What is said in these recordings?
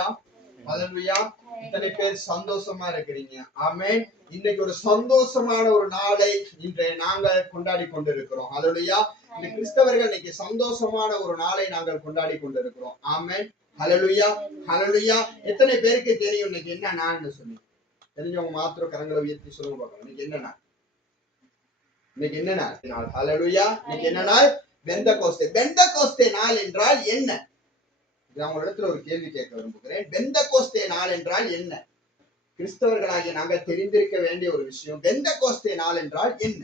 ஹல்லேலூயா ஹல்லேலூயா. இத்தனை பேர் சந்தோஷமா இருக்கிறீங்க. ஆமென். இன்னைக்கு ஒரு சந்தோஷமான ஒரு நாளை இன்றைய நாங்கள் கொண்டாடி கொண்டிருக்கிறோம். ஹல்லேலூயா. இந்த கிறிஸ்தவர்கள் இன்னைக்கு சந்தோஷமான ஒரு நாளை நாங்கள் கொண்டாடி கொண்டிருக்கிறோம். ஆமென். ஹல்லேலூயா ஹல்லேலூயா. எத்தனை பேருக்கு தெரியும் இன்னைக்கு என்ன நாள்னு சொல்லி? தெரிஞ்சவங்க மாத்திரம் கரங்களை உயர்த்தி சொல்லுங்க பார்க்கலாம். இன்னைக்கு என்ன நாள்? இன்னைக்கு என்ன நாள்? ஹல்லேலூயா. இன்னைக்கு என்ன நாள்? பெந்தகோஸ்தே. பெந்தகோஸ்தே நாள் என்றால் என்ன? நான் உங்களிடத்துல ஒரு கேள்வி கேட்க விரும்புகிறேன். பெந்தகோஸ்தே நாள் என்றால் என்ன? கிறிஸ்தவர்களாகிய நாங்கள் தெரிந்திருக்க வேண்டிய ஒரு விஷயம். பெந்தகோஸ்தே நாள் என்றால் என்ன?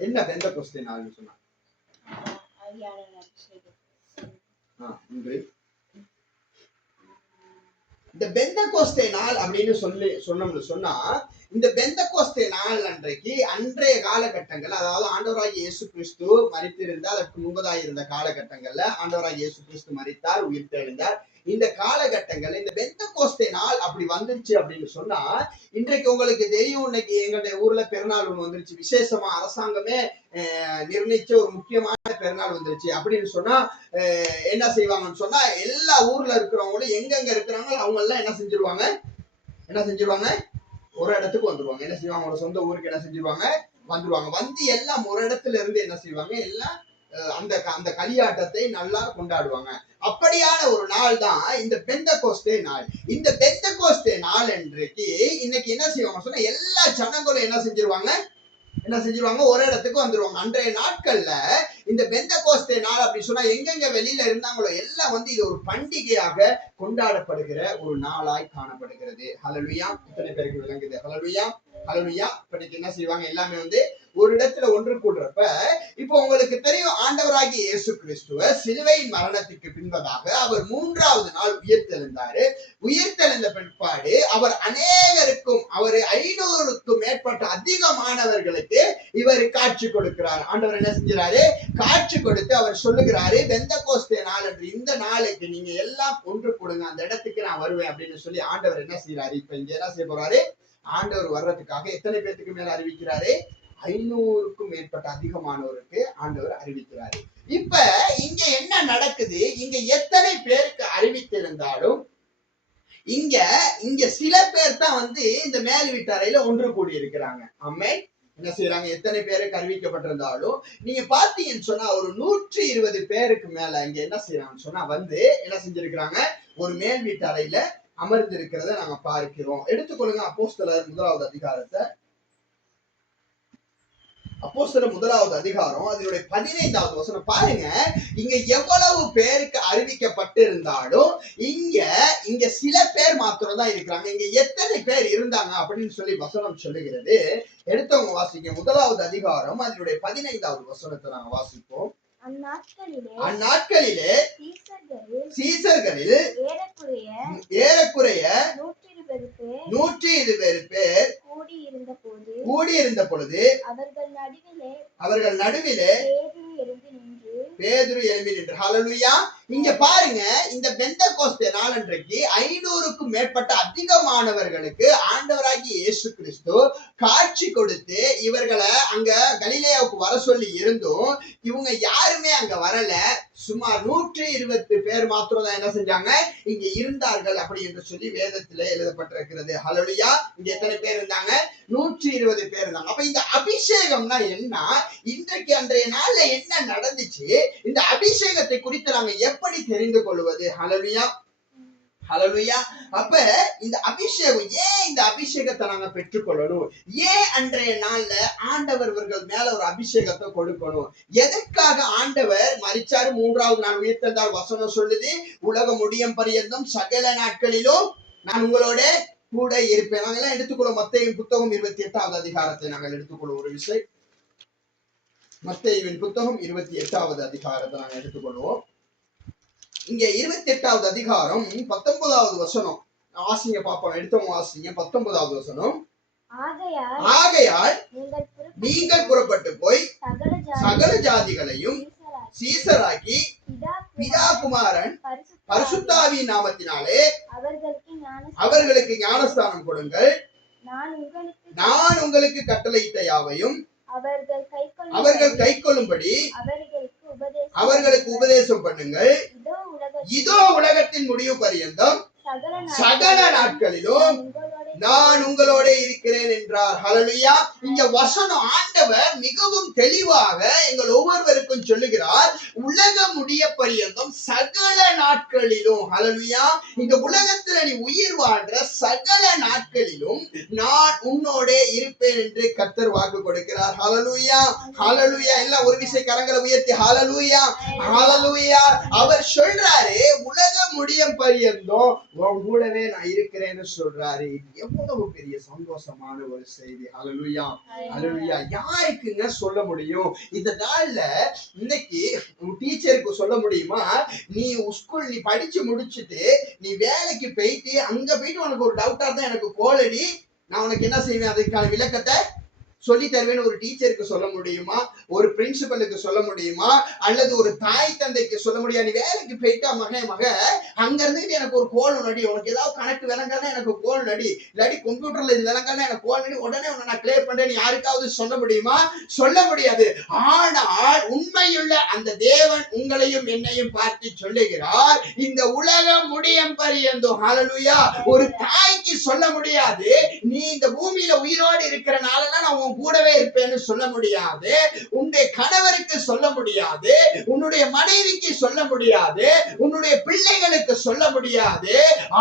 என்ன பெந்தகோஸ்தே நாள்னு சொன்னா? இந்த பெந்தகோஸ்தே நாள் அப்படின்னு சொன்னோம்னு சொன்னா, இந்த பெந்தகோஸ்தே நாள் அன்றைக்கு அன்றைய காலகட்டங்கள், அதாவது ஆண்டவராகிய இயேசு கிறிஸ்து மரித்திருந்த அதற்கு முன்பதாக இருந்த காலகட்டங்கள்ல ஆண்டவராகிய இயேசு கிறிஸ்து மரித்தார், உயிர்த்தெழுந்தார். இந்த காலகட்டங்கள்ல இந்த பெந்தகோஸ்தே நாள் அப்படி வந்துருச்சு அப்படின்னு சொன்னா, இன்றைக்கு உங்களுக்கு தெரியும், இன்னைக்கு எங்களுடைய ஊர்ல பெருநாள் ஒண்ணு வந்துருச்சு. விசேஷமா அரசாங்கமே நிர்ணயிச்ச ஒரு முக்கியமான பெருநாள் வந்துருச்சு அப்படின்னு சொன்னா என்ன செய்வாங்கன்னு சொன்னா, எல்லா ஊர்ல இருக்கிறவங்களும் எங்கெங்க இருக்கிறாங்களோ அவங்க எல்லாம் என்ன செஞ்சிருவாங்க, ஒரு இடத்துக்கு வந்துருவாங்க. என்ன செய்வாங்க? அவங்களோட சொந்த ஊருக்கு என்ன செஞ்சிருவாங்க? வந்துருவாங்க. வந்து எல்லாம் ஒரு இடத்துல இருந்து என்ன செய்வாங்க? எல்லாம் அந்த களியாட்டத்தை நல்லா கொண்டாடுவாங்க. அப்படியான ஒரு நாள் தான் இந்த பெந்தகோஸ்தே நாள். இந்த பெந்தகோஸ்தே நாள் அன்றைக்கு இன்னைக்கு என்ன செய்வாங்க சொன்னா, எல்லா ஜனங்களும் என்ன செஞ்சிருவாங்க? ஒரு இடத்துக்கு வந்துருவாங்க. அன்றைய நாட்கள்ல இந்த பெந்தகோஸ்தே நாள் அப்படி சொன்னா, எங்கெங்க வெளியில இருந்தாங்களோ எல்லாம் வந்து இது ஒரு பண்டிகையாக கொண்டாடப்படுகிற ஒரு நாளாய் காணப்படுகிறது. ஹல்லேலூயா. இத்தனை பேருக்கு விளங்குது? ஹல்லேலூயா ஹல்லேலூயா. இப்ப என்ன செய்வாங்க? எல்லாமே வந்து ஒரு இடத்துல ஒன்று கூடுறப்ப, இப்போ உங்களுக்கு தெரியும், ஆண்டவராகிய இயேசு கிறிஸ்துவ சிலுவையின் மரணத்துக்கு பின்பதாக அவர் 3வது நாள் உயிர்த்தெழுந்தாரு. உயிர்த்தெழுந்த பிற்பாடு அவர் அநேகருக்கும், அவர் 500க்கும் மேற்பட்ட அதிகமானவர்களுக்கு இவர் காட்சி கொடுக்கிறார். ஆண்டவர் என்ன செஞ்சாரு? காட்சி கொடுத்து அவர் சொல்லுகிறாரு, பெந்தகோஸ்தே நாள் என்று இந்த நாளுக்கு நீங்க எல்லாம் ஒன்று கொடுங்க, அந்த இடத்துக்கு நான் வருவேன் அப்படின்னு சொல்லி ஆண்டவர் என்ன செய்யறாரு? இப்ப இங்க என்ன செய்ய போறாரு? ஆண்டவர் வர்றதுக்காக எத்தனை பேருக்கு மேல அறிவிக்கிறாரு? 500க்கும் மேற்பட்ட அதிகமானவருக்கு ஆண்டவர் அறிவிக்கிறாரு. இப்ப இங்க என்ன நடக்குது? இங்க எத்தனை பேருக்கு அறிவித்திருந்தாலும் இங்க சில பேர் தான் வந்து இந்த மேல் வீட்டறையில ஒன்று கூடி இருக்கிறாங்க. ஆமென். என்ன செய்யறாங்க? எத்தனை பேருக்கு அறிவிக்கப்பட்டிருந்தாலும் நீங்க பாத்தீங்கன்னு சொன்னா ஒரு 120 பேருக்கு மேல இங்க என்ன செய்யறாங்கன்னு சொன்னா வந்து என்ன செஞ்சிருக்கிறாங்க? ஒரு மேல் வீட்டு அறையில அமர்ந்து இருக்கிறத நாங்க பார்க்கிறோம். எடுத்துக்கொள்ளுங்க அப்போஸ்தலர் 1வது அதிகாரத்தை. அப்போஸ்தலர் 1வது அதிகாரம் அதனுடைய 15வது வசனம் பாருங்க. இங்க எவ்வளவு பேருக்கு அறிவிக்கப்பட்டு இருந்தாலும் இங்க சில பேர் மாத்திரம் தான் இருக்கிறாங்க. இங்க எத்தனை பேர் இருந்தாங்க அப்படின்னு சொல்லி வசனம் சொல்லுகிறது. எடுத்தவங்க வாசிங்க. 1வது அதிகாரம் அதனுடைய 15வது வசனத்தை நாங்க வாசிப்போம். அந்நாட்களிலே சீசர்களில் ஏறக்குறைய 120 பேர் கூடியிருந்த பொழுது அவர்கள் நடுவிலே பேதுரு எழும்பி நின்று. ஹல்லேலூயா. இங்க பாருங்க, இந்த பெந்தகோஸ்தே நாளன்றைக்கு 500க்கும் மேற்பட்ட அதிகமானவர்களுக்கு ஆண்டவராகிய இயேசு கிறிஸ்து காட்சி கொடுத்து இவர்களை அங்க கலிலேயாவுக்கு வர சொல்லி இருந்தும் இவங்க யாருமே அங்க வரல. சுமார் 120 பேர் மாத்திரம் தான் என்ன செஞ்சாங்க? இங்க இருந்தார்கள் அப்படி என்று சொல்லி வேதத்திலே எழுதப்பட்டிருக்கிறது. ஹல்லேலூயா. இங்க எத்தனை பேர் இருந்தாங்க? 120 பேர் இருந்தாங்க. அப்ப இந்த அபிஷேகம்னா என்ன? இன்றைக்கு அன்றைய நாள்ல என்ன நடந்துச்சு? இந்த அபிஷேகத்தை குறித்து நாங்க எப்படி தெரிந்து கொள்வது? ஹல்லேலூயா ஹல்லேலூயா. அப்ப இந்த அபிஷேகம், ஏன் இந்த அபிஷேகத்தை நாங்க பெற்றுக்கொள்ளணும்? ஏன் அன்றைய நாள்ல ஆண்டவர்கள் மேல ஒரு அபிஷேகத்தை கொடுக்கணும்? எதற்காக ஆண்டவர் மரிச்சாரு, 3வது நாள் உயிர்த்தெழுந்தார்? வசனம் சொல்லுது, உலகம் முடியும் பரியந்தம் சகல நாட்களிலும் நான் உங்களோட கூட இருப்பேன். நாங்கெல்லாம் எடுத்துக்கொள்ளும் மத்தேயுவின் புத்தகம் 28வது அதிகாரத்தை நாங்கள் எடுத்துக்கொள்ளும் ஒரு விஷயம். மத்தேயுவின் புத்தகம் 28வது அதிகாரத்தை நாங்கள் எடுத்துக்கொள்வோம். இங்க 28வது அதிகாரம் 19வது வசனம் வாசிங்க பாப்போம். எடுத்தவங்க வாசிங்க. 19வது வசனம். ஆகையால் நீங்கள் புறப்பட்டு போய் சகல ஜாதிகளையும் சீசராக்கி பிதா குமாரன் பரிசுத்தாவியின் நாமத்தினாலே அவர்களுக்கு ஞானஸ்தானம் கொடுங்கள். நான் உங்களுக்கு கட்டளையிட்ட யாவையும் அவர்கள் கைக்கொள்ளும்படி அவர்களுக்கு உபதேசம் பண்ணுங்கள். இதோ உலகத்தின் முடிவு பரியந்தம் சகல நாட்களிலும் நான் உங்களோட இருக்கிறேன் என்றார். ஹல்லேலூயா. இங்க வசனம் ஆண்டவர் மிகவும் தெளிவாக எங்கள் ஒவ்வொருவருக்கும் சொல்லுகிறார், உலகம் முடிய பரியந்தம் சகல நாட்களிலும். ஹல்லேலூயா. இந்த உலகத்துல நீ உயிர் வாழ்ற சகல நாட்களிலும் நான் உன்னோட இருப்பேன் என்று கர்த்தர் வாக்கு கொடுக்கிறார். ஹல்லேலூயா. ஹல்லேலூயா. எல்லாம் ஒரு விஷயம் கரங்களை உயர்த்தி ஹல்லேலூயா. ஹல்லேலூயா. அவர் சொல்றாரு, உலகம் முடியும் பரியந்தம் உன் கூடவே நான் இருக்கிறேன்னு சொல்றாரு. எவ்வளவு பெரிய சந்தோஷமான ஒரு செய்தி. ஹல்லேலூயா. ஹல்லேலூயா. யாருக்குங்க சொல்ல முடியும் இந்த நாள்ல? இன்னைக்கு டீச்சருக்கு சொல்ல முடியுமா, நீ ஸ்கூல் நீ படிச்சு முடிச்சுட்டு நீ வேலைக்கு போயிட்டு அங்க போயிட்டு உனக்கு ஒரு டவுட்டா இருந்தா எனக்கு கோலடி, நான் உனக்கு என்ன செய்வேன் அதுக்கான விளக்கத்தை சொல்லி தருவேன்னு ஒரு டீச்சருக்கு சொல்ல முடியுமா? ஒரு பிரின்சிபலுக்கு சொல்ல முடியுமா? அல்லது ஒரு தாய் தந்தைக்கு சொல்ல முடியாது? நீ வேலைக்கு போயிட்டா மக அங்க இருந்துட்டு எனக்கு ஒரு கோல் நடி, உனக்கு ஏதாவது கணக்கு விளங்கன்னா எனக்கு கோல் நடி, இல்லாட்டி கம்ப்யூட்டர்ல இது விளங்கன்னா எனக்கு கோல் நடி, உடனே உன்னை நான் கிளியர் பண்றேன்னு யாருக்காவது சொல்ல முடியுமா? சொல்ல முடியாது. ஆனால் உண்மையுள்ள அந்த தேவன் உங்களையும் என்னையும் பார்த்து சொல்லுகிறார், இந்த உலகம் முடியும் பரியந்தம். ஹல்லேலூயா. ஒரு தாய்க்கு சொல்ல முடியாது, நீ இந்த பூமியில உயிரோடு இருக்கிறனால நான் உன் கூடவே இருப்பேன்னு சொல்ல முடியாது. உன்னுடைய கணவருக்கு சொல்ல முடியாது, உன்னுடைய மனைவிக்கு சொல்ல முடியாது, உன்னுடைய பிள்ளைகளுக்கு சொல்ல முடியாது.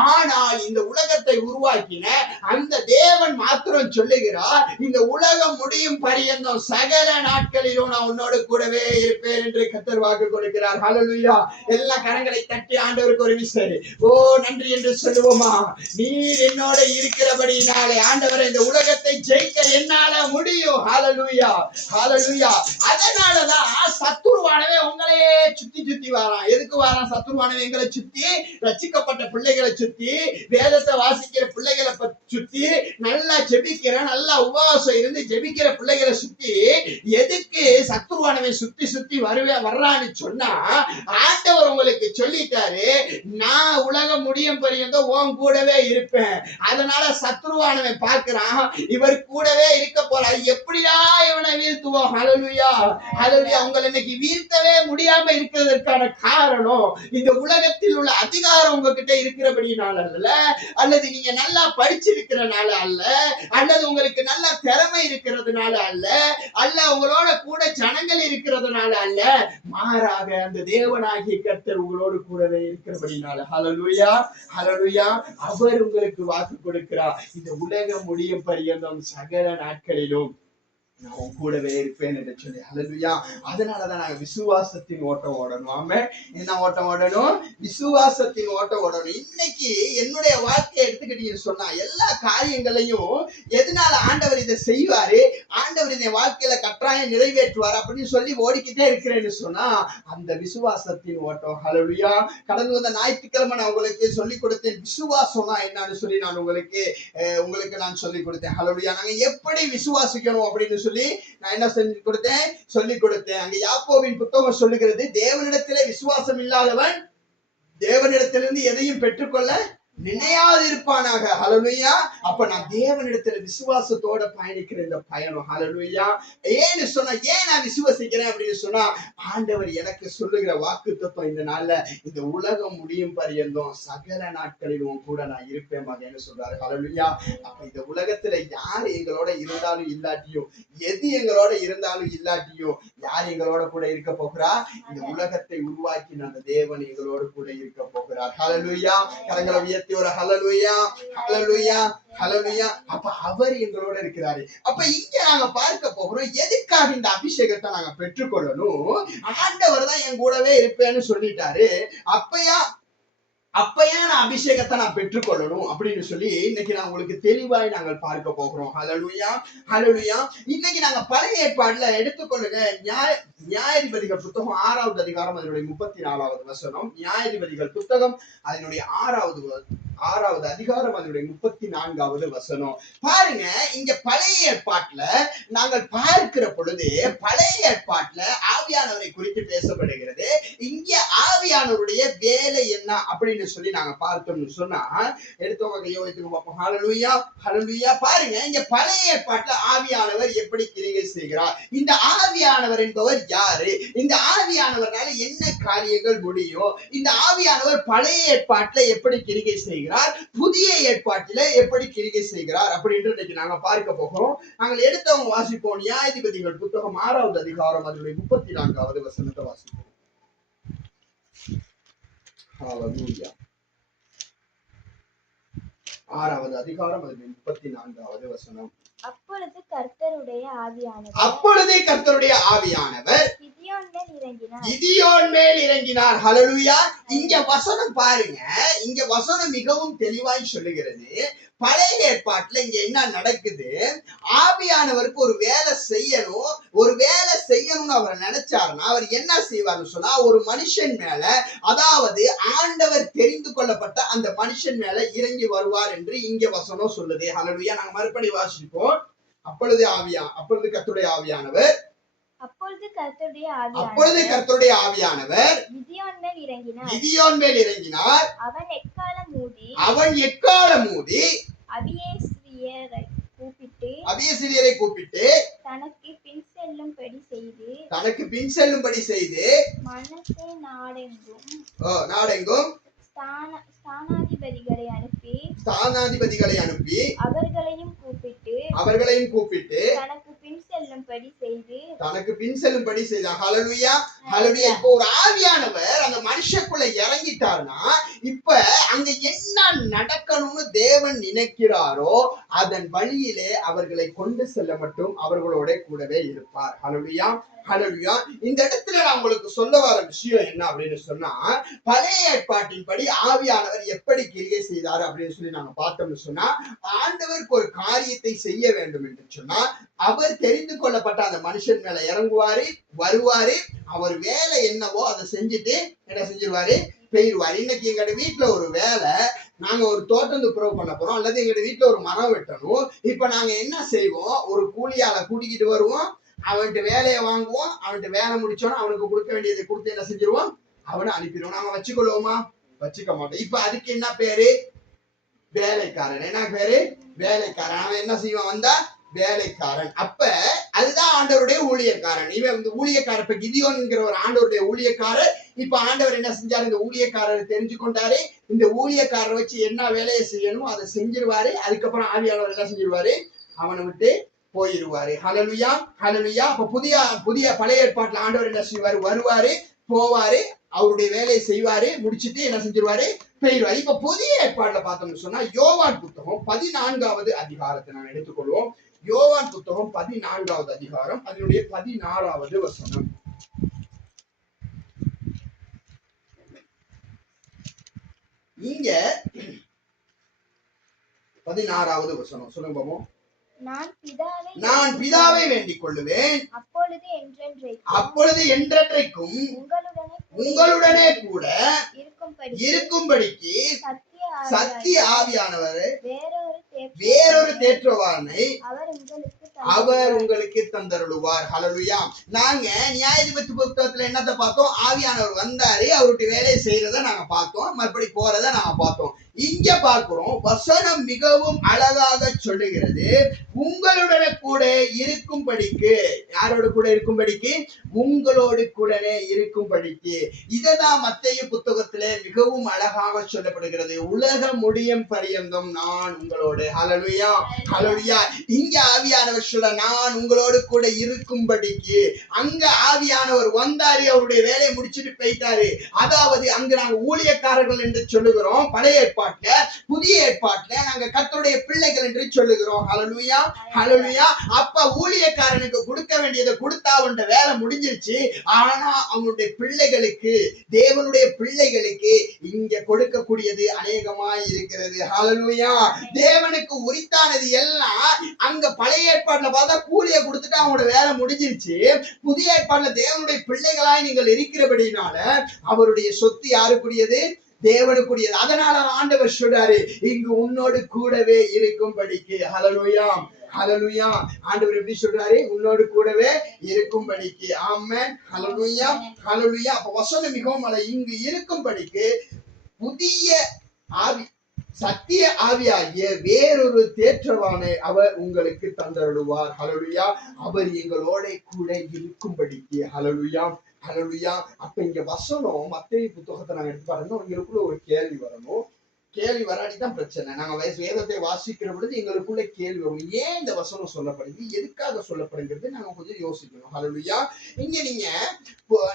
ஆனால் இந்த உலகத்தை உருவாக்கின அந்த தேவன் மாத்திரம் சொல்லுகிறார், இந்த உலகம் முடியும் பரியந்தம் சகல நாட்களிலும் நான் உன்னோடு கூடவே இருப்பேன் என்று கர்த்தர் வாக்கு கொடுக்கிறார். ஹல்லேலூயா. எல்லா கரங்களை தட்டி ஆண்டவருக்கு ஒரு விசை ஓ நன்றி என்று சொல்லுவோமா? நீர் என்னோட இருக்கிறபடினாலே ஆண்டவரை இந்த உலகத்தை ஜெயிக்க என்னால முடியும். ஹல்லேலூயா. ஹல்லேலூயா. அதனாலதான் சத்துருவானவே உங்களையே சுத்தி சுத்தி வரான். எதுக்கு வரான் சத்துருவானவே? எங்களை சுத்தி, ரட்சிக்கப்பட்ட பிள்ளைகளை சுத்தி, வேதத்தை வாசிக்கிற பிள்ளைகளை சுத்தி, நல்லா ஜெபிக்கிற, நல்லா உபவாசம் இருந்து ஜெபிக்கிற பிள்ளைகளை சுத்தி, எதுக்கு சத்துருவானவை சுத்தி சுத்தி வர்றான்னு சொன்னா, ஆண்டவர் உங்களுக்கு சொல்லிட்டாரு, நான் உலகம் முடியும் பரியந்தம் உன் கூடவே இருப்பேன். அதனால சத்துருவானவன் பார்க்கிறான், இவர் கூடவே இருக்க போறார், எப்படியா இவனை வீழ்த்துவோம். ஹல்லேலூயா. ஹல்லேலூயா. உங்களை இன்னைக்கு வீழ்த்தவே முடியாம இருக்கிறதற்கான காரணம் இந்த உலகத்தில் உள்ள அதிகாரம் உங்ககிட்ட இருக்கிறபடினால அல்ல, அல்லது நீங்க நல்லா படிச்சிருக்கிறனால அல்ல, அல்லது உங்களுக்கு நல்ல திறமை இருக்கிறதுனால அல்ல, அல்ல உங்களோட கூட ஜனங்கள் இருக்கிறதுனால அல்ல, மாறாக அந்த தேவனாகிய கர்த்தர் உங்களோடு கூடவே இருக்கிறபடினால. ஹல்லேலூயா. ஹல்லேலூயா. அவர் உங்களுக்கு வாக்கு கொடுக்கிறார், இந்த உலகம் முடியும் பரியந்தம் சகல நாட்களிலும் நான் கூடவே இருப்பேன் என்று சொல்லி. ஹல்லேலூயா. அதனாலதான் நாங்க விசுவாசத்தின் ஓட்டம் ஓடணும். ஆமென். என்ன ஓட்டம் ஓடணும்? விசுவாசத்தின் ஓட்டம் ஓடணும். இன்னைக்கு என்னுடைய வாழ்க்கையை எடுத்துக்கிட்டீங்கன்னு சொன்னா, எல்லா காரியங்களையும் எதனால ஆண்டவர் இதை செய்வாரு, ஆண்டவர் இந்த வாழ்க்கையில கட்டாயம் நிறைவேற்றுவார் அப்படின்னு சொல்லி ஓடிக்கிட்டே இருக்கிறேன்னு சொன்னா, அந்த விசுவாசத்தின் ஓட்டம். ஹல்லேலூயா. கடந்து வந்த ஞாயிற்றுக்கிழமை நான் உங்களுக்கு சொல்லிக் கொடுத்தேன், விசுவாசம்னா என்னன்னு சொல்லி நான் உங்களுக்கு நான் சொல்லிக் கொடுத்தேன். ஹல்லேலூயா. நாங்க எப்படி விசுவாசிக்கணும் அப்படின்னு சொல்லி நான் என்ன சொல்லிக் கொடுத்தேன். அங்க யாக்கோபின் புத்தகம் சொல்லுகிறது, தேவனிடத்திலே விசுவாசம் இல்லாதவன் தேவனிடத்திலிருந்து எதையும் பெற்றுக்கொள்ள நினையாது இருப்பானாக. ஹல்லேலூயா. அப்ப நான் தேவனிடத்துல விசுவாசத்தோட பயணிக்கிற இந்த பயணம். ஹல்லேலூயா. ஏன்னு சொன்னா, ஏன் நான் விசுவாசிக்கிறேன் அப்படின்னு சொன்னா, ஆண்டவர் எனக்கு சொல்லுகிற வாக்குத்தத்தம் இந்த நாள்ல, இந்த உலகம் முடியும் பரியந்தம் சகல நாட்களிலும் கூட நான் இருப்பேன் மகன்னு சொல்றாரு. ஹல்லேலூயா. அப்ப இந்த உலகத்துல யார் எங்களோட இருந்தாலும் இல்லாட்டியும், எது எங்களோட இருந்தாலும் இல்லாட்டியும், யார் எங்களோட கூட இருக்க போகிறா? இந்த உலகத்தை உருவாக்கின அந்த தேவன் எங்களோட கூட இருக்க போகிறார். ஹல்லேலூயா. கரங்களை உயர்த்தி ஒரு ஹல்லேலூயா. ஹல்லேலூயா. ஹல்லேலூயா. அப்ப அவர் எங்களோட இருக்கிறாரு. அப்ப இங்க நாங்க பார்க்க போகிறோம், எதுக்காக இந்த அபிஷேகத்தை நாங்க பெற்றுக்கொள்ளணும்? ஆண்டவர் தான் என் கூடவே இருப்பேன்னு சொல்லிட்டாரு. அப்பயா நான் அபிஷேகத்தை நான் பெற்றுக்கொள்ளணும் அப்படின்னு சொல்லி இன்னைக்கு நான் உங்களுக்கு தெளிவாய் நாங்கள் பார்க்க போகிறோம். ஹல்லேலூயா. ஹல்லேலூயா. இன்னைக்கு நாங்க பழைய ஏற்பாடுல எடுத்துக்கொள்ளுங்க, நியாயாதிபதிகள் புத்தகம் 6வது அதிகாரம் அதனுடைய 34வது வசனம். நியாயாதிபதிகள் புத்தகம் அதனுடைய 6வது அதிகாரம் அதனுடைய 34வது வசனம். பாருங்க, இங்க பழைய ஏற்பாட்டுல நாங்கள் பார்க்கிற பொழுது, பழைய ஏற்பாட்டுல ஆவியானவரை குறித்து பேசப்படுகிறது. இங்க ஆவியானவருடைய வேலை என்ன அப்படின்னு அப்படின்னு சொல்லி நாங்க பார்த்தோம்னு சொன்னா எடுத்தவங்க கையை வைத்து பார்ப்போம். ஹல்லேலூயா, ஹல்லேலூயா. பாருங்க, இங்க பழைய ஏற்பாட்டுல ஆவியானவர் எப்படி கிரியை செய்கிறார், இந்த ஆவியானவர் என்பவர் யாரு, இந்த ஆவியானவர்னால என்ன காரியங்கள் முடியும், இந்த ஆவியானவர் பழைய ஏற்பாட்டுல எப்படி கிரியை செய்கிறார், புதிய ஏற்பாட்டில எப்படி கிரியை செய்கிறார் அப்படின்ட்டு இன்னைக்கு நாங்க பார்க்க போகிறோம். நாங்கள் எடுத்தவங்க வாசிப்போம். நியாயாதிபதிகள் புத்தகம் 6வது அதிகாரம் அதனுடைய 34வது வசனத்தை வாசிப்போம். ஹல்லேலூயா. 6வது அதிகாரம் அதனுடைய 34வது வசனம். அப்பொழுது கர்த்தருடைய ஆவியானவர் கிதியோன் மேல் இறங்கினார். ஹல்லேலூயா. இங்க வசனம் பாருங்க, இங்க வசனம் மிகவும் தெளிவாய் சொல்லுகிறது. பழைய ஏற்பாட்டுல இங்க என்ன நடக்குது, ஆவியானவருக்கு ஒரு வேலை செய்யணும்னு அவர் நினைச்சாருன்னா அவர் என்ன செய்வார்னு சொன்னா, ஒரு மனுஷன் மேல, அதாவது ஆண்டவர் தெரிந்து கொள்ளப்பட்ட அந்த மனுஷன் மேல இறங்கி வருவார் என்று இங்க வசனம் சொல்லுது. ஹல்லேலூயா. நாங்க மறுபடி வாசிப்போம். அப்பொழுது கர்த்தருடைய ஆவியானவர் கிதியோன் மேல் இறங்கினார். அவன் எக்காளம் ஊதி அபியேசிரியரை கூப்பிட்டு தனக்கு பின் செல்லும்படி செய்து மனசே நாடெங்கும் ஸ்தானாதிபதிகளை அனுப்பி அவர்களையும் கூப்பிட்டு தனக்கு பின் செல்லும்படி செய்தார். ஹல்லேலூயா, ஹல்லேலூயா. இப்போ ஒரு ஆவியானவர் அந்த மனுஷக்குள்ள இறங்கிட்டார்னா இப்ப அங்க என்ன நடக்கணும்னு தேவன் நினைக்கிறாரோ அதன் வழியிலே அவர்களை கொண்டு செல்ல மட்டும் அவர்களோட கூடவே இருப்பார். ஹல்லேலூயா, ஹல்லேலூயா. இந்த இடத்துல நான் உங்களுக்கு சொல்ல வர விஷயம் என்ன அப்படின்னு சொன்னா, பழைய ஏற்பாட்டின்படி ஆவியானவர் எப்படி கிரியை செய்தாரு அப்படின்னு சொல்லி நாங்க பார்த்தோம்னு சொன்னா, ஆண்டவருக்கு ஒரு காரியத்தை செய்ய வேண்டும் என்று சொன்னா அவர் தெரிந்து கொள்ளப்பட்ட அந்த மனுஷன் மேல இறங்குவாரு, வருவாரு, அவர் வேலை என்னவோ அதை செஞ்சுட்டு என்ன செஞ்சிருவாரு, போயிருவாரு. இன்னைக்கு எங்க வீட்டுல ஒரு வேலை, நாங்க ஒரு தோட்டம் துப்புரவு பண்ண போறோம், அல்லது எங்க வீட்டுல ஒரு மரம் வெட்டணும். இப்ப நாங்க என்ன செய்வோம், ஒரு கூலியால கூட்டிக்கிட்டு வருவோம், அவன்கிட்ட வேலையை வாங்குவோம், அவன்கிட்ட வேலை முடிச்சோன்னா அவனுக்கு கொடுக்க வேண்டியதை கொடுத்து என்ன செஞ்சிருவோம், அவனை அனுப்பிடுவோம். நாம வச்சுக்கொள்வோமா? வச்சுக்க மாட்டோம். இப்ப அதுக்கு என்ன பேரு? வேலைக்காரன். என்ன பேரு? வேலைக்காரன். அவன் என்ன செய்வான், வந்தா வேலைக்காரன். அப்ப அதுதான் ஆண்டவருடைய ஊழியக்காரன். இவன் இந்த ஊழியக்காரர், இப்ப கிதியோன்ங்கிற ஒரு ஆண்டவருடைய ஊழியக்காரர். இப்ப ஆண்டவர் என்ன செஞ்சாரு, இந்த ஊழியக்காரரை தெரிஞ்சு கொண்டாரு. இந்த ஊழியக்காரரை வச்சு என்ன வேலையை செய்யணுமோ அதை செஞ்சிருவாரு. அதுக்கப்புறம் ஆவியானவர் என்ன செஞ்சிருவாரு, அவனை விட்டு போயிருவாரு. ஹல்லேலூயா, ஹல்லேலூயா. அப்ப புதிய பழைய ஏற்பாட்டுல ஆண்டவர் என்ன செய்வாரு, வருவாரு, போவாரு, அவருடைய வேலையை செய்வாரு, முடிச்சுட்டு என்ன செஞ்சிருவாரு, போயிருவாரு. இப்ப புதிய ஏற்பாடுல பார்த்தோம்னு சொன்னா யோவான் புத்தகம் 14வது அதிகாரத்தை நாம் எடுத்துக்கொள்வோம். யோவான் புத்தகம் 14வது அதிகாரம் அதனுடைய 14வது வசனம். இங்க 16வது வசனம் சொல்லுங்க பாப்போம். நான் பிதாவை வேண்டிக் கொள்ளுவேன், அப்பொழுது என்றென்றைக்கும் உங்களுடனே கூட இருக்கும்படிக்கு சத்திய ஆவியானவர் வேறொரு தேற்றவாளனை அவர் உங்களுக்கு தந்தருளுவார். ஹல்லேலூயா. நாங்க நியாயாதிபதி புத்தகத்துல என்னத்தை பார்த்தோம், ஆவியானவர் வந்தாரு, அவருடைய வேலையை செய்யறத நாங்க பார்த்தோம், மறுபடி போறத நாங்க பார்த்தோம். இங்க பார்க்கிறோம், வசனம் மிகவும் அழகாக சொல்லுகிறது, உங்களுடனே கூட இருக்கும்படிக்கு. யாரோடு கூட இருக்கும்படிக்கு? உங்களோடு கூடவே இருக்கும்படிக்கு. இததான் மத்தேயு புத்தகத்திலே மிகவும் அழகாக சொல்லப்படுகிறது, உலக முடியும் பரியந்தம் நான் உங்களோடு. ஹல்லேலூயா, ஹல்லேலூயா. இங்க ஆவியானவர் சொல்ல, நான் உங்களோடு கூட இருக்கும்படிக்கு. அங்க ஆவியானவர் வந்தாரு, அவருடைய வேலையை முடிச்சுட்டு போயிட்டாரு. அதாவது அங்க நாங்க ஊழியக்காரர்கள் என்று சொல்லுகிறோம் பழைய ஏற்பாட்டுல. புதிய ஏற்பாட்டுல நாங்க கர்த்தருடைய பிள்ளைகள் என்று சொல்லுகிறோம். ஹல்லேலூயா, ஹல்லேலூயா. அப்ப ஊழியக்காரனுக்கு கொடுக்க வேண்டியதை கொடுத்தா அவன் வேலை முடிஞ்சிருச்சு. ஆனா அவனுடைய பிள்ளைகளுக்கு, தேவனுடைய பிள்ளைகளுக்கு இங்க கொடுக்கக்கூடியது அநேகமாய் இருக்கிறது. ஹல்லேலூயா. தேவனுக்கு உரித்தானது எல்லாம் அங்க பழைய ஏற்பாட்டுல பார்த்தா கூலியை கொடுத்துட்டு அவங்களோட வேலை முடிஞ்சிருச்சு. புதிய ஏற்பாட்டுல தேவனுடைய பிள்ளைகளாய் நீங்கள் இருக்கிறபடினால அவருடைய சொத்து யாருக்குரியது? தேவனுக்குரியது. அதனால ஆண்டவர் சொல்றாரு, இங்கு உன்னோடு கூடவே இருக்கும்படிக்கு. ஹல்லேலூயா, ஹல்லேலூயா. ஆண்டவர் எப்படி சொல்றாரு? உன்னோடு கூடவே இருக்கும்படிக்கு. ஆமென். ஹல்லேலூயா, ஹல்லேலூயா. அப்ப வசனம் மிகவும் இங்கு இருக்கும்படிக்கு புதிய ஆவி சத்திய ஆவியாகிய வேறொரு தேற்றவானை அவர் உங்களுக்கு தந்தருளுவார். ஹல்லேலூயா. அவர் எங்களோட கூட இருக்கும்படிக்கு. ஹல்லேலூயா, ஹல்லேலூயா. அப்ப இங்க வசனம் மத்தேயு புத்தகத்தை நாங்க எடுத்து பாருங்க, எங்களுக்குள்ள ஒரு கேள்வி வரணும். கேள்வி வராடிதான் பிரச்சனை. நாங்க வேதத்தை வாசிக்கிற பொழுது எங்களுக்குள்ள கேள்வி வரும். ஏன் இந்த வசனம் சொல்லப்படுது, எதுக்காக சொல்லப்படுங்கிறது நாங்க கொஞ்சம் யோசிக்கணும். ஹல்லேலூயா. இங்க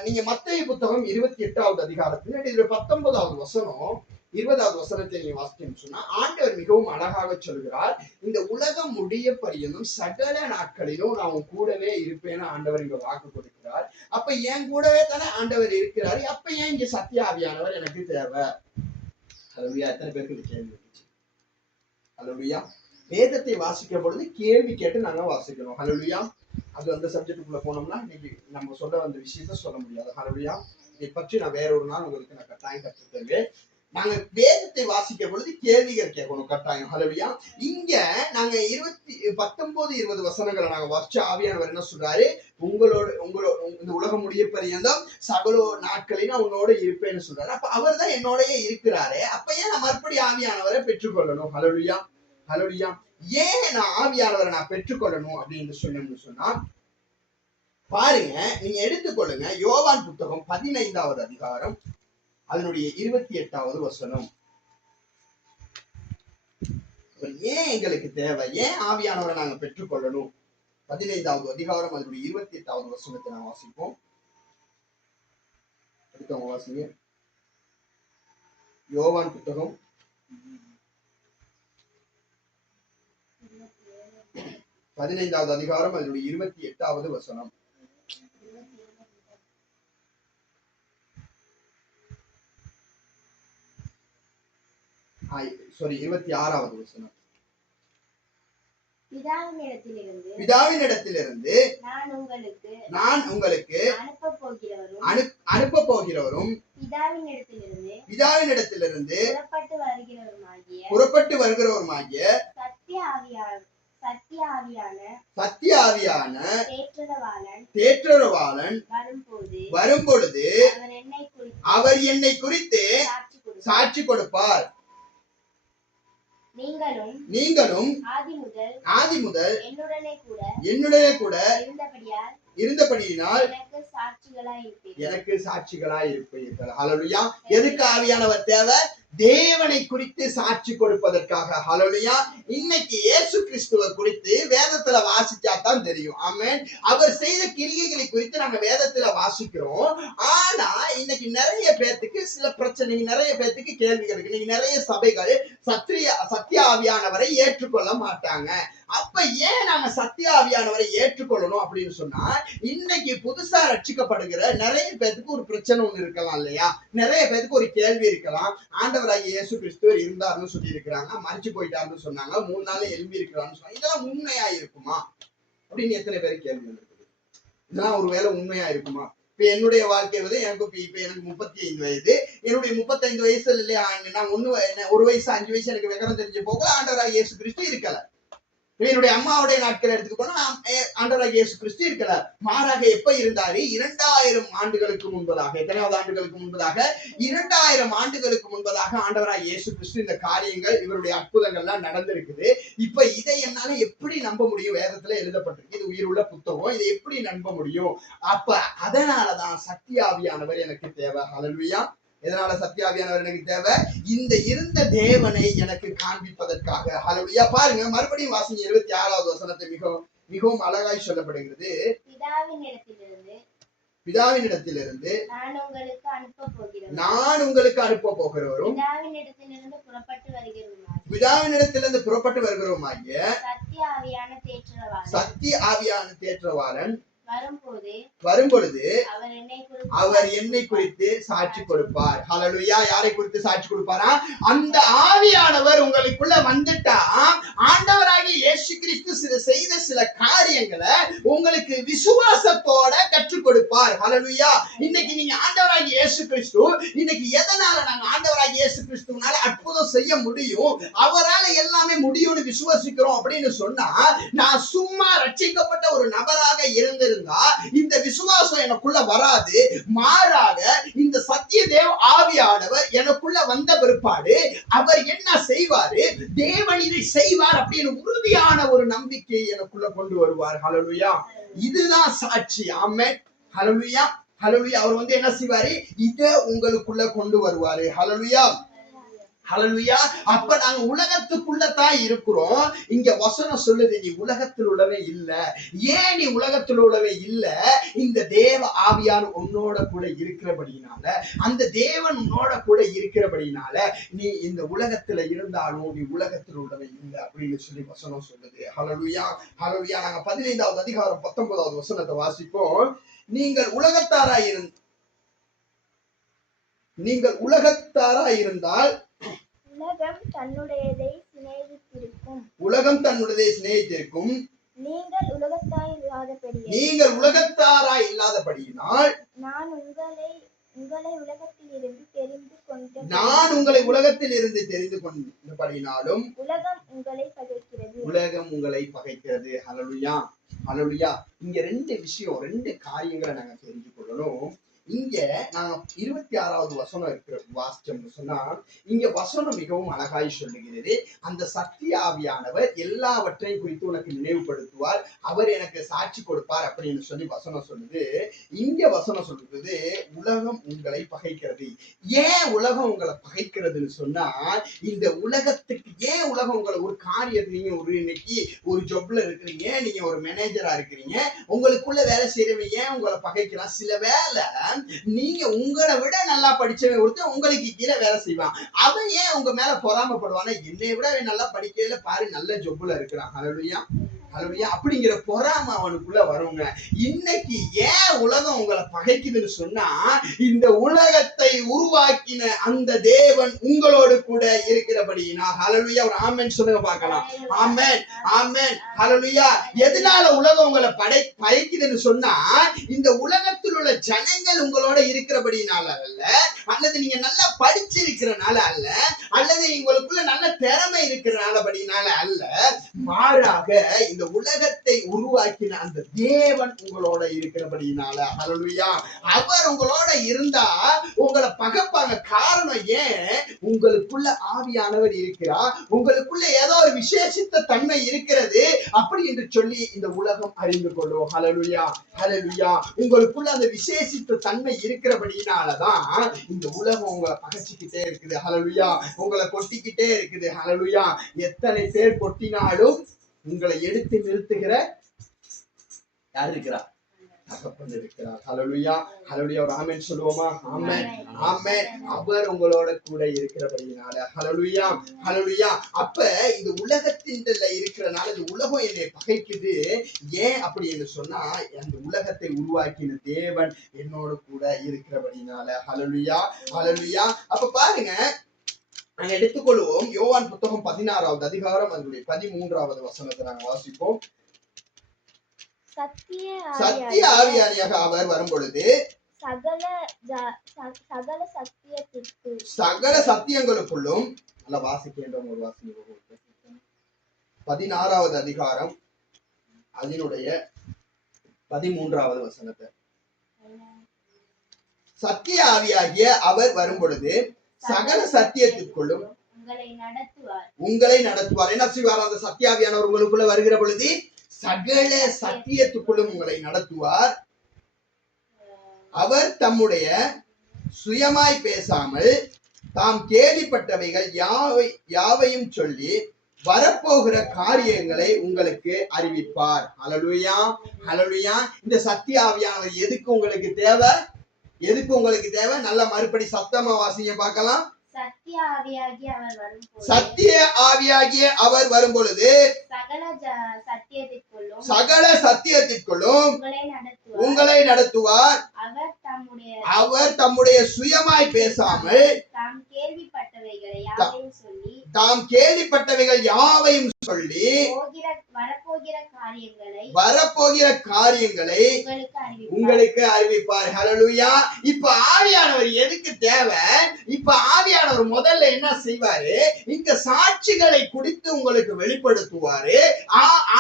நீங்க மத்தேயு புத்தகம் 28வது அதிகாரத்துல இதுல 19வது வசனம் 20வது வசனத்தை நீங்க வாசிக்கணும்னு சொன்னா, ஆண்டவர் மிகவும் அழகாக சொல்கிறார், இந்த உலகம் முடிய பரியந்தும் சகல நாட்களிலும் நான் உன் கூடவே இருப்பேன்னு ஆண்டவர் இங்க வாக்கு கொடுக்கிறார். அப்ப என் கூடவே தானே ஆண்டவர் இருக்கிறாரு. அப்ப ஏன் இங்க சத்திய ஆவியானவர் எனக்கு தேவை? ஹல்லேலூயா. எத்தனை பேருக்கு இந்த கேள்வி வந்துச்சு? ஹல்லேலூயா. வேதத்தை வாசிக்கும் பொழுது கேள்வி கேட்டு நாங்க வாசிக்கணும். ஹல்லேலூயா. அது அந்த சப்ஜெக்டுக்குள்ள போனோம்னா இன்னைக்கு நம்ம சொல்ல வந்த விஷயத்த சொல்ல முடியாது. ஹல்லேலூயா. இதை பற்றி நான் வேற ஒரு நாள் உங்களுக்கு நான் கட்டாயம் கற்றுத்தருவேன். நாங்க வேதத்தை வாசிக்கும் பொழுது கேள்விகள் கேட்கணும் கட்டாயம். ஹல்லேலூயா. இங்க நாங்க 19 20 வசனங்களை நாங்க வாசிச்ச ஆவியானவர் என்ன சொல்றாரு, உங்களோட இந்த உலகம் முடிய பரியந்தம் சகல நாட்களிலும் உன்னோட இருப்பேன்னு சொல்றாரு. அப்ப அவர் தான் என்னோடய இருக்கிறாரு. அப்ப ஏன் நான் மறுபடியும் ஆவியானவரை பெற்றுக்கொள்ளணும்? ஹல்லேலூயா, ஹல்லேலூயா. ஏன் நான் ஆவியானவரை நான் பெற்றுக்கொள்ளணும் அப்படின்னு சொன்னா பாருங்க, நீங்க எடுத்துக்கொள்ளுங்க யோவான் புத்தகம் 15வது அதிகாரம் அதனுடைய 28வது வசனம். ஏன் எங்களுக்கு தேவை, ஏன் ஆவியானவரை நாங்க பெற்றுக்கொள்ளணும்? 15வது அதிகாரம் அதனுடைய 28வது வசனத்தை நான் வாசிப்போம். எடுத்தவங்க வாசிங்க. யோவான் புத்தகம் 15வது அதிகாரம் அதனுடைய 28வது வசனம். 26வது வசனம். பிதாவினிடத்திலிருந்து நான் உங்களுக்கு அனுப்ப போகிறவரும் பிதாவினிடத்திலிருந்து புறப்பட்டு வருகிறவருமாகிய சத்திய ஆவியான தேற்றரவாளன் வரும்பொழுது அவர் என்னை குறித்து சாட்சி கொடுப்பார். நீங்களும் ஆதி முதல் என்னுடனே கூட இருந்தபடியினால் எனக்கு சாட்சிகளாய் இருப்பீர்கள். ஹல்லேலூயா. எதுக்கு ஆவியானவர் தேவை? தேவனை குறித்து சாட்சி கொடுப்பதற்காக. ஹல்லேலூயா. இன்னைக்கு இயேசு கிறிஸ்துவை குறித்து வேதத்துல வாசிச்சாதான் தெரியும். ஆமென். அவர் செய்த கிரியைகளை குறித்து நாங்க வேதத்துல வாசிக்கிறோம். ஆனா இன்னைக்கு நிறைய பேர்த்துக்கு சில பிரச்சனை, நிறைய பேர்த்துக்கு கேள்விகள் இருக்கு. இன்னைக்கு நிறைய சபைகள் சத்திய ஆவியானவரை ஏற்றுக்கொள்ள மாட்டாங்க. அப்ப ஏன் நாங்க சத்திய ஆவியானவரை ஏற்றுக்கொள்ளணும் அப்படின்னு சொன்னா, இன்னைக்கு புதுசா ரட்சிக்கப்படுகிற நிறைய பேருக்கு ஒரு பிரச்சனை ஒண்ணு இருக்கலாம் இல்லையா? நிறைய பேருக்கு ஒரு கேள்வி இருக்கலாம். ஆண்டவராகிய இயேசு கிறிஸ்து இருந்தாருன்னு சொல்லி இருக்கிறாங்க, மரிச்சு போயிட்டாருன்னு சொன்னாங்க, 3 நாள் எழும்பி இருக்கிறான்னு சொன்னாங்க. இதெல்லாம் உண்மையா இருக்குமா அப்படின்னு எத்தனை பேருக்கு கேள்வி இருக்குது? இதெல்லாம் ஒருவேளை உண்மையா இருக்குமா? இப்ப என்னுடைய வாழ்க்கை வந்து இப்ப எனக்கு 35 வயது. என்னுடைய 35 வயசுல இல்லையா, நான் ஒரு வயசு 5 வயசு எனக்கு விவரம் தெரிஞ்ச போக ஆண்டவராகிய இயேசு கிறிஸ்து இருக்கல. என்னுடைய அம்மாவுடைய நாட்களை எடுத்துட்டு போனா ஆண்டவராகிய இயேசு கிறிஸ்து இருக்கல. மாறாக எப்ப இருந்தாரு? 2000 ஆண்டுகளுக்கு முன்பதாக. எத்தனையாவது ஆண்டுகளுக்கு முன்பதாக? 2000 ஆண்டுகளுக்கு முன்பதாக ஆண்டவராகிய இயேசு கிறிஸ்து இந்த காரியங்கள், இவருடைய அற்புதங்கள்லாம் நடந்திருக்குது. இப்ப இதை என்னால எப்படி நம்ப முடியும்? வேதத்துல எழுதப்பட்டிருக்கு, இது உயிருள்ள புத்தகம், இதை எப்படி நம்ப முடியும்? அப்ப அதனாலதான் சத்திய ஆவியானவர் எனக்கு தேவை. ஹல்லேலூயா. எதனால சத்திய ஆவியானவர் எனக்கு தேவை? இந்த இருந்த தேவனை எனக்கு காண்பிப்பதற்காக. ஹல்லேலூயா. பாருங்க, மறுபடியும் வாசிங்க 26வது வசனத்தை. மிகவும் அழகாய் சொல்லப்படுகிறது. பிதாவினிடத்திலிருந்து நான் உங்களுக்கு அனுப்ப போகிறவரும் பிதாவினிடத்திலிருந்து புறப்பட்டு வருகிறவருமாகிய சத்திய ஆவியான தேற்றவாளன் வரும்பொழுது அவர் என்னை குறித்து சாட்சி கொடுப்பார். ஹல்லேலூயா. யாரை குறித்து சாட்சி கொடுப்பாரா? அந்த ஆவியானவர் உங்களுக்குள்ள வந்துட்டா ஆண்டவராகிய இயேசு கிறிஸ்து செய்த சில காரியங்களை உங்களுக்கு விசுவாசத்தோட கற்றுக் கொடுப்பார். ஹல்லேலூயா. இன்னைக்கு நீங்க ஆண்டவராகிய இயேசு கிறிஸ்து, இன்னைக்கு எதனால நாங்க ஆண்டவராகிய இயேசு கிறிஸ்துனால அற்புதம் செய்ய முடியும், அவரால எல்லாமே முடியும்னு விசுவாசிக்கிறோம் அப்படின்னு சொன்னா, நான் சும்மா ரட்சிக்கப்பட்ட ஒரு நபராக இருந்திருந்தா இந்த விசுவாசம் எனக்குள்ள வராது. மாறாக இந்த சத்திய தேவ ஆவியானவர் எனக்குள்ள வந்த பிற்பாடு அவர் என்ன செய்வாரு, தேவன் இதை செய்வார் அப்படின்னு உறுதியான ஒரு நம்பிக்கை எனக்குள்ள கொண்டு வருவார். ஹல்லேலூயா. இதுதான் சாட்சி. ஆமென். ஹல்லேலூயா. ஹல்லேலூயா. அவர் என்ன செய்வாரு, இத உங்களுக்குள்ள கொண்டு வருவாரு. ஹல்லேலூயா. ஹல்லேலூயா. அப்ப நாங்க உலகத்துக்குள்ளதான் இருக்கிறோம். இங்க வசனம் சொல்லுது, நீ உலகத்தில் உள்ளவே இல்ல. ஏன் நீ உலகத்தில் உள்ளவே இல்ல? இந்த தேவ ஆவியார் உன்னோட கூட இருக்கிறபடினால, அந்த தேவன் உன்னோட கூட இருக்கிறபடினால நீ இந்த உலகத்துல இருந்தாலும் நீ உலகத்தில் உள்ளவே இல்லை அப்படின்னு சொல்லி வசனம் சொல்லுது. ஹல்லேலூயா. ஹல்லேலூயா. நாங்க 15வது அதிகாரம் 19வது வசனத்தை வாசிப்போம். நீங்கள் உலகத்தாராய் இருந்தால் உலகம் தன்னுடையதை சிநேகித்திருக்கும். நீங்கள் உலகத்தாராய் இல்லாதபடியினால் நான் உங்களை உலகத்திலிருந்து தெரிந்து கொண்டபடியினாலும் உலகம் உங்களை பகைக்கிறது. ஹல்லேலூயா. ஹல்லேலூயா. இங்க ரெண்டு காரியங்களை நாங்க தெரிஞ்சு கொள்ளணும். இங்க நாங்க 26வது வசனம் வாசிச்சோம்னு சொன்னா, இங்க வசனம் மிகவும் அழகாய் சொல்லுகிறது. அந்த சத்திய ஆவியானவர் எல்லாவற்றையும் குறித்து உனக்கு நினைவுபடுத்துவார், அவர் எனக்கு சாட்சி கொடுப்பார் அப்படின்னு சொல்லி வசனம் சொல்லுது. இங்க வசனம் சொல்லுது, உலகம் உங்களை பகைக்கிறது. ஏன் உலகம் உங்களை பகைக்கிறதுன்னு சொன்னா, இந்த உலகத்துக்கு ஏன் உலகம் உங்களை ஒரு காரியத்தை, நீங்க இன்னைக்கு ஒரு ஜாப்ல இருக்கிறீங்க, நீங்க ஒரு மேனேஜரா இருக்கிறீங்க, உங்களுக்குள்ள வேலை செய்யறவங்க ஏன் உங்களை பகைக்கிறான்? சில வேலை நீங்க உங்களை விட நல்லா படிச்சவன் ஒருத்தன் உங்களுக்கு கீழே வேலை செய்வான், அவன் ஏன் உங்க மேல பொறாமப்படுவானா? என்னை விட அவன் நல்லா படிக்கல பாரு, நல்ல ஜொப்புல இருக்கிறான். ஹல்லேலூயா. ஹல்லேலூயா. அப்படிங்கிற பொறாம அவனுக்குள்ள வருங்க. இன்னைக்கு ஏன் உலகம் உங்களை பகைக்குதுன்னு சொன்னா, இந்த உலகத்தை உருவாக்கின அந்த தேவன் உங்களோடு கூட இருக்கிறபடினா. ஹல்லேலூயா. ஒரு ஆமென் சொல்லுங்க பார்க்கலாம். ஆமென். ஆமென். ஹல்லேலூயா. எதனால உலகம் உங்களை பகைக்குதுன்னு சொன்னா, இந்த உலகத்தில் உள்ள ஜனங்கள் உங்களோட இருக்கிறபடினால அல்ல, அல்லது நீங்க நல்லா படிச்சிருக்கிறனால அல்ல, அல்லது உங்களுக்குள்ள நல்ல திறமை இருக்கிறனால அல்ல, மாறாக இந்த உலகத்தை உருவாக்கின அந்த தேவன் உங்களோட இருக்கிறபடினால. ஹல்லேலூயா. அவர் உங்களோட இருந்தா உங்களை பகைப்பாங்க. காரணம் ஏன்? உங்களுக்குள்ள ஆவியானவர் இருக்கிறார், உங்களுக்குள்ள ஏதோ ஒரு விசேஷித்த தன்மை இருக்கிறது அப்படி என்று சொல்லி இந்த உலகம் அறிந்து கொள்ளும். ஹல்லேலூயா. ஹல்லேலூயா. உங்களுக்குள்ள அந்த விசேஷித்த தன்மை இருக்கிறபடினாலதான் இந்த உலகம் உங்களை பகைச்சிக்கிட்டே இருக்குது. ஹல்லேலூயா. உங்களை கொட்டிக்கிட்டே இருக்குது. ஹல்லேலூயா. எத்தனை பேர் கொட்டினாலும் உங்களை எடுத்து நிறுத்துகிற யார் இருக்கிறா? தகப்பன் இருக்கிறார். ஹல்லேலூயா. ஹல்லேலூயா. ஒரு ஆமென் சொல்லுவோமா? ஆமென். ஆமென். அவர் உங்களோட கூட இருக்கிறபடினால. ஹல்லேலூயா. ஹல்லேலூயா. அப்ப இந்த உலகத்தின்ல இருக்கிறனால இந்த உலகம் என்னை பகைக்குது. ஏன் அப்படின்னு சொன்னா, அந்த உலகத்தை உருவாக்கின தேவன் என்னோட கூட இருக்கிறபடினால. ஹல்லேலூயா. ஹல்லேலூயா. அப்ப பாருங்க, நாங்க எடுத்துக்கொள்வோம் யோவான் புத்தகம் 16வது அதிகாரம் அதனுடைய 13வது வசனத்தை நாங்க வாசிப்போம். சத்திய ஆவியானியாக அவர் வரும் பொழுது சகல சத்தியங்களுக்குள்ளும் நல்ல வாசிக்கின்றோம். ஒரு வாசி 16வது அதிகாரம் அதனுடைய 13வது வசனத்தை. சத்திய ஆவியாகிய அவர் வரும் பொழுது சகல சத்தியத்திற்குள்ளும் உங்களை நடத்துவார். என்ன செய்வார்? அந்த சத்தியாவியானவர் உங்களுக்குள்ள வருகிற பொழுது சகல சத்தியத்துக்குள்ளும் உங்களை நடத்துவார். அவர் தம்முடைய சுயமாய் பேசாமல் தாம் கேள்விப்பட்டவைகள் யாவையும் சொல்லி வரப்போகிற காரியங்களை உங்களுக்கு அறிவிப்பார். ஹல்லேலூயா. ஹல்லேலூயா. இந்த சத்தியாவியானவர் எதுக்கு உங்களுக்கு தேவை? நல்ல மறுபடி சத்தமா வாசிங்க பார்க்கலாம். சத்திய ஆவியாகிய அவர் வரும் பொழுது சகல சத்தியத்திற்குள்ளும் உங்களை நடத்துவார். அவர் தம்முடைய சுயமாய் பேசாமல் தாம் கேள்விப்பட்டவைகள் யாவையும் சொல்லி வரப்போகிற காரியங்களை உங்களுக்கு அறிவிப்பார். ஹல்லேலூயா. இப்ப ஆவியானவர் எதுக்கு தேவை? இப்ப ஆவியானவர் முதல்ல என்ன செய்வாரு? இந்த சாட்சிகளை குறித்து உங்களுக்கு வெளிப்படுத்துவாரு.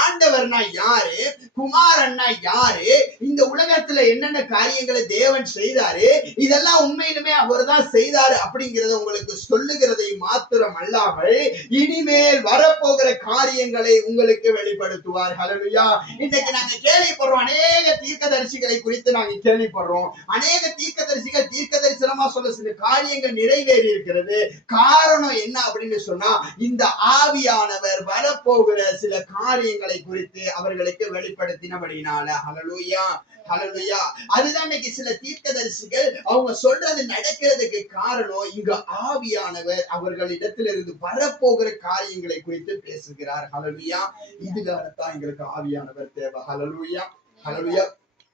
ஆண்டவர்னா யாரு, குமாரன்னா யாரு, இந்த உலகத்துல என்னென்ன காரியங்களை தேவன் செய்தாரு, இதெல்லாம் உண்மையிலுமே அவர் தான் செய்தாரு அப்படிங்கறத உங்களுக்கு சொல்லுகிறதை மாத்திரம் அல்லாமல் இனிமேல் வரப்போகிற காரியங்களை உங்களுக்கு வெளிப்படுத்துவார். ஹல்லேலூயா. இன்னைக்கு நாங்க கேள்விப்படுறோம், அநேக தீர்க்கதரிசிகளை குறித்து நாங்க கேள்விப்படுறோம். அநேக தீர்க்கதரிசிகள் தீர்க்க தரிசனமா சொல்ல சில காரியங்கள் நிறைவேறி இருக்கிறது. காரணம் என்ன அப்படின்னு சொன்னா, இந்த ஆவியானவர் வரப்போகிற சில காரியங்களை குறித்து அவர்களுக்கு வெளிப்படுத்தினபடினால. ஹல்லேலூயா. ஹல்லேலூயா. அதுதான் இன்னைக்கு சில தீர்க்கதரிசிகள் அவங்க சொல்றது நடக்கிறதுக்கு காரணம், இங்க ஆவியானவர் அவர்களிடத்திலிருந்து வரப்போகிற காரியங்களை குறித்து பேசுகிறார். ஹல்லேலூயா. இதுதான் எங்களுக்கு ஆவியானவர் தேவை. ஹல்லேலூயா. ஹல்லேலூயா.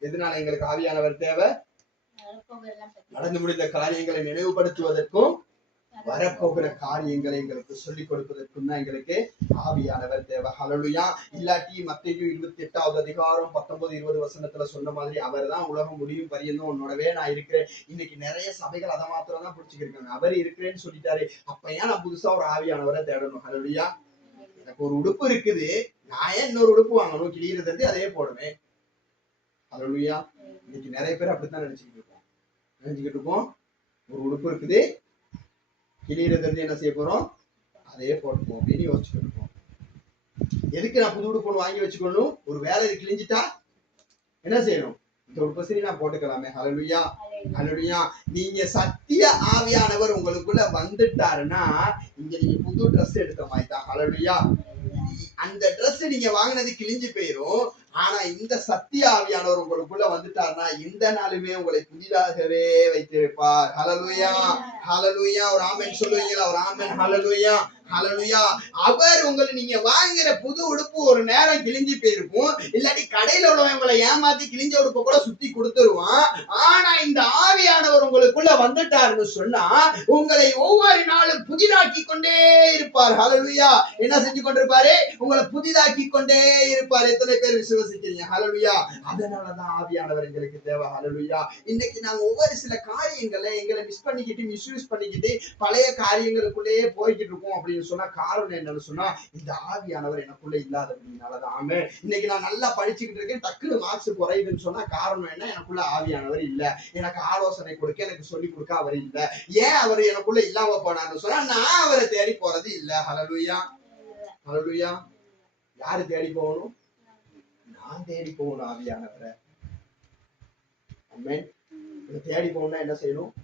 எதனால எங்களுக்கு ஆவியானவர் தேவை? நடந்து முடிந்த காரியங்களை நினைவுபடுத்துவதற்கும் வரப்போகிற காரியங்களை எங்களுக்கு சொல்லிக் கொடுப்பதற்கும் தான் எங்களுக்கு ஆவியானவர் தேவை. ஹல்லேலூயா. இல்லாட்டி மத்தேயு 28வது அதிகாரம் 19-20 வசனத்துல சொன்ன மாதிரி அவர் தான் உலகம் முடியும் பரியந்தம் உன்னோடவே நான் இருக்கிறேன். இன்னைக்கு நிறைய சபைகள் அதை மாத்திரம் தான் பிடிச்சிருக்காங்க. அவர் இருக்கிறேன்னு சொல்லிட்டாரு, அப்ப ஏன் நான் புதுசா ஒரு ஆவியானவரை தேடணும்? ஹல்லேலூயா. எனக்கு ஒரு உடுப்பு இருக்குது, நான் ஏன் இன்னொரு உடுப்பு வாங்கணும்? கிழியிறது அதே போடுவேன். ஹல்லேலூயா. இன்னைக்கு நிறைய பேர் அப்படித்தான் நினைச்சுக்கிட்டு இருக்கோம். ஒரு உடுப்பு இருக்குது, கிழியிறது என்ன செய்ய போறோம்? அதையே போட்டுப்போம் அப்படின்னு யோசிச்சுட்டு இருக்கோம். எதுக்கு நான் புது உடுப்பு வாங்கி வச்சுக்கணும்? ஒரு வேலை கிழிஞ்சிட்டா என்ன செய்யணும்? இந்த உடுப்பு சரி நான் போட்டுக்கலாமே. ஹல்லேலூயா. ஹல்லேலூயா. நீங்க சத்திய ஆவியானவர் உங்களுக்குள்ள வந்துட்டாருன்னா இங்க நீங்க புது ட்ரெஸ் எடுத்த மாதிரி தான். ஹல்லேலூயா. அந்த ட்ரெஸ் நீங்க வாங்கினது கிழிஞ்சு போயிரும். ஆனா இந்த சத்திய ஆவியானவர் உங்களுக்குள்ள வந்துட்டாருன்னா இந்த நாளுமே உங்களை புதிதாகவே வைத்திருப்பார். ஹல்லேலூயா. ஹல்லேலூயா. ஒரு ஆமென் சொல்லுவீங்களா? ஒரு ஆமென். ஹல்லேலூயா. ஹல்லேலூயா. அவர் உங்களை நீங்க வாங்குற புது உடுப்பு ஒரு நேரம் கிழிஞ்சு போயிருக்கும், இல்லாட்டி கடையில உள்ளவங்களை ஏமாத்தி கிழிஞ்ச உடுப்ப கூட சுத்தி கொடுத்துருவான். ஆனா இந்த ஆவியானவர் உங்களுக்குள்ள வந்துட்டாருன்னு சொன்னா உங்களை ஒவ்வொரு நாளும் புதிதாக்கி கொண்டே இருப்பார். ஹல்லேலூயா. என்ன செஞ்சு கொண்டிருப்பாரு? உங்களை புதிதாக்கி கொண்டே இருப்பார். எத்தனை பேர் விசுவாசிக்கிறீங்க? ஹல்லேலூயா. அதனாலதான் ஆவியானவர் எங்களுக்கு தேவை. ஹல்லேலூயா. இன்னைக்கு நாங்க ஒவ்வொரு சில காரியங்களை எங்களை மிஸ் பண்ணிக்கிட்டு மிஸ்யூஸ் பண்ணிக்கிட்டு பழைய காரியங்களுக்குள்ளேயே போய்கிட்டு இருக்கோம் அப்படின்னு சொன்னா காரணம் என்னன்னு சொன்னா இந்த ஆவியானவர் எனக்குள்ள இல்லாத அப்படின்னாலதான். ஆமே. இன்னைக்கு நான் நல்லா படிச்சுக்கிட்டு இருக்கேன், டக்குனு மார்க்ஸ் குறையுதுன்னு சொன்னா காரணம் என்ன? எனக்குள்ள ஆவியானவர் இல்ல. எனக்கு ஆலோசனை கொடுக்க, எனக்கு சொல்லி கொடுக்க அவர் இல்ல. ஏன் அவர் எனக்குள்ள இல்லாம போனான்னு சொன்னா நான் அவரை தேடி போறது இல்ல. ஹல்லேலூயா. ஹல்லேலூயா. யாரு தேடி போகணும்? நான் தேடி போகணும் ஆவியானவரை. ஆமென். தேடி போகணும்னா என்ன செய்யணும்?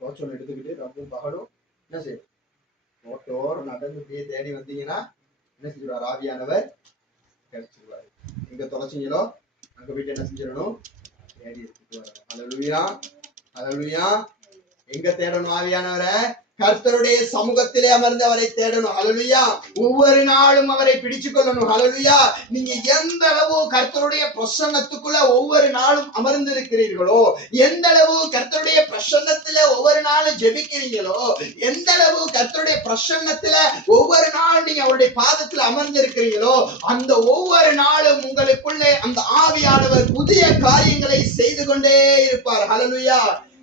தோற்றம் எடுத்துக்கிட்டு ரப்பும் பகலும் என்ன செய்யணும்? ரோட்டோர் நடந்து போய் தேடி வந்தீங்கன்னா என்ன செஞ்சிருவார்? ஆவியானவர் கிடைச்சிருவாரு. எங்க தொலைச்சிங்களோ அங்க போயிட்டு என்ன செஞ்சிடணும்? தேடி எடுத்துட்டு வர. ஹல்லேலூயா. ஹல்லேலூயா. எங்க தேடணும் ஆவியானவரை? கர்த்தருடைய சமூகத்திலே அமர்ந்து அவரை தேடணும். ஹல்லேலூயா. ஒவ்வொரு நாளும் அவரை பிடிச்சு கொள்ளணும். ஹல்லேலூயா. நீங்க எந்த அளவு கர்த்தருடைய பிரசன்னத்துக்குள்ள ஒவ்வொரு நாளும் அமர்ந்து இருக்கிறீர்களோ, எந்த அளவு கர்த்தருடைய பிரசன்னத்துல ஒவ்வொரு நாளும் ஜெபிக்கிறீங்களோ, எந்த அளவு கர்த்தருடைய பிரசன்னத்துல ஒவ்வொரு நாளும் நீங்க அவருடைய பாதத்துல அமர்ந்து இருக்கிறீங்களோ, அந்த ஒவ்வொரு நாளும் உங்களுக்குள்ளே அந்த ஆவியானவர் புதிய காரியங்களை செய்து கொண்டே இருப்பார். ஹல்லேலூயா.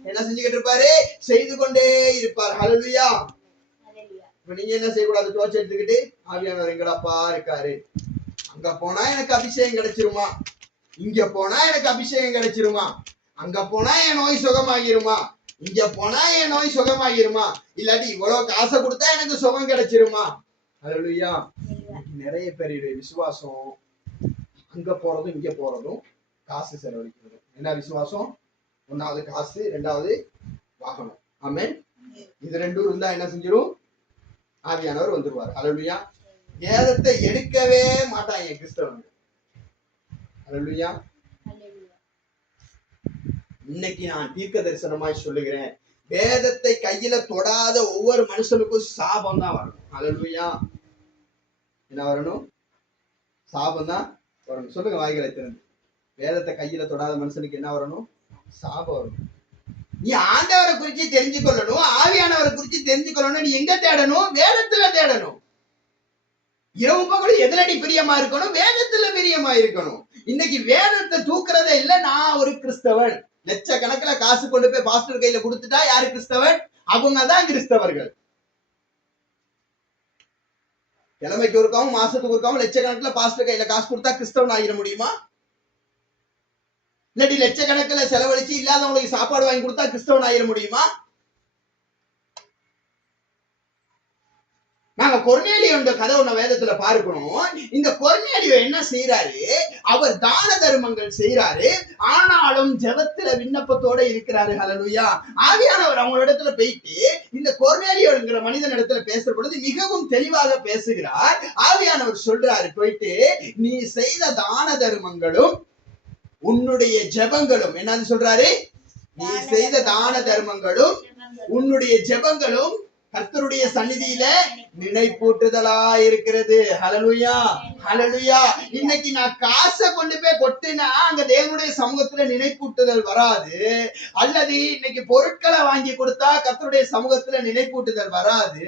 என்ன செஞ்சுக்கிட்டு இருப்பாரு? செய்து கொண்டே இருப்பார். ஹல்லேலூயா. இப்ப நீங்க என்ன செய்யக்கூடாது? டோர்ச் எடுத்துக்கிட்டு ஆவியானவர் எங்கடாப்பா இருக்காரு, அங்க போனா எனக்கு அபிஷேகம் கிடைச்சிருமா, இங்க போனா எனக்கு அபிஷேகம் கிடைச்சிருமா, அங்க போனா என் நோய் சுகமாகிருமா, இங்க போனா என் நோய் சுகமாகிருமா, இல்லாட்டி இவ்வளவு காசை கொடுத்தா எனக்கு சுகம் கிடைச்சிருமா. ஹல்லேலூயா. நிறைய பேருடைய விசுவாசம் அங்க போறதும் இங்க போறதும் காசு செலவழிக்கிறதும். என்ன விசுவாசம்? ஒன்னாவது காசு, ரெண்டாவது வாகனம். ஆமென். இது ரெண்டும் இருந்தா என்ன செஞ்சிடும்? ஆவியானவர் வந்துருவார். ஹல்லேலூயா. வேதத்தை எடுக்கவே மாட்டாங்க கிறிஸ்தவங்க. ஹல்லேலூயா. இன்னைக்கு நான் தீர்க்க தரிசனமாய் சொல்லுகிறேன், வேதத்தை கையில தொடாத ஒவ்வொரு மனுஷனுக்கும் சாபம் தான் வரணும். ஹல்லேலூயா. என்ன வரணும்? சாபம் தான் வரணும். சொல்லுங்க வாய்களை திறந்து. வேதத்தை கையில தொடாத மனுஷனுக்கு என்ன வரணும்? சாபம் வரணும். நீ ஆண்டவரை குறிச்சு தெரிஞ்சு கொள்ளணும், ஆவியானவரை குறிச்சு தெரிஞ்சு கொள்ளணும். நீ எங்க தேடணும்? வேதத்துல தேடணும். இரவு பகலும் எதுல நீ பிரியமா இருக்கணும்? வேதத்துல பிரியமா இருக்கணும். இன்னைக்கு வேதத்தை தூக்குறதே இல்ல. நான் ஒரு கிறிஸ்தவன், லட்சக்கணக்கில் காசு கொண்டு போய் பாஸ்டர் கையில கொடுத்துட்டா யாரு கிறிஸ்தவன்? அவங்கதான் கிறிஸ்தவர்கள். கிழமைக்கு ஒருக்காவும் மாசத்துக்கு ஒருக்காவும் லட்சக்கணக்கில் பாஸ்டர் கையில காசு கொடுத்தா கிறிஸ்தவன் ஆகிட முடியுமா? இல்லாட்டி லட்சக்கணக்கில் செலவழிச்சு இல்லாதவங்களுக்கு சாப்பாடு வாங்கி கொடுத்தா கிறிஸ்தவன் ஆகிட முடியுமா? நாங்க கொர்நேலியோட கதை ஒண்ணு வேதத்துல பார்க்கணும். இந்த கொர்நேலியோ என்ன செய்யறாரு? அவர் தான தர்மங்கள் செய்யறாரு, ஆனாலும் ஜெபத்துல விண்ணப்பத்தோட இருக்கிறாரு. ஹல்லேலூயா. ஆவியானவர் அவங்களோட இடத்துல போயிட்டு இந்த கொர்நேலியோங்கிற மனிதன் இடத்துல பேசுற பொழுது மிகவும் தெளிவாக பேசுகிறார். ஆவியானவர் சொல்றாரு, போயிட்டு நீ செய்த தான தர்மங்களும் உன்னுடைய ஜெபங்களும், என்னன்னு சொல்றாரு? நீ செய்த தான தர்மங்களும் உன்னுடைய ஜெபங்களும் கர்த்தருடைய சந்நிதியில நினைப்பூட்டுதலா இருக்கிறது. ஹல்லேலூயா, ஹல்லேலூயா. இன்னைக்கு நான் காசை கொண்டு போய் கொட்டினா அங்க தேவனுடைய சமூகத்துல நினைப்பூட்டுதல் வராது. அல்லது இன்னைக்கு பொருட்களை வாங்கி கொடுத்தா கர்த்தருடைய சமூகத்துல நினைப்பூட்டுதல் வராது.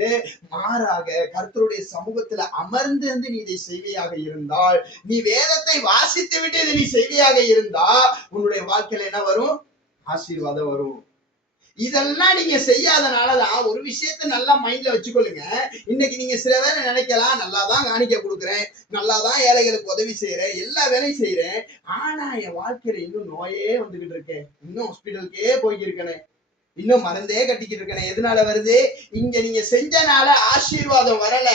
மாறாக கர்த்தருடைய சமூகத்துல அமர்ந்து நீ இதை செய்வையாக இருந்தால், நீ வேதத்தை வாசித்து விட்டு இதை நீ செய்வையாக இருந்தா உன்னுடைய வாழ்க்கையில என்ன வரும்? ஆசீர்வாதம் வரும். இதெல்லாம் நீங்க செய்யாதனாலதான் ஒரு விஷயத்த நல்லா மைண்ட்ல வச்சுக்கொள்ளுங்க. இன்னைக்கு நீங்க சில வேலை நினைக்கலாம், நல்லாதான் காணிக்க கொடுக்குறேன், நல்லாதான் ஏழைகளுக்கு உதவி செய்யறேன், எல்லா வேலையும் செய்யறேன், ஆனா என் வாழ்க்கையில இன்னும் நோயே வந்துகிட்டு இருக்கேன், இன்னும் ஹாஸ்பிட்டலுக்கே போய்க்கு இருக்கேன், இன்னும் மருந்தே கட்டிக்கிட்டு இருக்கேன். எதனால வருது? இங்க நீங்க செஞ்சனால ஆசீர்வாதம் வரல,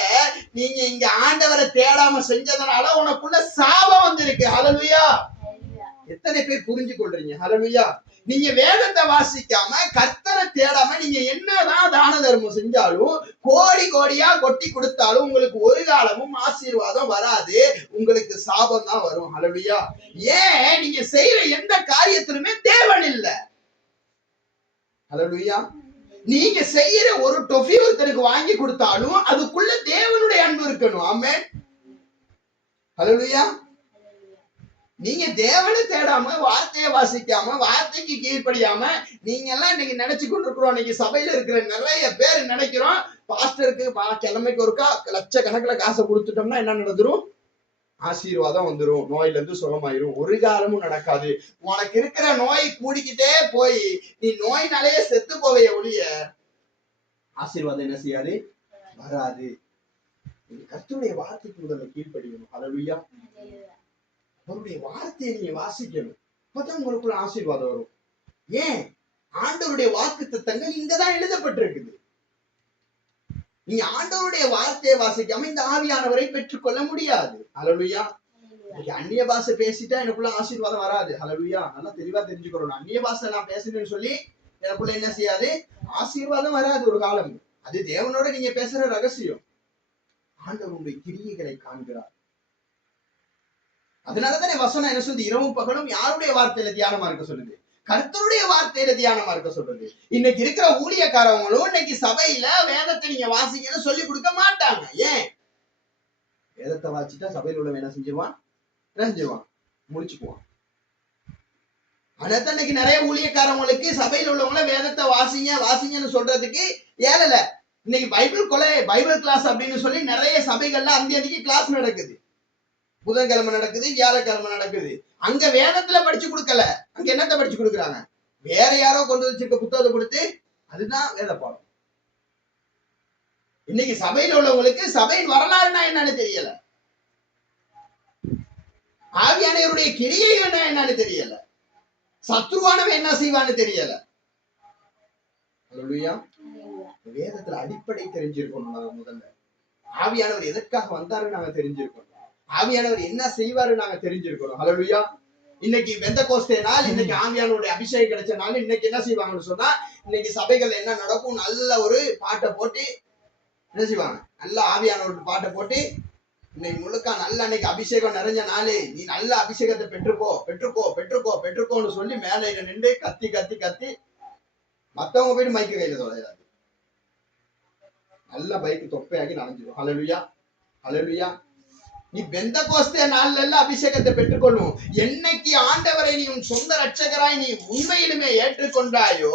நீங்க இங்க ஆண்டவரை தேடாம செஞ்சதுனால உனக்குள்ள சாபம் வந்திருக்கு. ஹல்லேலூயா. எத்தனை பேர் புரிஞ்சு கொள்றீங்க? ஹல்லேலூயா. நீங்க வேதத்தை வாசிக்காம கர்த்தரை தேடாம நீங்க என்னதான் தான தர்மம் செஞ்சாலும் கோடி கோடியா கொட்டி கொடுத்தாலும் உங்களுக்கு ஒரு காலமும் ஆசீர்வாதம் வராது, உங்களுக்கு சாபம் தான் வரும். ஹல்லேலூயா. ஏன்? நீங்க செய்யற எந்த காரியத்திலுமே தேவன் இல்ல. ஹல்லேலூயா. நீங்க செய்யற ஒரு டொஃபி ஒருத்தருக்கு வாங்கி கொடுத்தாலும் அதுக்குள்ள தேவனுடைய அன்பு இருக்கணும். ஆமென். ஹல்லேலூயா. நீங்க தேவனை தேடாம வார்த்தையை வாசிக்காம வார்த்தைக்கு கீழ்ப்படியாம நீங்க எல்லாம் இன்னைக்கு நினைச்சு கொண்டிருக்கிறோம். இன்னைக்கு சபையில இருக்கிற நிறைய பேர் நினைக்கிறோம், பாஸ்டருக்கு கிழமைக்கு ஒருக்கா லட்சக்கணக்கில் காசை கொடுத்துட்டோம்னா என்ன நடந்துரும்? ஆசீர்வாதம் வந்துரும், நோயில இருந்து சுகமாயிரும். ஒரு காலமும் நடக்காது. உனக்கு இருக்கிற நோய் கூடிக்கிட்டே போய் நீ நோயினாலேயே செத்து போவைய ஒழிய ஆசீர்வாதம் என்ன செய்யாது? வராது. கர்த்தருடைய வார்த்தைக்கு முதல்ல கீழ்ப்படியணும். ஹல்லேலூயா. அவருடைய வார்த்தையை நீங்க வாசிக்கணும், அப்பதான் உங்களுக்குள்ள ஆசீர்வாதம் வரும். ஏன்? ஆண்டவருடைய வாக்கு தத்தங்கள் இங்கதான் எழுதப்பட்டிருக்குது. நீங்க ஆண்டவருடைய வார்த்தையை வாசிக்காம இந்த ஆவியானவரை பெற்றுக்கொள்ள முடியாது. ஹல்லேலூயா. அந்நிய பாஷை பேசிட்டா எனக்குள்ள ஆசீர்வாதம் வராது. ஹல்லேலூயா. நல்லா தெளிவா தெரிஞ்சுக்கணும். அந்நிய பாஷை நான் பேசுறேன்னு சொல்லி எனக்குள்ள என்ன செய்யாது? ஆசீர்வாதம் வராது ஒரு காலம். அது தேவனோட நீங்க பேசுற ரகசியம். ஆண்டவருடைய கிரியைகளை காண்கிறார். அதனாலதானே வசனம் என்ன சொல்லுது? இரவும் பகலும் யாருடைய வார்த்தையில தியானமா இருக்க சொல்லுது? கர்த்தருடைய வார்த்தையில தியானமா இருக்க சொல்றது. இன்னைக்கு இருக்கிற ஊழியக்காரவங்களும் இன்னைக்கு சபையில வேதத்தை நீங்க வாசிக்கன்னு சொல்லி கொடுக்க மாட்டாங்க. ஏன்? வேதத்தை வாசிட்டா சபையில் உள்ளவன் என்ன செஞ்சிருவான்? முடிச்சுக்குவான். ஆனா இன்னைக்கு நிறைய ஊழியக்காரவங்களுக்கு சபையில் உள்ளவங்கள வேதத்தை வாசிங்கன்னு சொல்றதுக்கு ஏழல. இன்னைக்கு பைபிள் கிளாஸ் அப்படின்னு சொல்லி நிறைய சபைகள்ல அந்திக்கு கிளாஸ் நடக்குது. புதன்கிழமை நடக்குது, வியாழக்கிழமை நடக்குது. அங்க வேதத்துல படிச்சு கொடுக்கல, அங்க என்னத்தை படிச்சு கொடுக்குறாங்க? வேற யாரோ கொண்டு வச்சிருக்க புத்தகத்தை கொடுத்து அதுதான் வேத பாடம். இன்னைக்கு சபையில உள்ளவங்களுக்கு சபையின் வரலாறுனா என்னன்னு தெரியல, ஆவியானவருடைய கிரியை என்னன்னு தெரியல, சத்ருவானவன் என்ன செய்வான்னு தெரியல. ஹல்லேலூயா. வேதத்துல அடிப்படை தெரிஞ்சிருக்கணும். நாங்க முதல்ல ஆவியானவர் எதற்காக வந்தாருன்னு நாங்க தெரிஞ்சிருக்கணும், ஆவியானவர் என்ன செய்வாரு நாங்க தெரிஞ்சிருக்கணும். ஹல்லேலூயா. இன்னைக்கு பெந்தெகோஸ்தே நாள், இன்னைக்கு ஆவியானவருடைய அபிஷேகம் கிடைச்ச நாள். இன்னைக்கு என்ன செய்வாங்கன்னு சொன்னா, இன்னைக்கு சபைகள் என்ன நடக்கும்? நல்ல ஒரு பாட்டை போட்டு என்ன செய்வாங்க? நல்ல ஆவியானவருடைய பாட்டை போட்டு இன்னைக்கு முழுக்க நல்ல அன்னைக்கு அபிஷேகம் நிறைஞ்ச நாளே, நீ நல்ல அபிஷேகத்தை பெற்றுக்கோன்னு சொல்லி மேல நின்று கத்தி கத்தி கத்தி மத்தவங்க போயிட்டு மைக்கு கையில தொலைறாரு. நல்ல பைக்கு தொப்பையாகி நனைஞ்சிடும். ஹல்லேலூயா, ஹல்லேலூயா. நீ பெந்தகோஸ்தே நாள்ல எல்லாம் அபிஷேகத்தை பெற்றுக்கொள்ளும். என்னைக்கு ஆண்டவரை நீ உன் சொந்த ரட்சகராய் நீ உண்மையிலுமே ஏற்றுக்கொண்டாயோ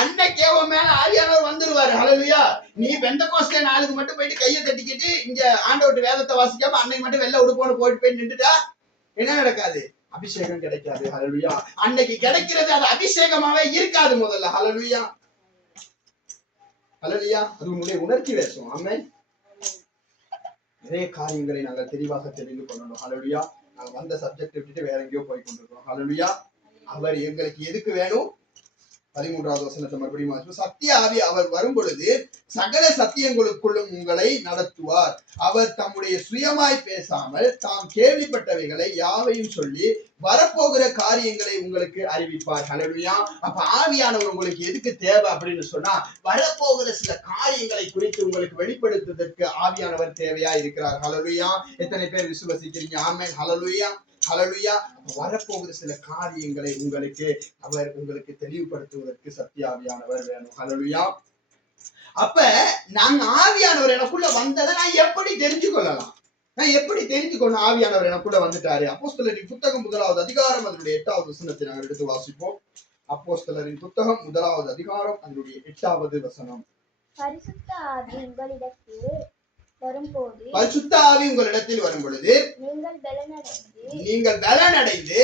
அன்னைக்கே உன் மேல ஆவியானவர் வந்துருவாரு. ஹல்லேலூயா. நீ பெந்தகோஸ்தே நாளுக்கு மட்டும் போயிட்டு கையை தட்டிக்கிட்டு இங்க ஆண்டவர்ட்ட வேதத்தை வாசிக்காம அன்னைக்கு மட்டும் வெள்ள உடுப்போன்னு போயிட்டு நின்றுட்டா என்ன நடக்காது? அபிஷேகம் கிடைக்காது. ஹல்லேலூயா. அன்னைக்கு கிடைக்கிறது அது அபிஷேகமாவே இருக்காது முதல்ல. ஹல்லேலூயா. ஹல்லேலூயா. அது உன்னுடைய உணர்ச்சி வேஷம். ஆமென். நிறைய காரியங்களை நாங்கள் தெளிவாக தெரிந்து கொள்ளணும். ஹல்லேலூயா. நாங்கள் வந்த சப்ஜெக்ட் விட்டுட்டு வேற எங்கேயோ போய் கொண்டிருக்கிறோம். ஹல்லேலூயா. அவர் எங்களுக்கு எதுக்கு வேணும்? 13வது வசனத்தை மறுபடியும் வாசிப்போம். சத்திய ஆவி அவர் வரும் பொழுது சகல சத்தியங்களுக்குள்ளும் உங்களை நடத்துவார். அவர் தம்முடைய சுயமாய் பேசாமல் தாம் கேள்விப்பட்டவைகளை யாவையும் சொல்லி வரப்போகிற காரியங்களை உங்களுக்கு அறிவிப்பார். ஹல்லேலூயா. அப்ப ஆவியானவர் உங்களுக்கு எதுக்கு தேவை அப்படின்னு சொன்னா வரப்போகிற சில காரியங்களை குறித்து உங்களுக்கு வெளிப்படுத்துவதற்கு ஆவியானவர் தேவையா இருக்கிறார். ஹல்லேலூயா. எத்தனை பேர் விசுவசிக்கிறீங்க? ஆமென். ஹல்லேலூயா. ஹல்லேலூயா. வரப்போகிற சில காரியங்களை உங்களுக்கு தெளிவுபடுத்துவதற்கு சத்திய ஆவியானவர் வேணும். ஹல்லேலூயா. அப்ப நாங்க ஆவியானவர் எனக்குள்ள வந்ததை நான் எப்படி தெரிஞ்சு கொள்ளலாம்? நான் எப்படி தெரிஞ்சுக்கணும் ஆவியானவர் எனக்குள்ள வந்துட்டாரு? அப்போஸ்தலரின் புத்தகம் 1வது அதிகாரம் அதனுடைய 8வது வசனத்தை நாங்கள் எடுத்து வாசிப்போம். அப்போஸ்தலரின் புத்தகம் 1வது அதிகாரம் அதனுடைய 8வது வசனம். பரிசுத்த ஆவி உங்களிடத்தில் வரும் பொழுது நீங்கள் பலனடைந்து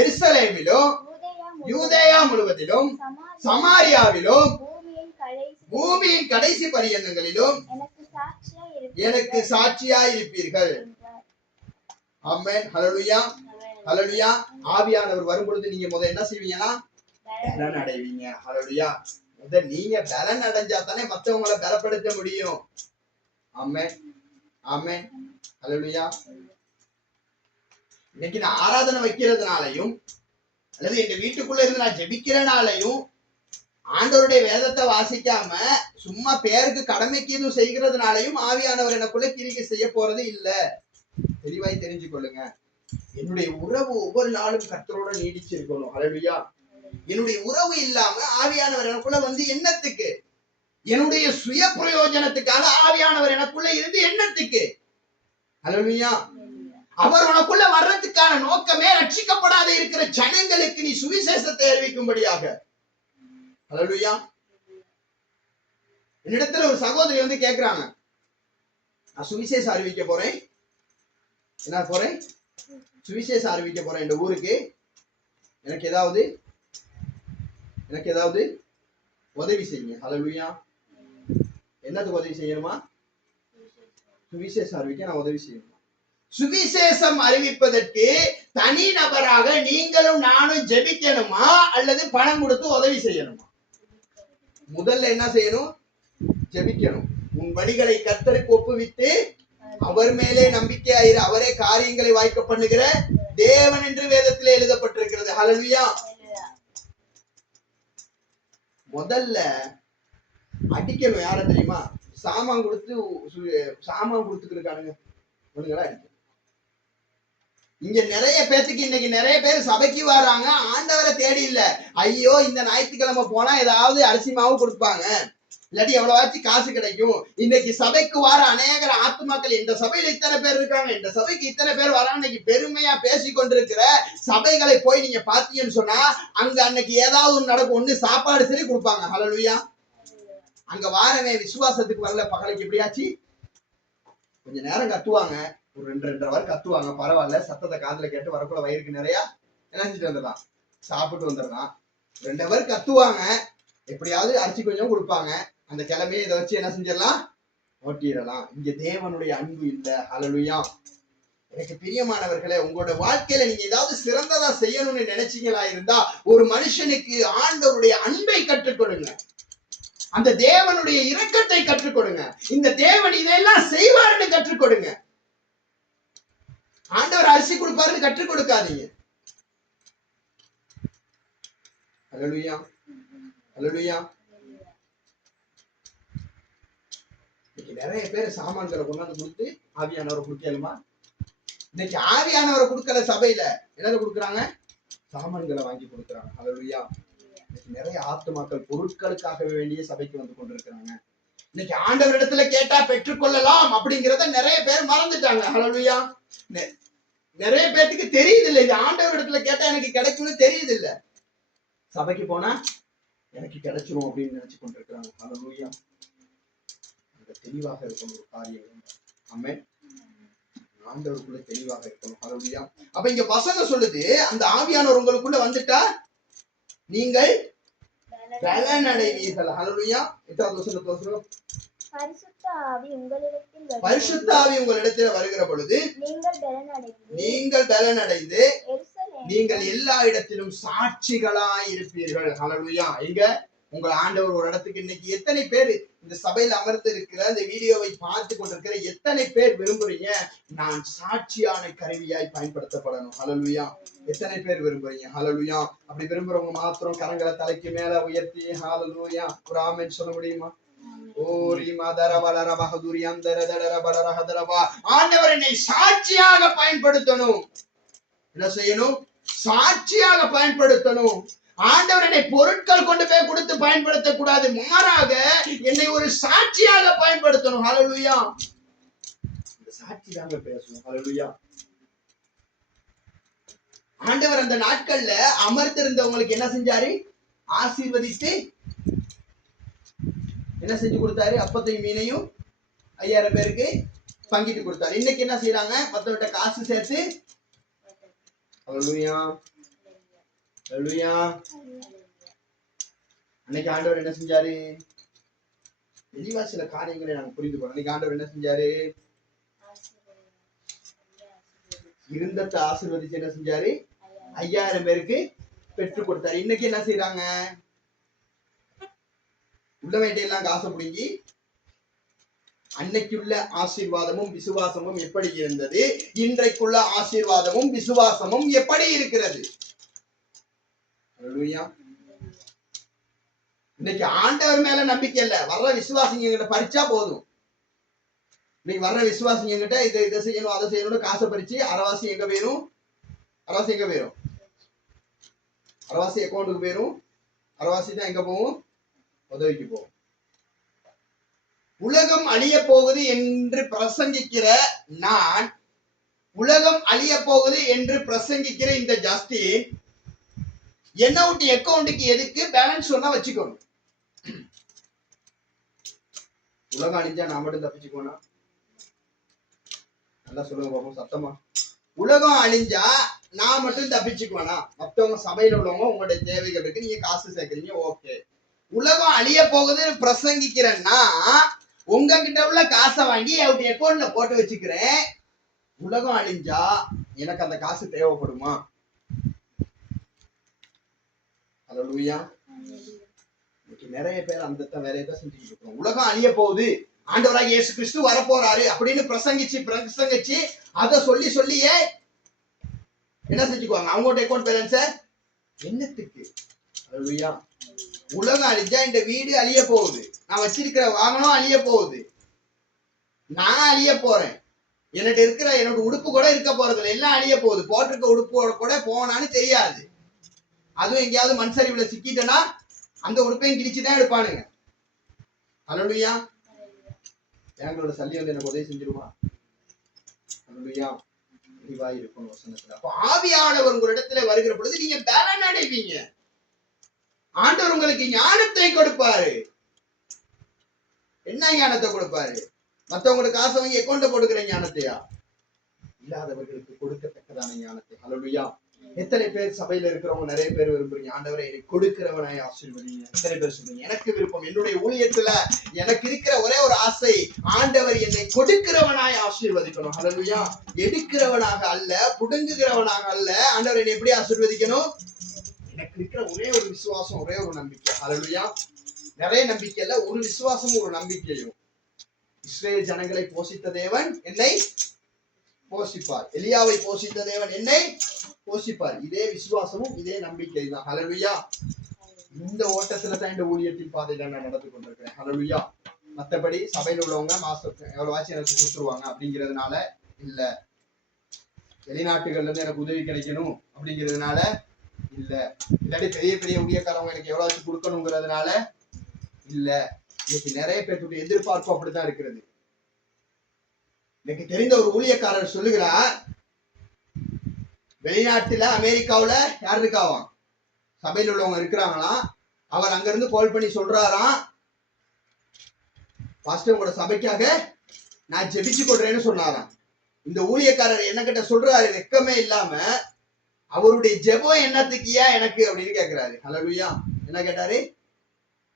எருசலேமிலும் யூதேயா முழுவதிலும் சமாரியாவிலும் பூமியின் கடைசி பரியந்தங்களிலும் எனக்கு சாட்சியாய் இருப்பீர்கள். ஆமென். ஹல்லேலூயா. ஹல்லேலூயா. ஆவியானவர் வரும் பொழுது நீங்க முதல்ல என்ன செய்வீங்கன்னா பலன் அடைவீங்க. ஹல்லேலூயா. நீங்க பலன் அடைஞ்சா தானே மற்றவங்களை பலப்படுத்த முடியும். ஆமென். ஆமென். ஹல்லேலூயா. இன்னைக்கு நான் ஆராதனை வைக்கிறதுனாலையும் அல்லது எங்க வீட்டுக்குள்ள இருந்து நான் ஜெபிக்கிறனாலையும் ஆண்டவருடைய வேதத்தை வாசிக்காம சும்மா பேருக்கு கடமைக்கு எதுவும் செய்கிறதுனாலையும் ஆவியானவர் எனக்குள்ள கிரிக்கை செய்ய போறது இல்ல. தெளிவாய் தெரிஞ்சு கொள்ளுங்க. என்னுடைய உறவு ஒவ்வொரு நாளும் கர்த்தரோட நீடிச்சிருக்கணும். ஹல்லேலூயா. என்னுடைய உறவு இல்லாம ஆவியானவர் எனக்குள்ள வந்து என்னத்துக்கு? என்னுடைய சுய பிரயோஜனத்துக்காக ஆவியானவர் எனக்குள்ள இருந்து என்னத்துக்கு? ஹல்லேலூயா. அவர் உனக்குள்ள வர்றதுக்கான நோக்கமே ரட்சிக்கப்படாத இருக்கிற ஜனங்களுக்கு நீ சுவிசேஷத்தை அறிவிக்கும்படியாக. ஹல்லேலூயா. என்னிடத்துல ஒரு சகோதரி வந்து கேக்குறாங்க, நான் சுவிசேஷம் அறிவிக்க போறேன். என்ன போறேன்? சுவிசேஷம் அறிவிக்க போறேன் இந்த ஊருக்கு. எனக்கு ஏதாவது உதவி செய்யுங்க. ஹல்லேலூயா. என்னது உதவி செய்யணுமா? சுவிசேஷம் அறிவிக்க நான் உதவி செய்யணுமா? சுவிசேஷம் அறிவிப்பதற்கு தனி நபராக நீங்களும் நானும் ஜெபிக்கணுமா அல்லது பணம் கொடுத்து உதவி செய்யணுமா? முதல்ல என்ன செய்யணும்? ஜெபிக்கணும். உன் வழிகளை கர்த்தருக்கு ஒப்புவித்து அவர் மேலே நம்பிக்கையாயிரு. அவரே காரியங்களை வாய்க்க பண்ணுகிற தேவன் என்று வேதத்திலே எழுதப்பட்டிருக்கிறது. ஹல்லேலூயா. முதல்ல அடிக்கணும். யார தெரியுமா? சாமான் கொடுத்துருக்கானுங்க அடிக்கணும். இங்க நிறைய பேத்துக்கு இன்னைக்கு நிறைய பேர் சபைக்கு வராங்க, ஆண்டவரை தேடி இல்ல. ஐயோ இந்த ஞாயிற்றுக்கிழமை போனா ஏதாவது அரிசி மாவு கொடுப்பாங்க, இல்லாட்டி எவ்வளவாச்சும் காசு கிடைக்கும். இன்னைக்கு சபைக்கு வர அநேக ஆத்துமாக்கள் இந்த சபையில இத்தனை பேர் இருக்காங்க, இந்த சபைக்கு இத்தனை பேர் வராங்க, இன்னைக்கு பெருமையா பேசி கொண்டிருக்கிற சபைகளை போய் நீங்க பாத்தீங்கன்னு சொன்னா அங்க அன்னைக்கு ஏதாவது ஒண்ணு நடக்கும். ஒண்ணு சாப்பாடு சரி கொடுப்பாங்க. ஹல்லேலூயா. அங்க வாரவே விசுவாசத்துக்கு வரல பகலைக்கு எப்படியாச்சு கொஞ்ச நேரம் கத்துவாங்க, ஒரு 2-2.5 hour கத்துவாங்க. பரவாயில்ல, சத்தத்தை காதுல கேட்டு வரக்குள்ள வயிறுக்கு நிறைய நினைச்சிட்டு வந்துடலாம், சாப்பிட்டு வந்துடலாம். 2 hour கத்துவாங்க, எப்படியாவது அரிசி கொஞ்சம் கொடுப்பாங்க. அந்த கிழமையை இதை வச்சு என்ன செஞ்சிடலாம்? ஓட்டிடலாம். இங்க தேவனுடைய அன்பு இல்ல. ஹல்லேலூயா. எனக்கு பிரியமானவர்களே, உங்களோட வாழ்க்கையில நீங்க ஏதாவது சிறந்ததா செய்யணும்னு நினைச்சீங்களா இருந்தா ஒரு மனுஷனுக்கு ஆண்டவருடைய அன்பை கற்றுக் கொடுங்க. அந்த தேவனுடைய இரக்கத்தை கற்றுக் கொடுங்க. இந்த தேவன் இதெல்லாம் செய்வார்னு கற்றுக் கொடுங்க. ஆண்டவர் அரிசி கொடுப்பாருன்னு கற்றுக் கொடுக்காதீங்க. ஹல்லேலூயா. ஹல்லேலூயா. இன்னைக்கு நிறைய பேர் சாமான்களை கொண்டாந்து கொடுத்து ஆவியானவரை கொடுக்கலுமா? இன்னைக்கு ஆவியானவரை கொடுக்கல, சபையில என்னதை கொடுக்குறாங்க? சாமான்களை வாங்கி கொடுக்குறாங்க. ஹல்லேலூயா. நிறைய ஆத்துமாக்கள் பொருட்களுக்காக வேண்டிய சபைக்கு வந்து கொண்டிருக்கிறாங்க. இன்னைக்கு ஆண்டவரிடத்துல கேட்டா பெற்றுக்கொள்ளலாம் அப்படிங்கிறத நிறைய பேர் மறந்துட்டாங்க. ஹல்லேலூயா. நிறைய பேருக்கு தெரியுது இல்ல, இது ஆண்டவரிடத்துல கேட்டா எனக்கு கிடைக்கும்னு தெரியுது இல்ல. சபைக்கு போனா எனக்கு கிடைச்சிரும் அப்படின்னு நினைச்சு கொண்டிருக்கிறாங்க. ஹல்லேலூயா. தெளிவாக இருக்கணும் ஒரு காரியம். ஆமென். ஆண்டவருக்குள்ள தெளிவாக இருக்கணும். ஹல்லேலூயா. அப்ப இங்க வசனம் சொல்லுது, அந்த ஆவியானவர் உங்களுக்குள்ள வந்துட்டா நீங்கள் பலன் அடைவீர்கள். ஹல்லேலூயா. 8வது வசனத்தை சொல்லுங்க. பரிசுத்த ஆவி உங்களிடத்தில் பரிசுத்த ஆவி உங்களிடத்தில் வருகிற பொழுது நீங்கள் பலன் அடைந்து நீங்கள் எல்லா இடத்திலும் சாட்சிகளாய் இருப்பீர்கள். ஹல்லேலூயா. இங்க உங்கள் ஆண்டவர் ஒரு இடத்துக்கு இன்னைக்கு எத்தனை பேர் இந்த சபையில் அமர்ந்து இருக்கிற இந்த வீடியோவை பார்த்து கொண்டிருக்கிற எத்தனை பேர் விரும்புறீங்க நான் சாட்சியான கருவியாய் பயன்படுத்தப்படணும்? ஹல்லேலூயா. எத்தனை பேர் விரும்புறீங்க? ஹல்லேலூயா. அப்படி விரும்புறவங்க மாத்திரம் கரங்களை தலைக்கு மேல உயர்த்தி ஹல்லேலூயா ஒரு ஆமென் சொல்ல முடியுமா? ஆண்டவர் என்னை சாட்சியாக பயன்படுத்தணும். என்ன செய்யணும்? சாட்சியாக பயன்படுத்தணும். ஆண்டவர் என்னை பொருட்கள் கொண்டு போய் கொடுத்து பயன்படுத்த கூடாது, மாறாக என்னை ஒரு சாட்சியாக பயன்படுத்தணும். ஹல்லேலூயா. இந்த சாட்சி தாங்க பேசணும். ஹல்லேலூயா. ஆண்டவர் அந்த நாட்கள்ல அமர்ந்திருந்தவங்களுக்கு என்ன செஞ்சாரு? ஆசீர்வதித்து என்ன செஞ்சு கொடுத்தாரு? அப்பத்தையும் மீனையும் 5000 பேருக்கு பங்கிட்டு கொடுத்தாரு. இன்னைக்கு என்ன செய்யறாங்க? மத்தவட்ட காசு சேர்த்து ஹல்லேலூயா ஹல்லேலூயா. அன்னைக்கு ஆண்டவர் என்ன செஞ்சாரு? தெளிவா சில காரியங்களை நாங்க புரிந்து கொள்ளணும். அன்னைக்கு ஆண்டவர் என்ன செஞ்சாரு? இருந்தத்தை ஆசீர்வதிச்சு என்ன செஞ்சாரு? 5000 பேருக்கு பெற்று கொடுத்தாரு. இன்னைக்கு என்ன செய்யறாங்க? உள்ளவன்கிட்ட எல்லாம் காசை பிடுங்கி அன்னைக்குள்ள ஆசீர்வாதமும் விசுவாசமும் எப்படி இருந்தது, இன்றைக்குள்ள ஆசீர்வாதமும் விசுவாசமும் எப்படி இருக்கிறது? இன்னைக்கு ஆண்டவர் மேல நம்பிக்கை இல்ல, வர்ற விசுவாசிங்க பறிச்சா போதும். இன்னைக்கு வர்ற விசுவாசிங்க கிட்ட இதை செய்யணும் அதை செய்யணும்னு காசை பறிச்சு அரைவாசி எங்க போயிரும்? அரைவாசி எங்க போயிரும்? அரைவாசி அக்கௌண்ட்டுக்கு போயிரும். அரைவாசி தான் எங்க போகும்? உதவிக்கு போகும். உலகம் அழிய போகுது என்று பிரசங்கிக்கிற நான், உலகம் அழிய போகுது என்று பிரசங்கிக்கிற இந்த ஜஸ்டின் என்ன விட்டு அக்கௌண்ட்டுக்கு எதுக்கு பேலன்ஸ் சொன்னா வச்சுக்கணும். உலகம் அழிஞ்சா நான் மட்டும் தப்பிச்சுக்கோனா? நல்லா சொல்லுங்க பாப்போம் சத்தமா. உலகம் அழிஞ்சா நான் மட்டும் தப்பிச்சுக்குவேனா? மத்தவங்க சபையில உள்ளவங்க உங்களுடைய தேவைகள் இருக்கு, நீங்க காசு சேர்க்கறீங்க, ஓகே. உலகம் அழிய போகுது பிரசங்கிக்கிறேன்னா உங்ககிட்ட உள்ள காசை வாங்கி அவருடைய அக்கௌண்ட்ல போட்டு வச்சுக்கிறேன். உலகம் அழிஞ்சா எனக்கு அந்த காசு தேவைப்படுமா? ஹல்லேலூயா. நிறைய பேர் அந்த வேலையை தான் செஞ்சுட்டு இருக்கோம். உலகம் அழிய போகுது, ஆண்டவராக இயேசு கிறிஸ்து வரப்போறாரு அப்படின்னு பிரசங்கிச்சு அதை சொல்லியே என்ன செஞ்சுக்குவாங்க? அவங்களோட அக்கௌண்ட் பேலன்ஸ என்னத்துக்கு? ஹல்லேலூயா. உலகம் அழிஞ்சா இந்த வீடு அழிய போகுது, நான் வச்சிருக்கிற வாகனம் அழிய போகுது, நான் அழிய போறேன், என்னோட உடுப்பு கூட இருக்க போறது இல்லை, எல்லாம் அழிய போகுது. போட்டிருக்க உடுப்பு கூட போனான்னு தெரியாது. அதுவும் எங்கேயாவது மண் சரிவுல சிக்கிட்டேன்னா அந்த உடுப்பையும் கிழிச்சுதான் எடுப்பானுங்க. ஹல்லேலூயா. எங்களோட சல்லி வந்து எனக்கு உதவி செஞ்சிருவா. ஹல்லேலூயா. தெளிவாய் இருக்கணும் வசனத்துல. அப்ப ஆவியானவர் உங்க இடத்துல வருகிற பொழுது நீங்க பலன் அடைவீங்க. ஆண்டவர் உங்களுக்கு ஞானத்தை கொடுப்பாரு. என்ன ஞானத்தை கொடுப்பாரு? மத்தவங்களுக்கு காசை வாங்கி அக்கௌண்ட்ல போட்டுக்கிற ஞானத்தையா? இல்லாதவர்களுக்கு கொடுக்கத்தக்கதான ஞானத்தை. ஹல்லேலூயா. எத்தனை பேர் சபையில இருக்கிறவங்க நிறைய பேர் விரும்புறீங்க, ஆண்டவரை என்னை கொடுக்கிறவனாய் ஆசீர்வதிங்க. எத்தனை பேர் சொல்றீங்க எனக்கு விருப்பம், என்னுடைய ஊழியத்துல எனக்கு இருக்கிற ஒரே ஒரு ஆசை, ஆண்டவர் என்னை கொடுக்கிறவனாய் ஆசீர்வதிக்கணும். ஹல்லேலூயா. எடுக்கிறவனாக அல்ல, புடுங்குகிறவனாக அல்ல. ஆண்டவர் என்னை எப்படி ஆசீர்வதிக்கணும்? எனக்கு இருக்கிற ஒரே ஒரு விசுவாசம், ஒரே ஒரு நம்பிக்கை. ஹல்லேலூயா. நிறைய நம்பிக்கை இல்ல, ஒரு விசுவாசமும் ஒரு நம்பிக்கையும். இஸ்ரேல் ஜனங்களை போஷித்த தேவன் என்னை போஷிப்பார், எலியாவை போஷித்த தேவன் என்னை போஷிப்பார். இதே விசுவாசமும் இதே நம்பிக்கை தான். ஹல்லேலூயா. இந்த ஓட்டத்துல தான் இந்த ஊழியத்தின் பாதையில நான் நடந்து கொண்டிருக்கிறேன். ஹல்லேலூயா. மற்றபடி சபையில் உள்ளவங்க மாசத்துக்கு எவ்வளவு ஆச்சு எனக்கு கொடுத்துருவாங்க அப்படிங்கிறதுனால இல்ல, வெளிநாட்டுகள்ல இருந்து எனக்கு உதவி கிடைக்கணும் அப்படிங்கிறதுனால இல்ல, இல்லாட்டி பெரிய பெரிய ஊழியக்காரவங்க எனக்கு எவ்வளவு கொடுக்கணுங்கிறதுனால இல்ல, இன்னைக்கு நிறைய பேருடைய எதிர்பார்ப்பு அப்படித்தான் இருக்கிறது. எனக்கு தெரிந்த ஒரு ஊழியக்காரர் சொல்லுகிறார், வெளிநாட்டுல அமெரிக்காவுல யார் இருக்காவாம், சபையில் உள்ளவங்க இருக்கிறாங்களாம். அவர் அங்க இருந்து கால் பண்ணி சொல்றாராம், பாஸ்டர் உங்களோட சபைக்காக நான் ஜெபிச்சு கொள்றேன்னு சொன்னாராம். இந்த ஊழியக்காரர் என்ன கிட்ட சொல்றாரு, வெக்கமே இல்லாம, அவருடைய ஜெபம் என்னத்துக்கியா எனக்கு அப்படின்னு கேட்கிறாரு. ஹல்லேலூயா. என்ன கேட்டாரு,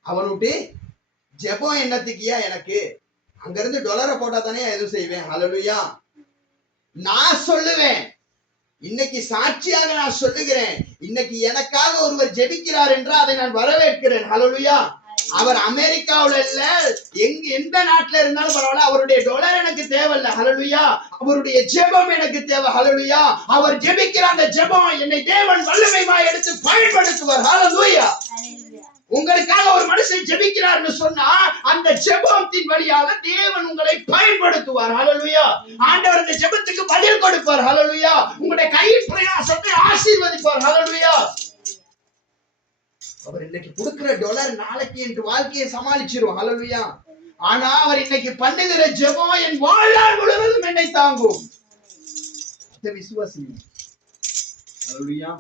அவனுட்டு ஜெபம் என்னத்துக்கியா எனக்கு, அங்க இருந்து டாலரை போட்டா தானே எதுவும் செய்வேன். ஹல்லேலூயா. நான் சொல்லுவேன், இன்னைக்கு சாட்சியாக நான் சொல்லுகிறேன், இன்னைக்கு எனக்காக ஒருவர் ஜெபிக்கிறார் என்றால் அதை நான் வரவேற்கிறேன். ஹல்லேலூயா. அவர் அமெரிக்காவுல இல்ல, எந்த நாட்டுல இருந்தாலும் பரவாயில்ல, அவருடைய டாலர் எனக்கு தேவையில்ல. ஹல்லேலூயா. அவருடைய ஜெபம் எனக்கு தேவை. ஹல்லேலூயா. அவர் ஜெபிக்கிற அந்த ஜெபம் என்னை தேவன் வல்லமையா எடுத்து பயன்படுத்துவார். ஹல்லேலூயா. உங்களுக்காக ஒரு மனுஷன் ஜெபிக்கிறார்னு சொன்னா அந்த ஜெபத்தின் வழியாக தேவன் உங்களை பயன்படுத்துவார். ஹல்லேலூயா. ஆண்டவர் அந்த ஜெபத்துக்கு பதில் கொடுப்பார். ஹல்லேலூயா. உங்களுடைய கையின் பிரயாசத்தை ஆசீர்வதிப்பார். ஹல்லேலூயா. அவர் இன்னைக்கு கொடுக்கிற டாலர் நாளைக்கு என் வாழ்க்கையை சமாளிச்சிரும். ஹல்லேலூயா. ஆனா அவர் இன்னைக்கு பண்ணுகிற ஜெபம் என் வாழ்நாள் முழுவதும் என்னை தாங்கும். அதை விசுவாசிங்க. ஹல்லேலூயா.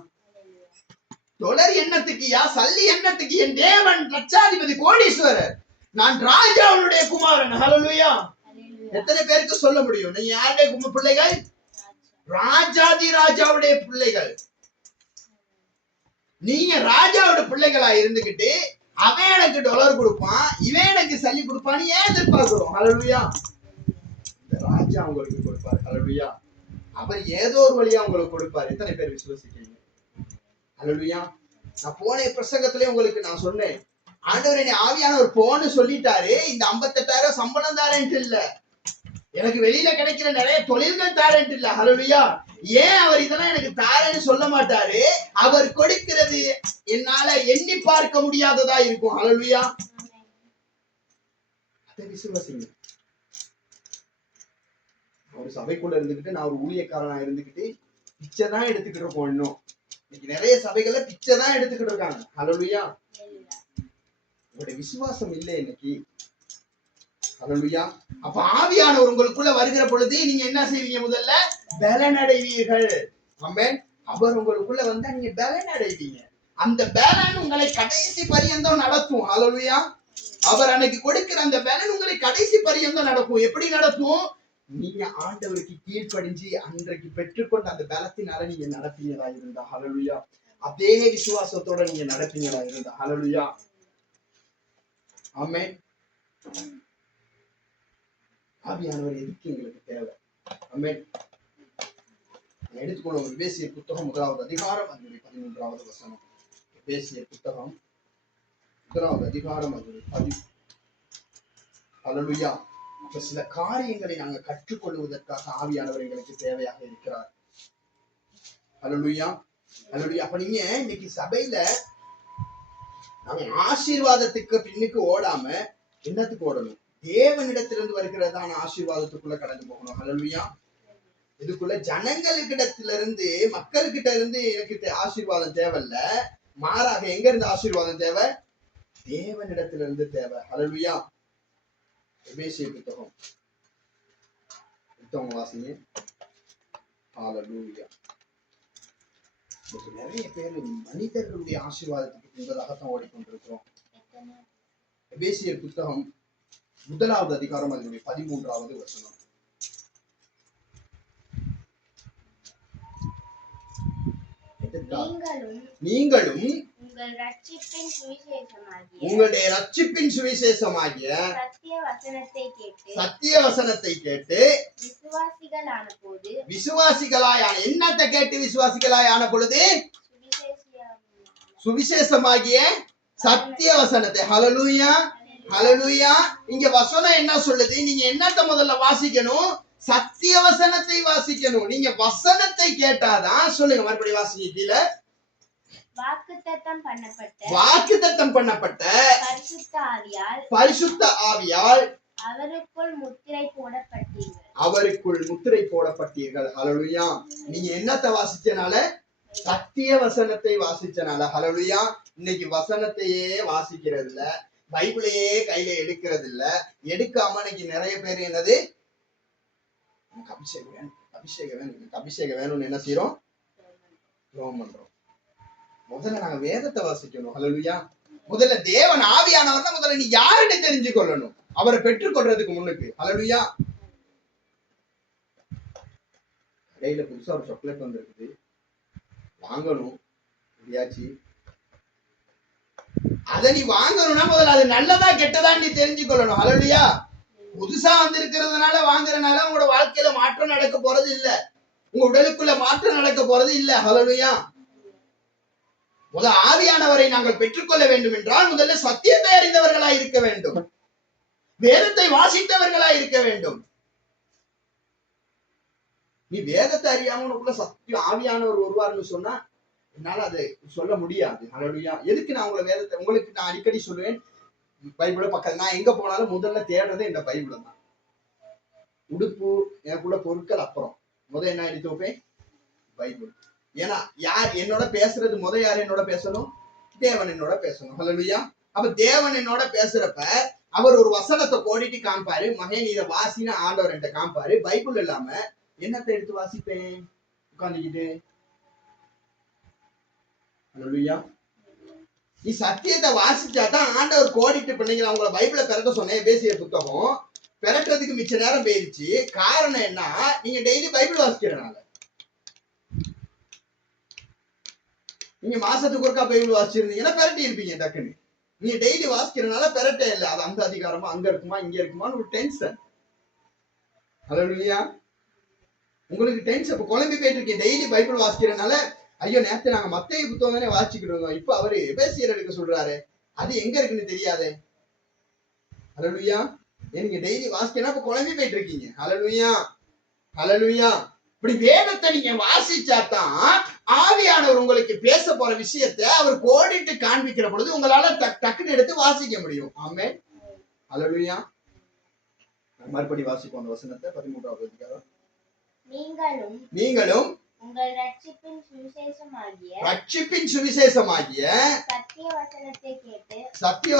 டாலர் என்னத்துக்குயா, சல்லி என்னத்துக்கு, என் தேவன் லட்சாதிபதி கோடீஸ்வரர், நான் ராஜாவுடைய குமாரன். ஹல்லேலூயா. எத்தனை பேருக்கு சொல்ல முடியும், நீங்க யாருடைய பிள்ளைகள்? ராஜாதி ராஜாவுடைய பிள்ளைகள். நீங்க ராஜாவோட பிள்ளைகளா இருந்துகிட்டு அவன் எனக்கு டாலர் கொடுப்பான், இவன் எனக்கு சல்லி கொடுப்பான்னு ஏன் எதிர்பார்க்கிறோம்? ஹல்லேலூயா. இந்த ராஜா உங்களுக்கு கொடுப்பார். ஹல்லேலூயா. அவர் ஏதோ ஒரு வழியா உங்களுக்கு கொடுப்பார். எத்தனை பேர் விசுவாசிக்கிறீங்க? ஹல்லேலூயா. நான் போன பிரசங்கத்திலே உங்களுக்கு நான் சொன்னேன், ஆண்டவர் என்னை ஆவியானவர் போன்னு சொல்லிட்டாரு, இந்த 58,000 சம்பளம் தாரேன்ட்டு இல்ல, எனக்கு வெளியில கிடைக்கிற நிறைய தொழில்கள் தாரேன்ட்டு இல்ல. ஹல்லேலூயா. ஏன் அவர் இதெல்லாம் எனக்கு தாரேன்னு சொல்ல மாட்டாரு? அவர் கொடுக்கிறது என்னால எண்ணி பார்க்க முடியாததா இருக்கும். ஹல்லேலூயா. அதை விசுவாசிங்க. ஒரு சபைக்குள்ள இருந்துகிட்டு, நான் ஒரு ஊழியக்காரனா இருந்துகிட்டு பிச்சை தான் எடுத்துக்கிட்டு இருக்கோம். இன்னும் இன்னைக்கு நிறைய சபைகள்ல பிச்சை தான் எடுத்துக்கிட்டு இருக்காங்க. ஹல்லேலூயா. உங்களுடைய விசுவாசம் இல்லை இன்னைக்கு. ஹல்லேலூயா. அப்ப ஆவியானவர் உங்களுக்குள்ள வருகிற பொழுது நீங்க என்ன செய்வீங்க? முதல்ல பலன் அடைவீர்கள். ஆமென். அவர் உங்களுக்குள்ள வந்தா நீங்க பலன் அடைவீங்க. அந்த பலன் உங்களை கடைசி பரியந்தம் நடத்தும். ஹல்லேலூயா. அவர் அன்னைக்கு கொடுக்கிற அந்த பலன் உங்களை கடைசி பரியந்தம் நடக்கும். எப்படி நடத்தும்? நீங்க ஆண்டவருக்கு கீழ்ப்படிஞ்சு அன்றைக்கு பெற்றுக்கொண்ட அந்த பலத்தினால நீங்க நடப்பீங்களா இருந்தா. ஹல்லேலூயா. அதே விசுவாசத்தோட நீங்க நடப்பீங்களா இருந்தா. ஹல்லேலூயா. ஆமென். ஆவியானவர் எதுக்கு எங்களுக்கு தேவை? ஆமென். எடுத்துக்கொள்ளும் எபேசியர் புத்தகம் 1வது அதிகாரம் 13வது வசனம். எபேசியர் புத்தகம் 1வது அதிகாரம் 10. ஹல்லேலூயா. அப்ப சில காரியங்களை நாங்க கற்றுக்கொள்வதற்காக ஆவியானவர் எங்களுக்கு தேவையாக இருக்கிறார். ஹல்லேலூயா. ஹல்லேலூயா. அப்ப நீங்க இன்னைக்கு சபையில நாங்க ஆசீர்வாதத்துக்கு பின்னுக்கு ஓடாம என்னத்துக்கு ஓடணும்? தேவனிடத்திலிருந்து வருகிறதான ஆசீர்வாதத்துக்குள்ள கடந்து போகணும். ஹல்லேலூயா. இதுக்குள்ள ஜனங்களுக்கிடத்திலிருந்து, மக்கள்கிட்ட இருந்து எனக்கு ஆசீர்வாதம் தேவையில்ல, மாறாக எங்க இருந்து ஆசீர்வாதம் தேவை? தேவனிடத்திலிருந்து தேவை. ஹல்லேலூயா. எபேசியர் புத்தகம் வாசிங்க. ஹல்லேலூயா. நிறைய பேர் மனிதர்களுடைய ஆசீர்வாதத்துக்கு என்பதாகத்தான் ஓடிக்கொண்டிருக்கிறோம். எபேசியர் புத்தகம் 1வது அதிகாரம் 13வது வசனம். நீங்களும் உங்களுடைய ரட்சிப்பின் சுவிசேஷமாகிய சத்திய வசனத்தை கேட்டு விசுவாசிகளாயான என்னத்தை கேட்டு விசுவாசிகளாயான பொழுது? சுவிசேஷமாகிய சத்திய வசனத்தை. ஹல்லேலூயா. ஹல்லேலூயா. இங்க வசனம் என்ன சொல்லுது? நீங்க என்னத்தை முதல்ல வாசிக்கணும்? சத்திய வசனத்தை வாசிக்கணும். நீங்க வசனத்தை கேட்டாதான், சொல்லுங்க மறுபடியும் வாசிங்க கீழே. வாக்குத்தத்தம் பண்ணப்பட்ட பரிசுத்த ஆவியால் அவருக்குள் முத்திரை போடப்பட்டீர்கள். ஹல்லேலூயா. நீங்க என்னத்தை வாசிச்சனால? சத்திய வசனத்தை வாசிச்சனால. ஹல்லேலூயா. இன்னைக்கு வசனத்தையே வாசிக்கிறது இல்ல, பைபிளையே கையில எடுக்கிறது இல்ல. எடுக்காம இன்னைக்கு நிறைய பேர் என்னது, எனக்கு அபிஷேகம் வேணும், அபிஷேகம் வேணும், எனக்கு அபிஷேகம் வேணும்னு என்ன செய்யறோம்? ஜெபம் பண்றோம். முதல்ல நாங்க வேதத்தை வாசிக்கணும். ஹல்லேலூயா. முதல்ல தேவன் ஆவியானவர் தான் முதல்ல நீ யாருன்னு தெரிஞ்சு கொள்ளணும், அவரை பெற்றுக்கொள்றதுக்கு முன்னுக்கு. ஹல்லேலூயா. கடையில புதுசா ஒரு சாக்லேட் வந்திருக்குது, வாங்கணும் முடியாச்சு. அதை நீ வாங்கணும்னா முதல்ல அது நல்லதா கெட்டதா நீ தெரிஞ்சு கொள்ளணும். ஹல்லேலூயா. புதுசா வந்திருக்கிறதுனால வாங்குறதுனால உங்களோட வாழ்க்கையில மாற்றம் நடக்க போறது இல்ல, உங்க உடலுக்குள்ள மாற்றம் நடக்க போறது இல்ல. ஹல்லேலூயா. முதல் ஆவியானவரை நாங்கள் பெற்றுக்கொள்ள வேண்டும் என்றால் முதல்ல சத்தியத்தை அறிந்தவர்களாய் இருக்க வேண்டும், வேதத்தை வாசித்தவர்களாய் இருக்க வேண்டும். நீ வேதத்தை அறியாம உனக்குள்ள சத்தியம் ஆவியானவர் வருவார்னு சொன்னா என்னால அதை சொல்ல முடியாது. ஹல்லேலூயா. எதுக்கு நான் உங்களை வேதத்தை உங்களுக்கு நான் அடிக்கடி சொல்லுவேன், பைபிள பக்கம் நான் எங்க போனாலும் முதல்ல தேடுறது இந்த பைபிள தான். உடுப்பு எனக்குள்ள பொருட்கள் அப்புறம் முதல் என்ன எடுத்து வைப்பேன்? பைபிள். ஏன்னா யார் என்னோட பேசுறது, யார் என்னோட பேசணும்? தேவன் என்னோட பேசணும். ஹல்லேலூயா. அப்ப தேவன் என்னோட பேசுறப்ப அவர் ஒரு வசனத்தை கோடிட்டு காமிப்பாரு, மகன் இதை வாசின ஆண்டவர் என்கிட்ட காமிப்பாரு. பைபிள் இல்லாம என்னத்தை எடுத்து வாசிப்பேன் உட்கார்ந்துக்கிட்டு? ஹல்லேலூயா. நீ சத்தியத்தை வாசிச்சாதான் ஆண்டவர் கோடிட்டு பண்ணீங்க. அவங்கள பைபிளை பெறட்ட சொன்னேன், பேசிய புத்தகம் பெறட்டுறதுக்கு மிச்ச நேரம் போயிருச்சு. காரணம் என்ன? நீங்க டெய்லி பைபிள் வாசிக்கிறனால. நீங்க மாசத்துக்கு ஒருக்கா பைபிள் வாசிச்சிருந்தீங்கன்னா பெரட்டி இருப்பீங்க டக்குன்னு. நீங்க டெய்லி வாசிக்கிறனால பெரட்டே இல்லை. அது அந்த அதிகாரமா அங்க இருக்குமா இங்க இருக்குமான்னு ஒரு டென்ஷன். ஹல்லேலூயா. உங்களுக்கு டென்ஷன். இப்ப குழம்பி போயிட்டு இருக்கீங்க டெய்லி பைபிள் வாசிக்கிறனால. ஐயோ நேரத்தை நாங்க மத்தேயு புத்தகம் தானே வாசிச்சுக்கிட்டு இருந்தோம், இப்ப அவரு எபேசியர் எடுக்க சொல்றாரு, அது எங்க இருக்குன்னு தெரியாதே. ஹல்லேலூயா. நீங்க டெய்லி வாசிக்கணும், இப்ப குழம்பி போயிட்டு இருக்கீங்க. ஹல்லேலூயா. ஹல்லேலூயா. இப்படி வேதத்தை நீங்க வாசிச்சாதான் ஆவியானவர் உங்களுக்கு பேச போற விஷயத்தை அவர் கோடிட்டு காண்பிக்கிற பொழுது உங்களால டக்குன்னு எடுத்து வாசிக்க முடியும். ஆமென். ஹல்லேலூயா. மறுபடி வாசிப்போம் அந்த வசனத்தை. 13வது அதிகாரம். நீங்களும் உங்கள் ரட்சிப்பின் சுவிசேஷமாகிய சத்திய வசனத்தை கேட்டு சத்திய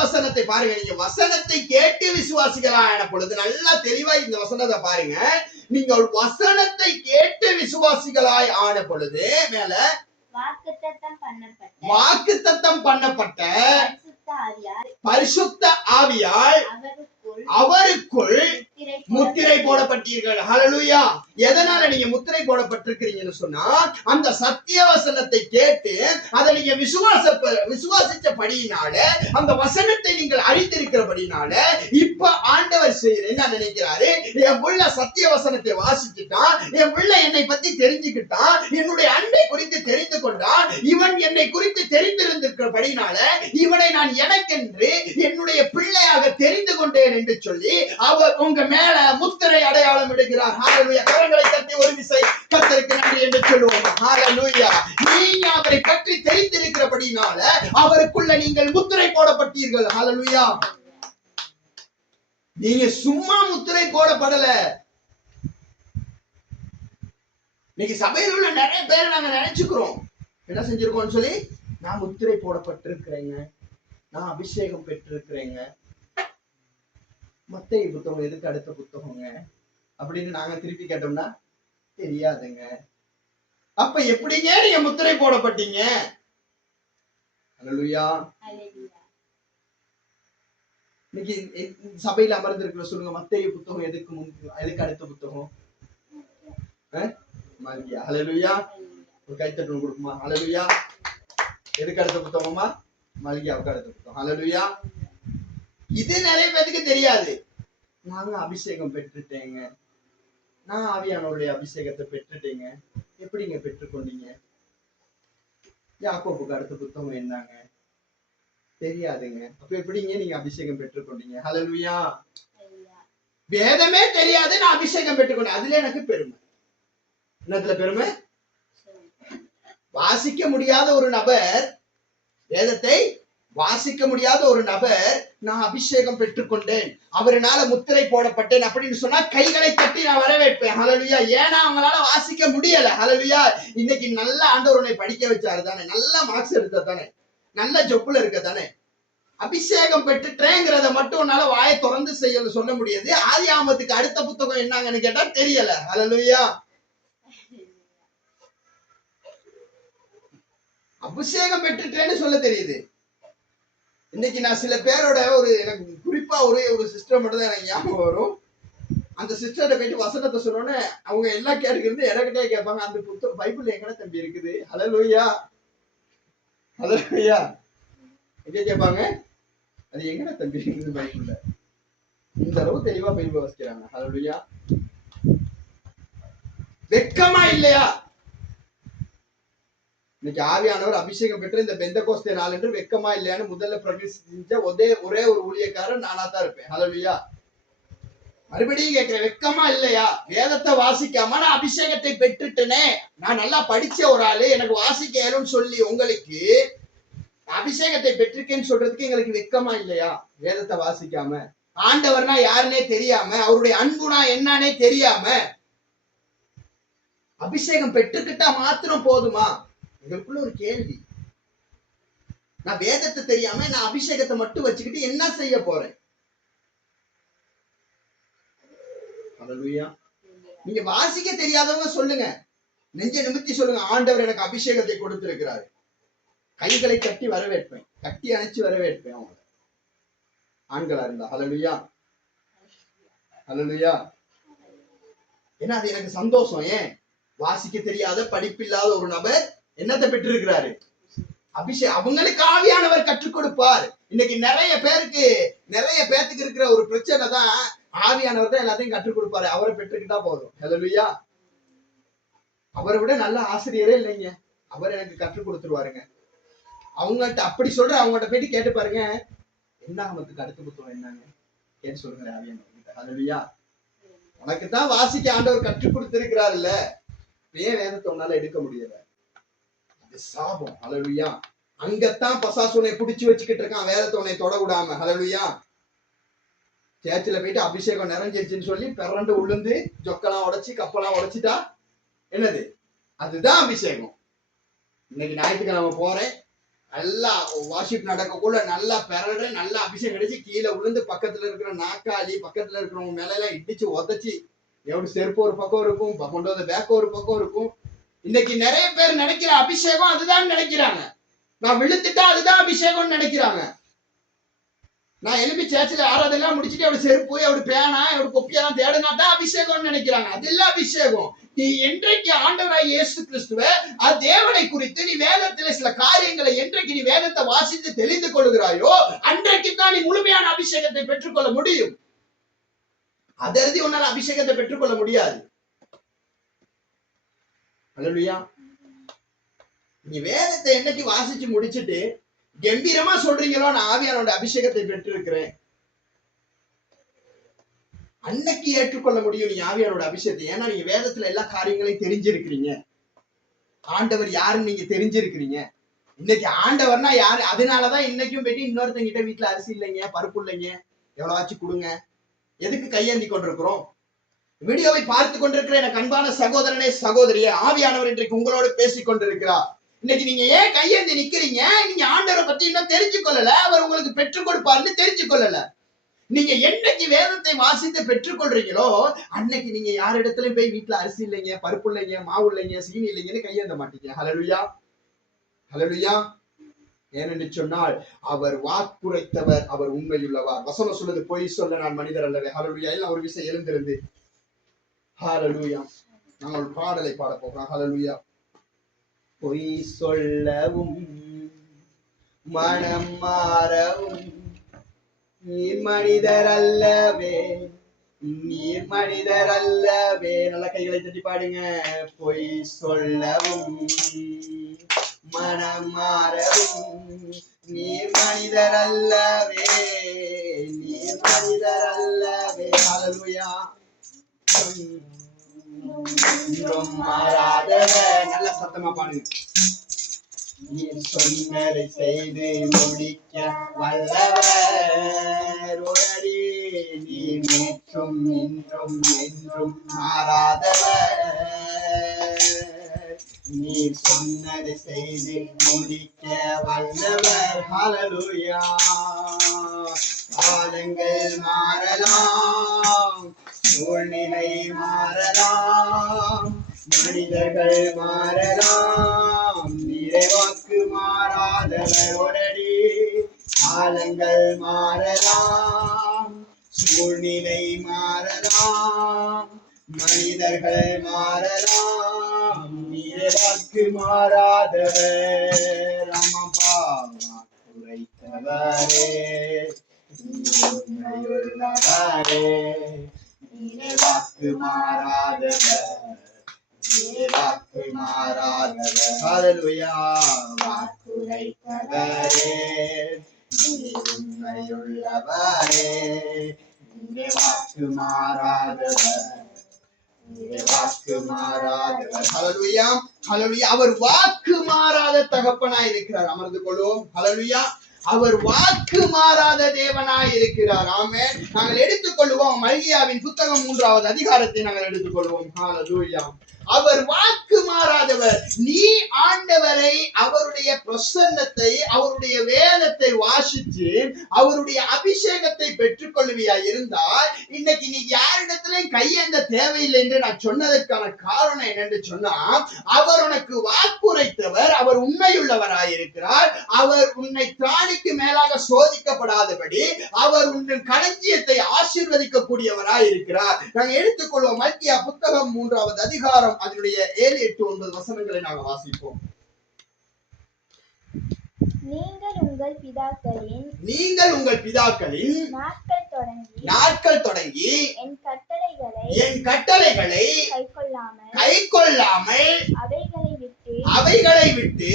வசனத்தை பாருங்க. நீங்க வசனத்தை கேட்டு விசுவாசிகளான பொழுது நல்லா தெளிவா இந்த வசனத்தை பாருங்க. நீங்கள் வசனத்தை கேட்டு விசுவாசிகளாய் ஆன பொழுது மேல வாக்குத்தத்தம் பண்ணப்பட்ட பரிசுத்த ஆவியால் அவருக்குள் முத்திரை போடப்பட்டீர்கள். ஹல்லேலூயா. எதனால நீங்க முத்திரை போடப்பட்டிருக்கிறீங்கன்னு சொன்னா அந்த சத்திய வசனத்தை கேட்டு அதை நீங்க விசுவாசிச்சபடியினால, அந்த வசனத்தை நீங்கள் அறிந்திருக்கிறபடினால இப்ப ஆண்டவர் செய்யற என்ன நினைக்கிறாரு? என் புள்ள சத்திய வசனத்தை வாசிச்சுட்டான், என் புள்ள என்னை பத்தி தெரிஞ்சுக்கிட்டான், என்னுடைய அன்பை குறித்து தெரிந்து கொண்டான், இவன் என்னை குறித்து தெரிந்திருந்திருக்கிறபடினால இவனை நான் எனக்கென்று என்னுடைய பிள்ளையாக தெரிந்து கொண்டேன் என்று சொல்லி அவர் உங்க மேல முத்திரை அடையாளம் இடுகிறார். ஹல்லேலூயா. கரங்களை தட்டி ஒரு விசை கர்த்தருக்கு நன்றி என்று சொல்லுவோம். ஹல்லேலூயா. நீங்க அவரை பற்றி தெரிந்திருக்கிறபடினால அவருக்குள்ள நீங்கள் முத்திரை போடப்பட்டீர்கள். ஹல்லேலூயா. நீங்க சும்மா முத்திரை போடப்படல. இன்னைக்கு சபையில் உள்ள நிறைய பேர் நாங்க நினைச்சுக்கிறோம் என்ன செஞ்சிருக்கோம்னு சொல்லி, நான் முத்திரை போடப்பட்டிருக்கிறேங்க, நான் அபிஷேகம் பெற்றிருக்கிறேங்க. மத்தேயு புத்தகம் எதுக்கு அடுத்த புத்தகங்க அப்படின்னு நாங்க திருப்பி கேட்டோம்னா தெரியாதுங்க. அப்ப எப்படிங்க நீங்க முத்திரை போடப்பட்டீங்க? ஹல்லேலூயா. இன்னைக்கு சபையில அமர்ந்திருக்கிற சொல்லுங்க, மத்தேயு புத்தகம் எதுக்கு அடுத்த புத்தகம்? மல்கியா. ஹல்லேலூயா. ஒரு கைத்தட்டல் கொடுக்குமா? ஹல்லேலூயா. எதுக்கு அடுத்த புத்தகமா? மல்கியாவுக்கு அடுத்த புத்தகம். ஹல்லேலூயா. இது நிறைய பேருக்கு தெரியாது. நாங்க அபிஷேகம் பெற்றுட்டேங்க, நான் ஆவியானவருடைய அபிஷேகத்தை பெற்றுட்டேங்க. எப்படிங்க பெற்றுக்கொண்டீங்க? யாக்கோபுக்கு அடுத்த புத்தகம் என்னங்க? தெரியாதுங்க. அப்ப எப்படிங்க நீங்க அபிஷேகம் பெற்றுக்கொண்டீங்க? ஹல்லேலூயா. வேதமே தெரியாது, நான் அபிஷேகம் பெற்றுக்கொண்டேன். அதுல எனக்கு பெருமை. என்னத்துல பெருமை? வாசிக்க முடியாத ஒரு நபர், வேதத்தை வாசிக்க முடியாத ஒரு நபர், நான் அபிஷேகம் பெற்றுக்கொண்டேன், அவருனால முத்திரை போடப்பட்டேன் அப்படின்னு சொன்னா கைகளை தட்டி நான் வரவேற்பேன். ஹல்லேலூயா. ஏன்னா அவங்களால வாசிக்க முடியல. ஹல்லேலூயா. இன்னைக்கு நல்ல ஆண்டவர் உன்னை படிக்க வச்சாரு தானே, நல்ல மார்க்ஸ் எடுத்தா தானே. நல்ல ஜொப்புல இருக்க தானே. அபிஷேகம் பெற்றுட்டேங்கிறத மட்டும் உன்னால வாயை திறந்து சொல்ல முடியாது. ஆதியாகமத்துக்கு அடுத்த புத்தகம் என்னங்கன்னு கேட்டா தெரியல. ஹல்லேலூயா. அபிஷேகம் பெற்றுட்டேன்னு சொல்ல தெரியுது. இன்னைக்கு நான் சில பேரோட எனக்கு குறிப்பா ஒரு சிஸ்டர் மட்டும் தான் எனக்கு ஞாபகம் வரும். அந்த சிஸ்டர்கிட்ட போயிட்டு வசனத்தை சொன்னோன்னே அவங்க எல்லாம் கேட்டுக்கிறது எனக்கிட்டே கேட்பாங்க, அந்த புத்தகம் பைபிள் எங்கட தம்பி இருக்குது? ஹல்லேலூயா, ஹல்லேலூயா. எங்க கேட்பாங்க, அது எங்கட தம்பி இருக்குது பைபிள்ல? இந்த அளவு தெளிவா பைபிள் வாசிக்கிறாங்க. ஹல்லேலூயா. வெக்கமா இல்லையா? இன்னைக்கு ஆவியானவர் அபிஷேகம் பெற்று இந்த பெந்தெகோஸ்தே நாள் என்று வெக்கமா இல்லையான்னு முதல்ல பிரவேசிச்ச ஒரே ஒரு ஊழியக்காரன் நானா தான் இருப்பேன். ஹல்லேலூயா. மறுபடியும் கேட்கிறேன், வெக்கமா இல்லையா? வேதத்தை வாசிக்காம நான் அபிஷேகத்தை பெற்றுட்டேனே, நான் நல்லா படிச்ச ஒரு ஆளு, எனக்கு வாசிக்க ஏறும்னு சொல்லி உங்களுக்கு அபிஷேகத்தை பெற்றிருக்கேன்னு சொல்றதுக்கு எங்களுக்கு வெக்கமா இல்லையா? வேதத்தை வாசிக்காம, ஆண்டவர்னா யாருன்னே தெரியாம, அவருடைய அன்புனா என்னன்னே தெரியாம, அபிஷேகம் பெற்றுக்கிட்டா மாத்திரம் போதுமா? எங்களுக்குள்ள ஒரு கேள்வி. நான் வேதத்தை தெரியாம நான் அபிஷேகத்தை மட்டும் வச்சுக்கிட்டு என்ன செய்ய போறேன்? ஹல்லேலூயா. நீங்க வாசிக்க தெரியாதவங்க சொல்லுங்க, நெஞ்ச நிமித்தி சொல்லுங்க, ஆண்டவர் எனக்கு அபிஷேகத்தை கொடுத்திருக்கிறாரு. கைகளை கட்டி வரவேற்பேன், கட்டி அணைச்சு வரவேற்பேன் அவங்க ஆண்களா இருந்தா. ஹல்லேலூயா, ஹல்லேலூயா. ஏன்னா அது எனக்கு சந்தோஷம். ஏன்? வாசிக்க தெரியாத படிப்பில்லாத ஒரு நபர் என்னத்தை பெற்றிருக்கிறாரு? அபிஷேகம். அவங்களுக்கு ஆவியானவர் கற்றுக் கொடுப்பார். இன்னைக்கு நிறைய பேருக்கு இருக்கிற ஒரு பிரச்சனை தான், ஆவியானவர் தான் எல்லாத்தையும் கற்றுக் கொடுப்பாரு, அவரை பெற்றுக்கிட்டா போதும். ஹல்லேலூயா. அவரை விட நல்ல ஆசிரியரே இல்லைங்க, அவர் எனக்கு கற்றுக் கொடுத்துருவாருங்க. அவங்கள்ட்ட அப்படி சொல்ற, அவங்கள்ட்ட போயிட்டு கேட்டு பாருங்க, என்ன அவனுக்கு அடுத்த புத்தகம் என்னங்க கேட்டு சொல்லுங்க ஆவியானவர். ஹல்லேலூயா. உனக்கு தான் வாசிக்க ஆண்டவர் கற்றுக் கொடுத்திருக்கிறாருல்ல, ஏன் வேதத்தை உன்னால எடுக்க முடியல? சாபம். ஹல்லேலூயா. அங்கத்தான் பசாசுனை புடிச்சு வச்சுக்கிட்டு இருக்கான், வேதத்தை உன்னை தொட விடாம. ஹல்லேலூயா. சேர்ச்சில போயிட்டு அபிஷேகம் நிறைஞ்சிருச்சுன்னு சொல்லி பிறண்டு உளுந்து ஜொக்கெல்லாம் உடைச்சு கப்பெல்லாம் உடைச்சிட்டா என்னது? அதுதான் அபிஷேகம். இன்னைக்கு ஞாயிற்றுக்கிழமை போறேன், நல்லா வாஷிப் நடக்கக்குள்ள நல்லா பிறடுறேன், நல்லா அபிஷேகம் அடிச்சு கீழே உளுந்து பக்கத்துல இருக்கிற நாக்காளி பக்கத்துல இருக்கிறவங்க மேல எல்லாம் இடிச்சு உதச்சி, எப்படி செருப்பு ஒரு பக்கம் இருக்கும், கொண்டு வந்த பேக்க ஒரு பக்கம் இருக்கும். இன்னைக்கு நிறைய பேர் நினைக்கிற அபிஷேகம் அதுதான் நினைக்கிறாங்க. நான் விழுந்துட்டா அதுதான் அபிஷேகம் நினைக்கிறாங்க. நான் எழுப்பி சேர்ச்சில ஆறாவதெல்லாம் முடிச்சுட்டு அவரு செருப்பு, அவரு பேனா, அவரு கொப்பியெல்லாம் தேடினா தான் அபிஷேகம்னு நினைக்கிறாங்க. அது இல்ல அபிஷேகம். நீ என்றைக்கு ஆண்டவராய் இயேசு கிறிஸ்துவ தேவனை குறித்து நீ வேதத்துல சில காரியங்களை என்றைக்கு நீ வேதத்தை வாசித்து தெரிந்து கொள்கிறாயோ அன்றைக்கு தான் நீ முழுமையான அபிஷேகத்தை பெற்றுக்கொள்ள முடியும். அதற்கு உன்னால அபிஷேகத்தை பெற்றுக்கொள்ள முடியாது. ஹல்லேலூயா. நீ வேதத்தை என்னைக்கு வாசிச்சு முடிச்சுட்டு கம்பீரமா சொல்றீங்களோ நான் ஆவியானோட அபிஷேகத்தை பெற்றிருக்கிறேன், அன்னைக்கு ஏற்றுக்கொள்ள முடியும் நீ ஆவியானோட அபிஷேகத்தை. ஏன்னா நீங்க வேதத்துல எல்லா காரியங்களையும் தெரிஞ்சிருக்கிறீங்க, ஆண்டவர் யாருன்னு நீங்க தெரிஞ்சிருக்கிறீங்க. இன்னைக்கு ஆண்டவர்னா யாரு? அதனாலதான் இன்னைக்கும் போயிட்டு இன்னொருத்தங்கிட்ட வீட்டுல அரிசி இல்லைங்க, பருப்பு இல்லைங்க, எவ்வளவாச்சும் கொடுங்க, எதுக்கு கையேந்தி கொண்டிருக்கிறோம்? வீடியோவை பார்த்து கொண்டிருக்கிற எனக்கு அன்பான சகோதரனே சகோதரியே, ஆவியானவர் இன்றைக்கு உங்களோடு பேசிக் கொண்டிருக்கிறார். இன்னைக்கு நீங்க ஏன் கையேந்தி நிக்கிறீங்க? நீங்க ஆண்டவரை பத்தி இன்னும் தெரிஞ்சு கொள்ளல, அவர் உங்களுக்கு பெற்றுக் கொடுப்பாருன்னு தெரிஞ்சு கொள்ளல. நீங்க என்னைக்கு வேதத்தை வாசித்து பெற்றுக் கொள்றீங்களோ அன்னைக்கு நீங்க யார் இடத்துலயும் போய் வீட்டுல அரிசி இல்லைங்க, பருப்பு இல்லைங்க, மாவு இல்லைங்க, சீனி இல்லைங்கன்னு கையேந்த மாட்டீங்க. ஹல்லேலூயா, ஹல்லேலூயா. ஏனென்று சொன்னால் அவர் வாக்குரைத்தவர், அவர் உண்மையுள்ளவர். வசனம் சொல்லுது, பொய் சொல்ல நான் மனிதர் அல்லவே. ஹல்லேலூயா. எல்லாம் ஒரு விஷயம் எழுந்திருந்து. ஹல்லேலூயா. நாங்கள் பாடலை பாட போகிறோம். ஹல்லேலூயா. பொய் சொல்லவும் மனம் மாறவும் நீர் மனிதர் அல்லவே, நீர் மனிதர் அல்லவே. நல்ல கைகளை தட்டி பாடுங்க. பொய் சொல்லவும் மனம் மாறவும் நீர் மனிதர் அல்லவே, நீர் மனிதர் அல்லவே. ஹல்லேலூயா. மாறாதவர். நல்ல சத்தமா பாடுங்க. நீர் சொன்னதை செய்து முடிக்க வல்லவர், ஒரடி நீர் நேற்றும் இன்றும் என்றும் மாறாதவர். நீ சொன்னதை செய்து முடிக்க வல்லவர். ஹalleluya. காலங்கள் மாறலாம், சூழ்நிலை மாறலாம், மனிதர்கள் மாறலாம், நிறைவாக்கு மாறாதவர் உடனே. காலங்கள் மாறலாம், சூழ்நிலை மாறலாம், மனிதர்கள் மாறலாம், நிறைவாக்கு மாறாதவர். ஆமாப்பா, குறைத்தவரே உண்மையுள்ளவரே, நிறைவாக்கு மாறாதவர், நிறைவாக்கு மாறாதவர். ஹalleluya. வாக்குரைத்தவரே உண்மையுள்ளவரே, நிறைவாக்கு மாறாதவர், வாக்கு மாறாதவர். ஹalleluya, ஹalleluya. அவர் வாக்கு மாறாத தகப்பனாய் இருக்கிறார். அமர்ந்து கொள்வோம். ஹalleluya. அவர் வாக்கு மாறாத தேவனாய் இருக்கிறார். ஆமென். நாங்கள் எடுத்துக்கொள்வோம் மல்கியாவின் புத்தகம் 3வது அதிகாரத்தை நாங்கள் எடுத்துக்கொள்வோம். ஹalleluya. அவர் வாக்கு மாறாதவர். நீ ஆண்டவரை, அவருடைய பிரசன்னத்தை, அவருடைய வேதத்தை வாசித்து அவருடைய அபிஷேகத்தை பெற்றுக் கொள்வியா இருந்தால் இன்னைக்கு நீ யாரிடத்திலையும் கையேந்த தேவையில்லை என்று நான் சொன்னதற்கான காரணம் என்னென்று சொன்னா, அவர் உனக்கு வாக்குரைத்தவர், அவர் உண்மையுள்ளவராயிருக்கிறார். அவர் உன்னை திராணிக்கு மேலாக சோதிக்கப்படாதபடி அவர் உன் களஞ்சியத்தை ஆசீர்வதிக்க கூடியவராயிருக்கிறார். நாங்கள் எடுத்துக்கொள்வோம் மல்கியா புத்தகம் 3வது அதிகாரம், அதனுடைய 7, 8, 9 வசனங்களை நாங்கள் வாசிப்போம். நீங்கள் உங்கள் பிதாக்களின் நாட்கள் தொடங்கி என் கட்டளைகளை கைக்கொள்ளாமல் அவைகளை விட்டு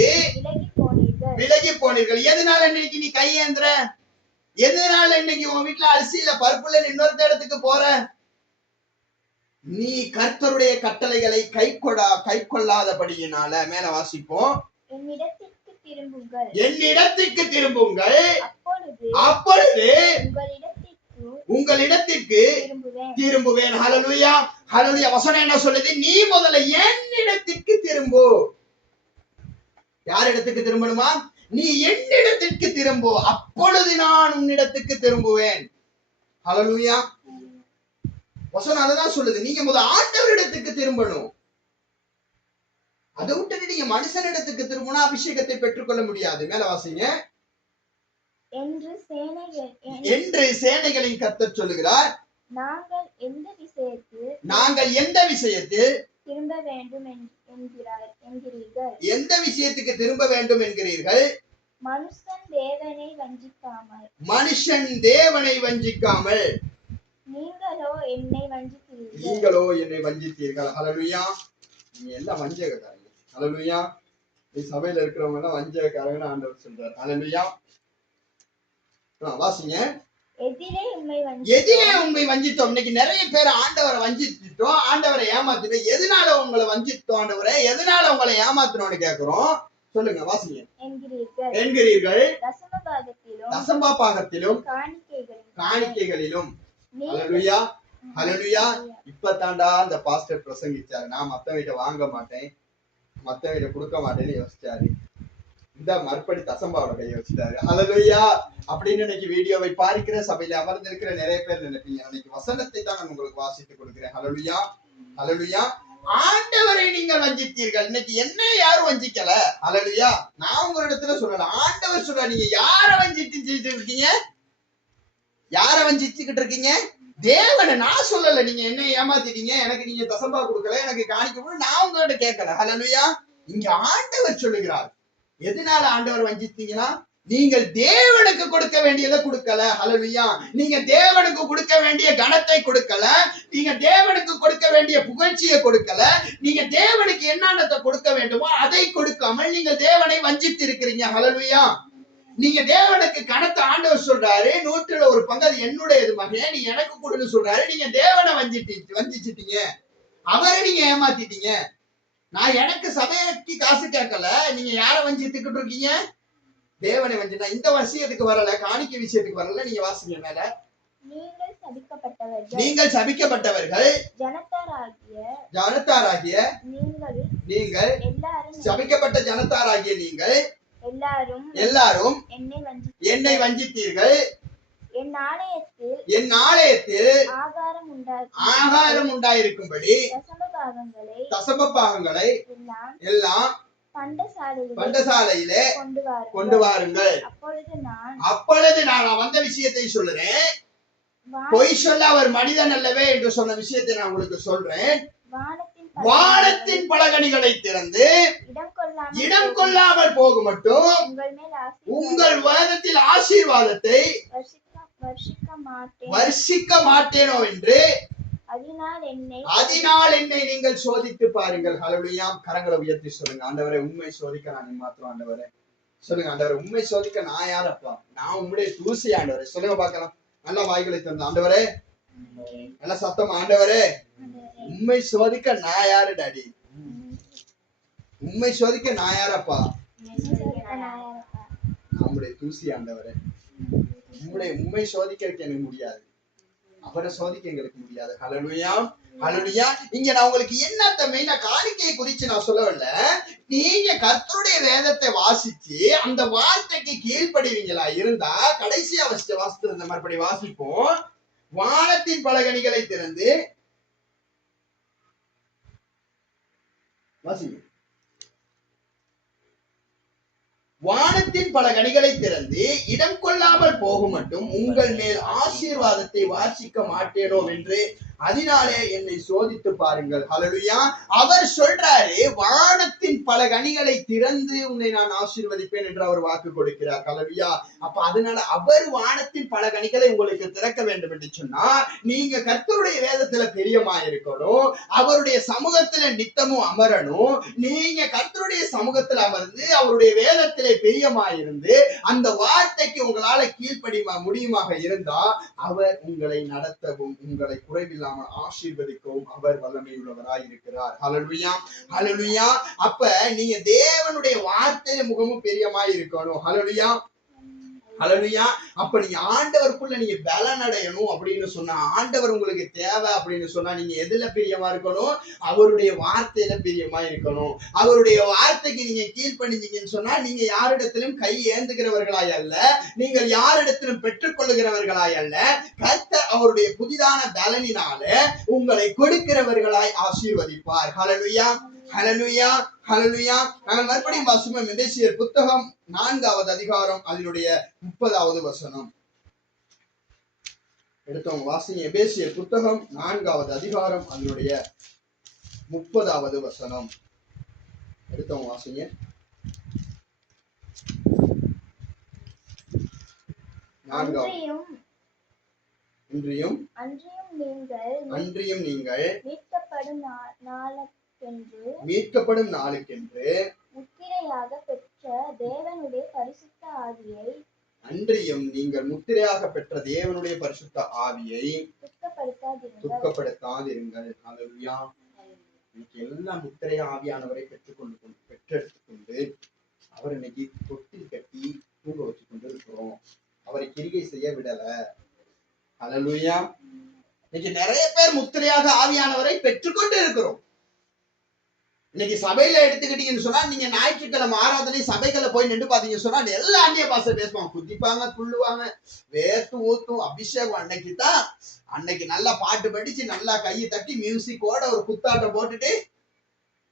விலகி போனீர்கள். எதனால இன்னைக்கு நீ கையேந்திர? எதனால இன்னைக்கு உன் வீட்டுல அரிசியில பருப்புல இன்னொரு இடத்துக்கு போற? நீ கர்த்தருடைய கட்டளைகளை கைக்கொள்ளாதபடியினால. மேல வாசிப்போம். என்னிடத்துக்கு திரும்புங்கள், அப்பொழுது உங்களிடத்திற்கு திரும்புவேன். ஹalleluya, ஹalleluya. வசனம் என்ன சொல்லுது? நீ முதல்ல என்னிடத்திற்கு திரும்பு. யார் இடத்துக்கு திரும்பணுமா? நீ என்னிடத்திற்கு திரும்பு, அப்பொழுது நான் உன்னிடத்துக்கு திரும்புவேன். ஹalleluya. வசனம் அதுதான் சொல்லுது. நீங்க முதல்ல ஆண்டவரிடத்துக்கு திரும்பணும். அதை விட்டுட்டு நீங்க மனுஷனிடத்துக்கு திரும்பினா அபிஷேகத்தை பெற்றுக்கொள்ள முடியாது. மேல வாசிங்க. என்று சேனைகளின் கர்த்தர் சொல்லுகிறார், நாங்கள் எந்த விஷயத்தில் திரும்ப வேண்டும் என்கிறீர்கள்? எந்த விஷயத்துக்கு திரும்ப வேண்டும் என்கிறீர்கள்? மனுஷன் தேவனை வஞ்சிக்காமல் நீங்களோ என்னை வஞ்சித்தீர்கள். ஹalleluya. நீ எல்லாம் வஞ்சகக்காரங்க. ஹalleluya. நீ சபையில இருக்கிறவங்க எல்லாம் வஞ்சகக்காரங்கன்னு ஆண்டவர் சொல்றார். ஹalleluya. வாசிங்க. எதிலே உண்மை வஞ்சித்தோம். இன்னைக்கு நிறைய பேர் ஆண்டவரை வஞ்சித்தோம், ஆண்டவரை ஏமாத்திட்டோம். எதனால உங்களை வஞ்சித்தோம் ஆண்டவரை? எதனால உங்களை ஏமாத்தினோம்னு கேட்கிறோம். சொல்லுங்க, வாசிங்க. என்கிறீர்கள் தசம பாகத்திலும் காணிக்கைகளிலும். ஹalleluya, ஹalleluya. இப்பதாண்டா அந்த பாஸ்டர் பிரசங்கிச்சாரு, நான் மத்தவங்கிட்ட வாங்க மாட்டேன், மத்தவங்கிட்ட கொடுக்க மாட்டேன்னு யோசிச்சாரு. இந்த மறுபடி தசம்பாவோட கையை வச்சுட்டாரு. ஹalleluya. அப்படின்னு இன்னைக்கு வீடியோவை பார்க்கிற சபையில அமர்ந்திருக்கிற நிறைய பேர் நினைப்பீங்க, இன்னைக்கு வசனத்தை தான் நான் உங்களுக்கு வாசித்து கொடுக்கிறேன். ஹalleluya, ஹalleluya. ஆண்டவரை நீங்கள் வஞ்சித்தீர்கள். இன்னைக்கு என்ன யாரும் வஞ்சிக்கல. ஹalleluya. நான் உங்களிடத்துல சொல்லல, ஆண்டவர் சொல்ற. நீங்க யார வஞ்சிட்டு இருக்கீங்க? யார வஞ்சிச்சுக்கிட்டு இருக்கீங்க? தேவனை. நான் சொல்லல. நீங்க என்ன ஏமாத்திட்டீங்க, எனக்கு நீங்க தசம்பா கொடுக்கல, எனக்கு காணிக்க நான் உங்ககிட்ட கேட்கல. ஹalleluya. இங்க ஆண்டவர் சொல்லுகிறார். எதனால ஆண்டவர் வஞ்சித்தீங்கன்னா, நீங்கள் தேவனுக்கு கொடுக்க வேண்டியதை கொடுக்கல. ஹalleluya. நீங்க தேவனுக்கு கொடுக்க வேண்டிய கனத்தை கொடுக்கல, நீங்க தேவனுக்கு கொடுக்க வேண்டிய புகழ்ச்சியை கொடுக்கல, நீங்க தேவனுக்கு என்னென்னத்தை கொடுக்க வேண்டுமோ அதை கொடுக்காமல் நீங்க தேவனை வஞ்சித்து இருக்கிறீங்க. ஹalleluya. நீங்க தேவனுக்கு கணத்தை ஆண்டவர் சொல்றாரு, 100ல் 1 பங்கு அது என்னுடையது மகனே, நீ எனக்கு கொடுன்னு சொல்றாரு. நீங்க தேவனை வஞ்சிச்சிட்டீங்க, அவரை நீங்க ஏமாத்திட்டீங்க. நான் எனக்கு சபைக்கு காசு கேட்கல, நீங்க யார வஞ்சித்துக்கிட்டு இருக்கீங்க? தேவனை வஞ்சிட்டா. இந்த விஷயத்துக்கு வரல, காணிக்கை விஷயத்துக்கு வரல. நீங்க வாசிங்க மேல. நீங்கள் சபிக்கப்பட்டவர்கள், ஜனத்தாராகிய நீங்கள் எல்லாரும் சபிக்கப்பட்ட ஜனத்தாராகிய நீங்கள் எல்லாரும் எல்லாரும் என்னை வஞ்சித்தீர்கள். என் ஆலயத்தில் ஆகாரம் உண்டாயிருக்கும்படி தசம பாகங்களை எல்லாம் பண்டசாலையிலே கொண்டு வாருங்கள். அப்பொழுது நான் வந்த விஷயத்தை சொல்லுறேன். பொய் சொல்ல அவர் மனிதன் அல்லவே என்று சொன்ன விஷயத்தை நான் உங்களுக்கு சொல்றேன். வானத்தின் பலகணிகளை திறந்து இடம் கொள்ளாமல் போக மட்டும் உங்கள் வேதத்தில் ஆசீர்வாதத்தை வர்ஷிக்க மாட்டேனோ என்று அதனால் என்னை நீங்கள் சோதித்து பாருங்கள். ஹல்லேலூயா. கரங்களை உயர்த்தி சொல்லுங்க, ஆண்டவரே உண்மை சோதிக்க நான் மாத்திரம். ஆண்டவரே சொல்லுங்க, ஆண்டவரே உண்மை சோதிக்க நான் யாரப்பா? நான் உங்களுடைய தூசி. ஆண்டவரே சொல்லுங்க பார்க்கலாம். நல்ல வாய்களை தந்த ஆண்டவரே, நல்ல சத்தம். ஆண்டவரே உண்மை சோதிக்க நான் யாரு டாடி? உண்மை சோதிக்க நான் யாரப்பா? நம்முடைய தூசி. ஆண்டவரே உங்களுடைய உண்மை சோதிக்கிறதுக்கு எனக்கு முடியாது, அவரை சோதிக்க எங்களுக்கு முடியாது. ஹல்லேலூயா, ஹல்லேலூயா. இங்க நான் உங்களுக்கு என்னத்த மெயினா காணிக்கையை குறிச்சு நான் சொல்லவில்லை. நீங்க கர்த்தருடைய வேதத்தை வாசிச்சு அந்த வார்த்தைக்கு கீழ்ப்படிவீங்களா இருந்தா, கடைசியா வாசித்து மறுபடி வாசிப்போம். வானத்தின் பலகணிகளை திறந்து வாசிங்க. வானத்தின் பல கனிகளை திறந்து இடம் கொள்ளாமல் போகும் மட்டும் உங்கள் மேல் ஆசீர்வாதத்தை வாசிக்க மாட்டேனோ என்று அதனாலே என்னை சோதித்து பாருங்கள். ஹல்லேலூயா. அவர் சொல்றாரு, வானத்தின் பல கனிகளை திறந்து உன்னை நான் ஆசீர்வதிப்பேன் என்று அவர் வாக்கு கொடுக்கிறார். ஹல்லேலூயா. அப்ப அதனால அவர் வானத்தின் பல கனிகளை உங்களுக்கு திறக்க வேண்டும் என்று சொன்னா, நீங்க கர்த்தருடைய வேதத்துல பிரியமா இருக்கணும், அவருடைய சமூகத்துல நித்தமும் அமரணும். நீங்க கர்த்தருடைய சமூகத்துல அமர்ந்து அவருடைய வேதத்திலே பிரியமா இருந்து அந்த வார்த்தைக்கு உங்களால கீழ்ப்படி முடியுமாக இருந்தா, அவர் உங்களை நடத்தவும் உங்களை குறைவில்லாமல் ஆசீர்வதிக்கவும் அவர் வல்லமை உள்ளவராய் இருக்கிறார். ஹல்லேலூயா, ஹல்லேலூயா. அப்ப நீங்க தேவனுடைய வார்த்தையில முகமும் பிரியமாய் இருக்கணும். ஹல்லேலூயா, ஹல்லேலூயா. அப்ப நீங்க ஆண்டவருக்குள்ள நீங்க பலன் அடையணும் அப்படின்னு சொன்னா, ஆண்டவர் உங்களுக்கு தேவை அப்படின்னு சொன்னா, நீங்க எதுல பிரியமா இருக்கணும்? அவருடைய வார்த்தையில பிரியமா இருக்கணும். அவருடைய வார்த்தைக்கு நீங்க கீழ்ப்படிஞ்சீங்கன்னு சொன்னா, நீங்க யாரிடத்திலும் கை ஏந்துகிறவர்களாய் அல்ல, நீங்கள் யாரிடத்திலும் பெற்றுக் கொள்ளுகிறவர்களாய் அல்ல, கர்த்தர் அவருடைய புதிதான பலனினால உங்களை கொடுக்கிறவர்களாய் ஆசீர்வதிப்பார். ஹல்லேலூயா, ஹல்லேலூயா, ஹல்லேலூயா. நாங்கள் மறுபடியும் வாசிப்போம். எபேசியர் புத்தகம் 4வது அதிகாரம் அதனுடைய 30வது வசனம் எடுத்தவங்க வாசிங்க. எபேசியர் புத்தகம் 4வது அதிகாரம் அதனுடைய 30வது வசனம் எடுத்தவங்க வாசிங்க. அன்றியும் நீங்கள் மீட்கப்படும் நாளுக்கென்று முத்திரையாக பெற்ற தேவனுடைய பரிசுத்த ஆவியை அன்றியும் நீங்கள் முத்திரையாக பெற்ற தேவனுடைய பரிசுத்த ஆவியை துக்கப்படுத்தாதிருங்கள். ஹல்லேலூயா. இன்னைக்கு எல்லாம் முத்திரை ஆவியானவரை பெற்றெடுத்துக் கொண்டு அவர் இன்னைக்கு தொட்டில் கட்டி தூங்க வச்சு கொண்டு இருக்கிறோம். அவரை கிரிகை செய்ய விடல. ஹல்லேலூயா. இன்னைக்கு நிறைய பேர் முத்திரையாக ஆவியானவரை பெற்றுக்கொண்டு இருக்கிறோம். இன்னைக்கு சபையில எடுத்துக்கிட்டீங்கன்னு சொன்னா, நீங்க ஞாயிற்றுக்கிழமை ஆராதனை சபைகளை போய் நின்று பாத்தீங்கன்னு சொன்னா, எல்லா அந்நிய பாசை பேசுவாங்க, குதிப்பாங்க, துள்ளுவாங்க, வேர்த்து ஊத்தும், அபிஷேகம். அன்னைக்கு நல்லா பாட்டு படிச்சு நல்லா கையை தட்டி மியூசிக்கோட ஒரு குத்தாட்டம் போட்டுட்டு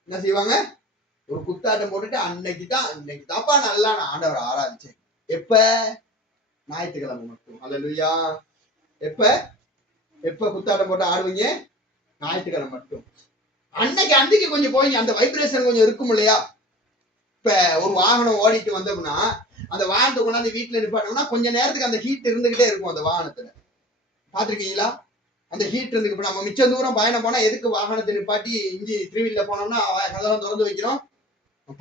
என்ன செய்வாங்க? ஒரு குத்தாட்டம் போட்டுட்டு அன்னைக்கு தாப்பா நல்லா நான் ஆண்டவரை ஆராதிச்சேன். எப்ப? ஞாயிற்றுக்கிழமை மட்டும். ஹல்லேலூயா. எப்ப குத்தாட்டம் போட்டு ஆடுவீங்க? ஞாயிற்றுக்கிழமை மட்டும். அன்னைக்கு கொஞ்சம் போய் அந்த வைப்ரேஷன் கொஞ்சம் இருக்கும் இல்லையா? இப்ப ஒரு வாகனம் ஓடிட்டு வந்தோம்னா, அந்த வாகனத்தை கொண்டாந்து வீட்டுல நிப்பாட்டோம்னா கொஞ்ச நேரத்துக்கு அந்த ஹீட் இருந்துகிட்டே இருக்கும். அந்த வாகனத்துல பாத்திருக்கீங்களா? அந்த ஹீட் இருந்துக்கு நம்ம மிச்சம் தூரம் பயணம் போனா எதுக்கு வாகனத்தை நிப்பாட்டி இஞ்சி 3-வீலர்ல போனோம்னா கதவெல்லாம் திறந்து வைக்கிறோம்?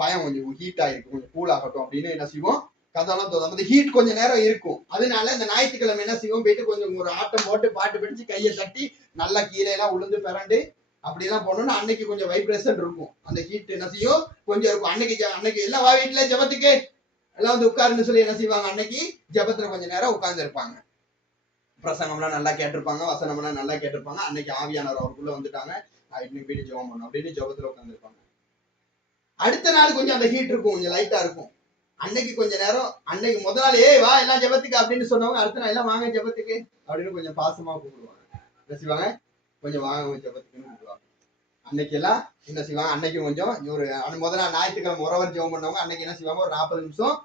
பயம் கொஞ்சம் ஹீட் ஆயிருக்கு, கொஞ்சம் கூல் ஆகட்டும் அப்படின்னு என்ன செய்வோம்? கதவெல்லாம் திறந்து, அந்த ஹீட் கொஞ்ச நேரம் இருக்கும். அதனால இந்த ஞாயிற்றுக்கிழமை என்ன செய்வோம்? போயிட்டு கொஞ்சம் ஒரு ஆட்டம் போட்டு பாட்டு படிச்சு கையை தட்டி நல்லா கீழே எல்லாம் உளுந்து பிறண்டு அப்படிலாம் போனோம்னா அன்னைக்கு கொஞ்சம் வைப்ரேஷன் இருக்கும். அந்த ஹீட் என்ன செய்யும்? கொஞ்சம் இருக்கும். அன்னைக்கு எல்லாம் வீட்டுல ஜெபத்துக்கு எல்லாம் வந்து உட்காருன்னு சொல்லி என்ன செய்வாங்க? அன்னைக்கு ஜெபத்துல கொஞ்சம் நேரம் உட்கார்ந்து இருப்பாங்க. பிரசங்கம்லாம் நல்லா கேட்டிருப்பாங்க, வசனம்லாம் நல்லா கேட்டிருப்பாங்க. அன்னைக்கு ஆவியானவர் அவருக்குள்ள வந்துட்டாங்க, இன்னைக்கு போயிட்டு ஜெபம் பண்ணணும் அப்படின்னு ஜெபத்துல உட்கார்ந்து இருப்பாங்க. அடுத்த நாள் கொஞ்சம் அந்த ஹீட் இருக்கும், கொஞ்சம் லைட்டா இருக்கும். அன்னைக்கு கொஞ்ச நேரம், அன்னைக்கு முதல் நாள் வா எல்லாம் ஜெபத்துக்கு அப்படின்னு சொன்னவங்க அடுத்த நாள் எல்லாம் வாங்க ஜெபத்துக்கு அப்படின்னு கொஞ்சம் பாசமா கூப்பிடுவாங்க. என்ன செய்வாங்க? கொஞ்சம் வாங்க ஜெபத்துக்குன்னு கூப்பிடுவாங்க. அன்னைக்கு எல்லாம் என்ன செய்வாங்க? அன்னைக்கு கொஞ்சம் ஒரு முதல் நாள் ஞாயிற்றுக்கிழமை உறவர் ஜெபம் பண்ணவங்க அன்னைக்கு என்ன செய்வாங்க? ஒரு 40 நிமிஷம்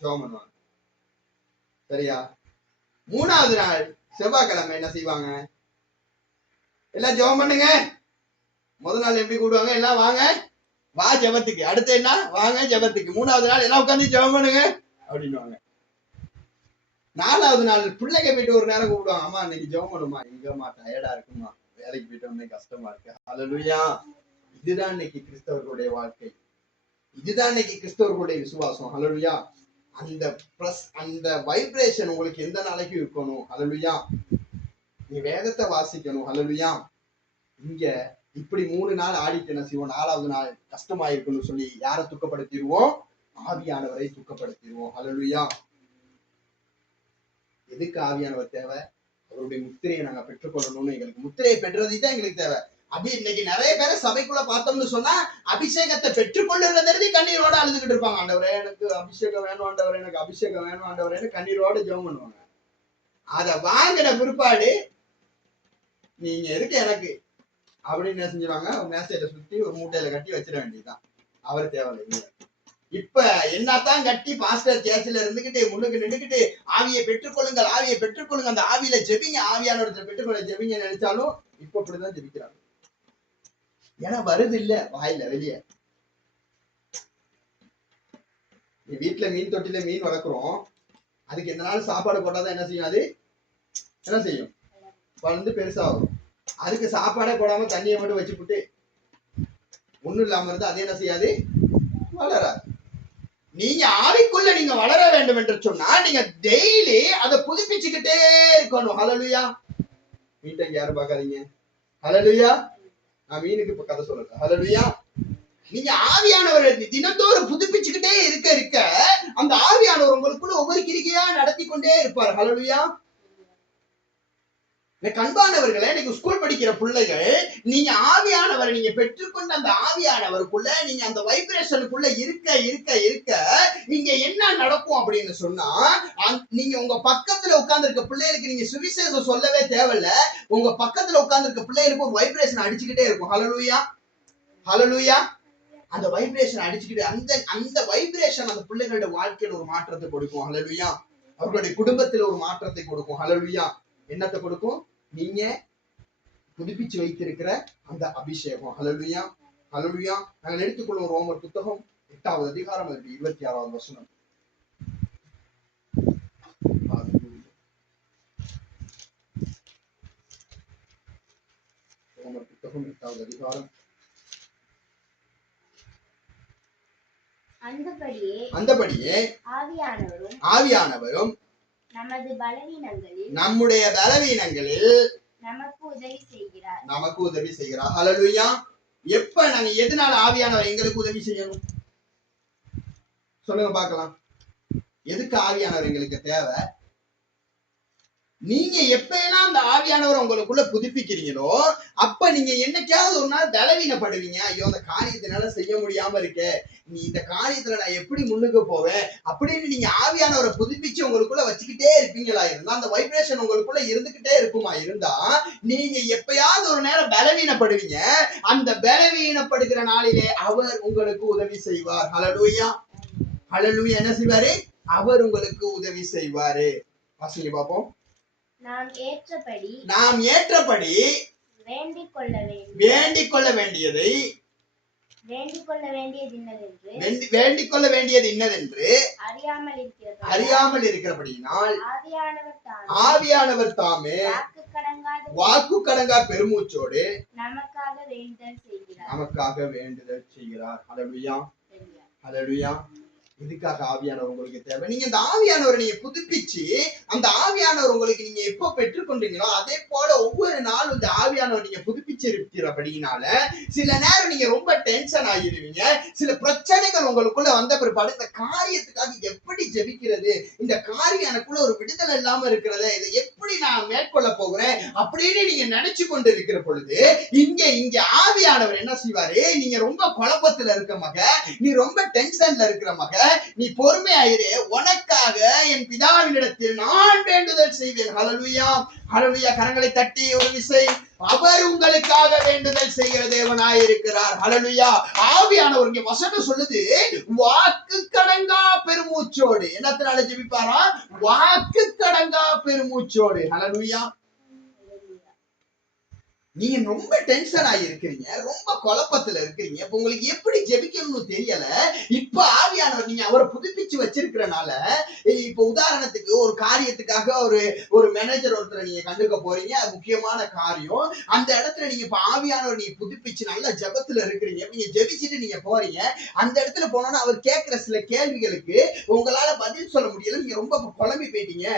ஜெபம் பண்ணுவாங்க. சரியா? மூணாவது நாள் செவ்வாய்க்கிழமை என்ன செய்வாங்க? எல்லாம் ஜெபம் பண்ணுங்க. முதல் நாள் எப்படி கூடுவாங்க? எல்லாம் வாங்க வா ஜெபத்துக்கு. அடுத்து என்ன? வாங்க ஜெபத்துக்கு. மூணாவது நாள் எல்லாம் உட்காந்து ஜெபம் பண்ணுங்க அப்படின்னுவாங்க. நாலாவது நாள் பிள்ளைங்க போயிட்டு ஒரு நேரம் கூப்பிடுவாங்க, அம்மா இன்னைக்கு ஜெபம் பண்ணுமா? எங்கம்மா டயர்டா இருக்குமா, வேலைக்கு போயிட்டு வந்து கஷ்டமா இருக்கு. ஹல்லேலூயா. இதுதான் இன்னைக்கு கிறிஸ்தவர்களுடைய வாழ்க்கை, இதுதான் இன்னைக்கு கிறிஸ்தவர்களுடைய விசுவாசம். ஹல்லேலூயா. அந்த பிளஸ் அந்த வைப்ரேஷன் உங்களுக்கு எந்த நாளைக்கு இருக்கணும். ஹல்லேலூயா. நீ வேதத்தை வாசிக்கணும். ஹல்லேலூயா. இங்க இப்படி 3 நாள் ஆடிட்டு என்ன செய்வோம்? 4வது நாள் கஷ்டமா இருக்குன்னு சொல்லி யாரை துக்கப்படுத்திடுவோம்? ஆவியானவரை துக்கப்படுத்திடுவோம். ஹல்லேலூயா. எதுக்கு ஆவியானவர் தேவை? அவருடைய முத்திரையை நாங்க பெற்றுக்கொள்ளணும்னு. எங்களுக்கு முத்திரையை பெற்றதை தான் எங்களுக்கு தேவை. இன்னைக்கு நிறைய பேரை சபைக்குள்ள பார்த்தோம்னு சொன்னா அபிஷேகத்தை பெற்றுக்கொள்ளுறதே கண்ணீரோட அழுதுகிட்டு இருப்பாங்க. ஆண்டவரே எனக்கு அபிஷேகம் வேணும், ஆண்டவரே எனக்கு அபிஷேகம் வேணும், ஆண்டவரே கண்ணீரோட ஜெபம் பண்ணுவாங்க. அத வாங்கின பிற்பாடு நீங்க எதுக்கு எனக்கு அப்படின்னு என்ன செஞ்சிருவாங்க? ஒரு மேசையில சுத்தி ஒரு மூட்டையில கட்டி வச்சிட வேண்டியதுதான். அவர் தேவையில்லை. இப்ப என்னத்தான் கட்டி பாஸ்டர் சேர்ச்சில இருந்துகிட்டு முன்னுக்கு நின்றுகிட்டு ஆவியை பெற்றுக்கொள்ளுங்கள், ஆவியை பெற்றுக்கொள்ளுங்க, அந்த ஆவியில ஜெபிங்க, ஆவியானவரத்துல பெற்றுக்கொள்ள ஜெபிங்க நினைச்சாலும் இப்ப இப்படிதான் ஜெபிக்கிறாங்க. ஏன்னா வருது இல்ல வாயில வெளியே. நீ வீட்டுல மீன் தொட்டில மீன் வளர்க்குறோம், அதுக்கு எந்த நாள் சாப்பாடு போட்டாதான் என்ன செய்யும்? அது என்ன செய்யும்? வளர்ந்து பெருசாகும். அதுக்கு சாப்பாடே போடாம தண்ணியை மட்டும் வச்சுக்கிட்டு ஒண்ணும் இல்லாம இருந்தா அது என்ன செய்யாது? வளராது. நீங்க ஆவிக்குள்ள நீங்க வளர வேண்டும் என்று சொன்னா நீங்க டெய்லி அதை புதுப்பிச்சுக்கிட்டே இருக்கணும். ஹல்லேலூயா. மீன் யாரும் பார்க்காதீங்க. ஹல்லேலூயா. நான் மீனுக்கு இப்ப கதை சொல்லுங்க. ஹல்லேலூயா. நீங்க ஆவியானவரை தினத்தோறும் புதுப்பிச்சுக்கிட்டே இருக்க இருக்க அந்த ஆவியானவர் உங்களுக்குள்ள ஒவ்வொரு கிரிகையா நடத்தி கொண்டே இருப்பார். ஹல்லேலூயா. கண்பானவர்களே, இன்னைக்கு ஸ்கூல் படிக்கிற பிள்ளைகள், நீங்க ஆவியானவரை நீங்க பெற்றுக்கொண்ட அந்த ஆவியானவருக்குள்ள நீங்க அந்த வைப்ரேஷனுக்குள்ள இருக்க இருக்க இருக்க நீங்க என்ன நடக்கும் அப்படின்னு சொன்னா, நீங்க உங்க பக்கத்துல உட்கார்ந்து இருக்க பிள்ளைகளுக்கு நீங்க சுவிசேஷம் சொல்லவே தேவையில்ல. உங்க பக்கத்துல உட்கார்ந்து இருக்க பிள்ளைகளுக்கு ஒரு வைப்ரேஷன் அடிச்சுக்கிட்டே இருக்கும். ஹல்லேலூயா. ஹல்லேலூயா. அந்த வைப்ரேஷன் அடிச்சுக்கிட்டு அந்த வைப்ரேஷன் அந்த பிள்ளைகளுடைய வாழ்க்கையில ஒரு மாற்றத்தை கொடுக்கும். ஹல்லேலூயா. அவர்களுடைய குடும்பத்துல ஒரு மாற்றத்தை கொடுக்கும். ஹல்லேலூயா. என்னத்தை கொடுக்கும்? நீங்க புதுப்பிச்சு வைத்திருக்கிற அந்த அபிஷேகம். ஹல்லேலூயா. ஹல்லேலூயா. நாங்கள் எடுத்துக்கொள்ளும் ரோமர் புத்தகம் 8வது அதிகாரம் 26வது வசனம். ரோமர் புத்தகம் 8வது அதிகாரம். அந்தபடியே ஆவியானவரும் நம்முடைய பலவீனங்களில் நமக்கு உதவி செய்கிறார். ஹல்லேலூயா. எப்ப நாங்க எதனால ஆவியானவர் எங்களுக்கு உதவி செய்யணும் சொல்லுங்க பார்க்கலாம். எதுக்கு ஆவியானவர் எங்களுக்கு தேவை? நீங்க எப்பெல்லாம் அந்த ஆவியானவர் உங்களுக்குள்ள புதுப்பிக்கிறீங்களோ அப்ப நீங்க என்னைக்காவது ஒரு நாள் பலவீனப்படுவீங்க. ஐயோ அந்த காரியத்தினால செய்ய முடியாம இருக்க, நீ இந்த காரியத்துல நான் எப்படி முன்னுக்கு போவேன் அப்படின்னு நீங்க ஆவியானவரை புதுப்பிச்சு உங்களுக்குள்ள வச்சுக்கிட்டே இருப்பீங்களா இருந்தா, அந்த வைப்ரேஷன் உங்களுக்குள்ள இருந்துகிட்டே இருக்குமா இருந்தா, நீங்க எப்பயாவது ஒரு நேரம் பலவீனப்படுவீங்க. அந்த பலவீனப்படுகிற நாளிலே அவர் உங்களுக்கு உதவி செய்வார். ஹல்லேலூயா. ஹல்லேலூயா. என்ன செய்வாரு? அவர் உங்களுக்கு உதவி செய்வாரு. வாசிங்க பாப்போம். நாம் ஏற்றபடி வேண்டிக் கொள்ள வேண்டியது இன்னதென்று அறியாமல் இருக்கிறபடியினால் ஆவியானவர் தாமே வாக்கு கடங்கா பெருமூச்சோடு நமக்காக வேண்டுதல் செய்கிறார். ஹல்லேலூயா. ஹல்லேலூயா. இதுக்காக ஆவியானவர் உங்களுக்கு தேவை. நீங்க இந்த ஆவியானவரை நீங்க புதுப்பிச்சு அந்த ஆவியானவர் உங்களுக்கு நீங்க எப்போ பெற்றுக்கொண்டீங்களோ அதே போல ஒவ்வொரு நாளும் இந்த ஆவியானவர் ஆவியானவர் நீங்க புதுப்பிச்சிருக்கிறபடினால சில நேரம் நீங்க ரொம்ப டென்ஷன் ஆகிடுவீங்க. சில பிரச்சனைகள் உங்களுக்குள்ள வந்த பிற்பாடு இந்த காரியத்துக்காக எப்படி ஜெபிக்கிறது, இந்த காரியம் எனக்குள்ள ஒரு விடுதலை இல்லாம இருக்கிறத, இதை எப்படி நான் மேற்கொள்ள போகிறேன் அப்படின்னு நீங்க நினைச்சு கொண்டு இருக்கிற பொழுது இங்க ஆவியானவர் என்ன செய்வாரு, நீங்க ரொம்ப குழப்பத்துல இருக்க மக, நீ ரொம்ப டென்ஷன்ல இருக்கிற மக, நீ பொறுமையாயிரு, உனக்காக என் பிதாவினிடத்தில் நான் வேண்டுதல் செய்வேன். ஹல்லேலூயா, ஹல்லேலூயா. கரங்களை தட்டி ஒரு விசை, அவர் உங்களுக்காக வேண்டுதல் செய்கிற தேவனாயிருக்கிறார். ஹல்லேலூயா. ஆவியானவர் இங்க வசனம் சொல்லுது, வாக்கு கடங்கா பெருமூச்சோடு. என்னத்தினால ஜெபிப்பாரா? வாக்கு கடங்கா பெருமூச்சோடு. ஹல்லேலூயா. நீங்க ரொம்ப டென்ஷன் ஆகி இருக்கிறீங்க, ரொம்ப குழப்பத்துல இருக்கிறீங்க, இப்ப உங்களுக்கு எப்படி ஜெபிக்கணும்னு தெரியல. இப்ப ஆவியானவர் நீங்க அவரை புதுப்பிச்சு வச்சிருக்கிறனால, இப்ப உதாரணத்துக்கு ஒரு காரியத்துக்காக ஒரு மேனேஜர் ஒருத்தரை நீங்க கண்டுக்க போறீங்க, அது முக்கியமான காரியம். அந்த இடத்துல நீங்க இப்ப ஆவியானவர் நீங்க புதுப்பிச்சு நல்ல ஜெபத்துல இருக்கிறீங்க, நீங்க ஜெபிச்சுட்டு நீங்க போறீங்க. அந்த இடத்துல போனோம்னா அவர் கேட்கிற சில கேள்விகளுக்கு உங்களால பதில் சொல்ல முடியல, நீங்க ரொம்ப குழம்பி போயிட்டீங்க.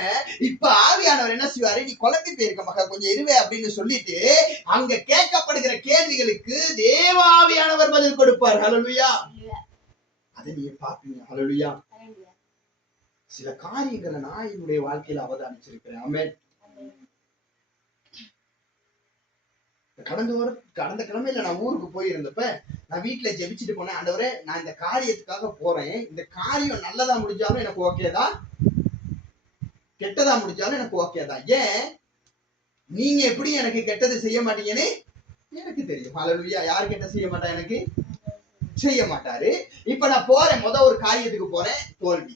இப்ப ஆவியானவர் என்ன செய்வாரு, நீ குழம்பி போயிருக்க மகா, கொஞ்சம் இருவே அப்படின்னு சொல்லிட்டு அங்க கேட்கப்படுகிற கேள்விகளுக்கு தேவாவியானவர் பதில் கொடுப்பார். ஹல்லேலூயா. அதை நீங்க பாப்பீங்க. ஹல்லேலூயா. சில காரியங்களை நான் என்னுடைய வாழ்க்கையில அவதானிச்சிருக்கிறேன். ஆமென். கடந்த கிழமையில நான் ஊருக்கு போயிருந்தப்ப நான் வீட்டுல ஜெபிச்சுட்டு போனேன், ஆண்டவரே நான் இந்த காரியத்துக்காக போறேன், இந்த காரியம் நல்லதா முடிஞ்சாலும் எனக்கு ஓகேதான், கெட்டதா முடிஞ்சாலும் எனக்கு ஓகேதான். ஏன் நீங்க எப்படி எனக்கு கெட்டது செய்ய மாட்டீங்கன்னு எனக்கு தெரியும். ஹல்லேலூயா. யார் கெட்ட செய்ய மாட்டா, எனக்கு செய்ய மாட்டாரு. இப்ப நான் போறேன், ஒரு காரியத்துக்கு போறேன், தோல்வி.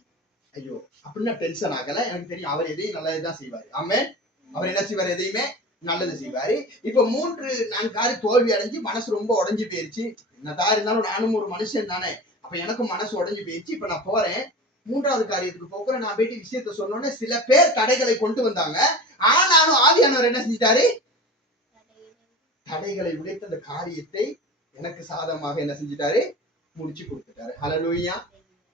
ஐயோ அப்படின்னா டென்ஷன் ஆகல, எனக்கு தெரியும் அவர் எதையும் நல்லதுதான் செய்வாரு. ஆமென். அவர் என்ன செய்வார், எதையுமே நல்லது செய்வாரு. இப்ப 3-4 காரியம் தோல்வி அடைஞ்சு மனசு ரொம்ப உடைஞ்சு போயிருச்சு. என்னதான் இருந்தாலும் நானும் ஒரு மனுஷன் தானே, அப்ப எனக்கும் மனசு உடைஞ்சு போயிருச்சு. இப்ப நான் போறேன், 3வது காரியத்துக்கு போகிறேன். நான் போயிட்டு விஷயத்த சொன்னோன்னே சில பேர் தடைகளை கொண்டு வந்தாங்க. ஆனாலும் ஆவியானவர் என்ன செஞ்சிட்டாரு, தடைகளை உடைத்த அந்த காரியத்தை எனக்கு சாதகமாக என்ன செஞ்சிட்டாரு, முடிச்சு கொடுத்துட்டாரு. ஹல்லேலூயா,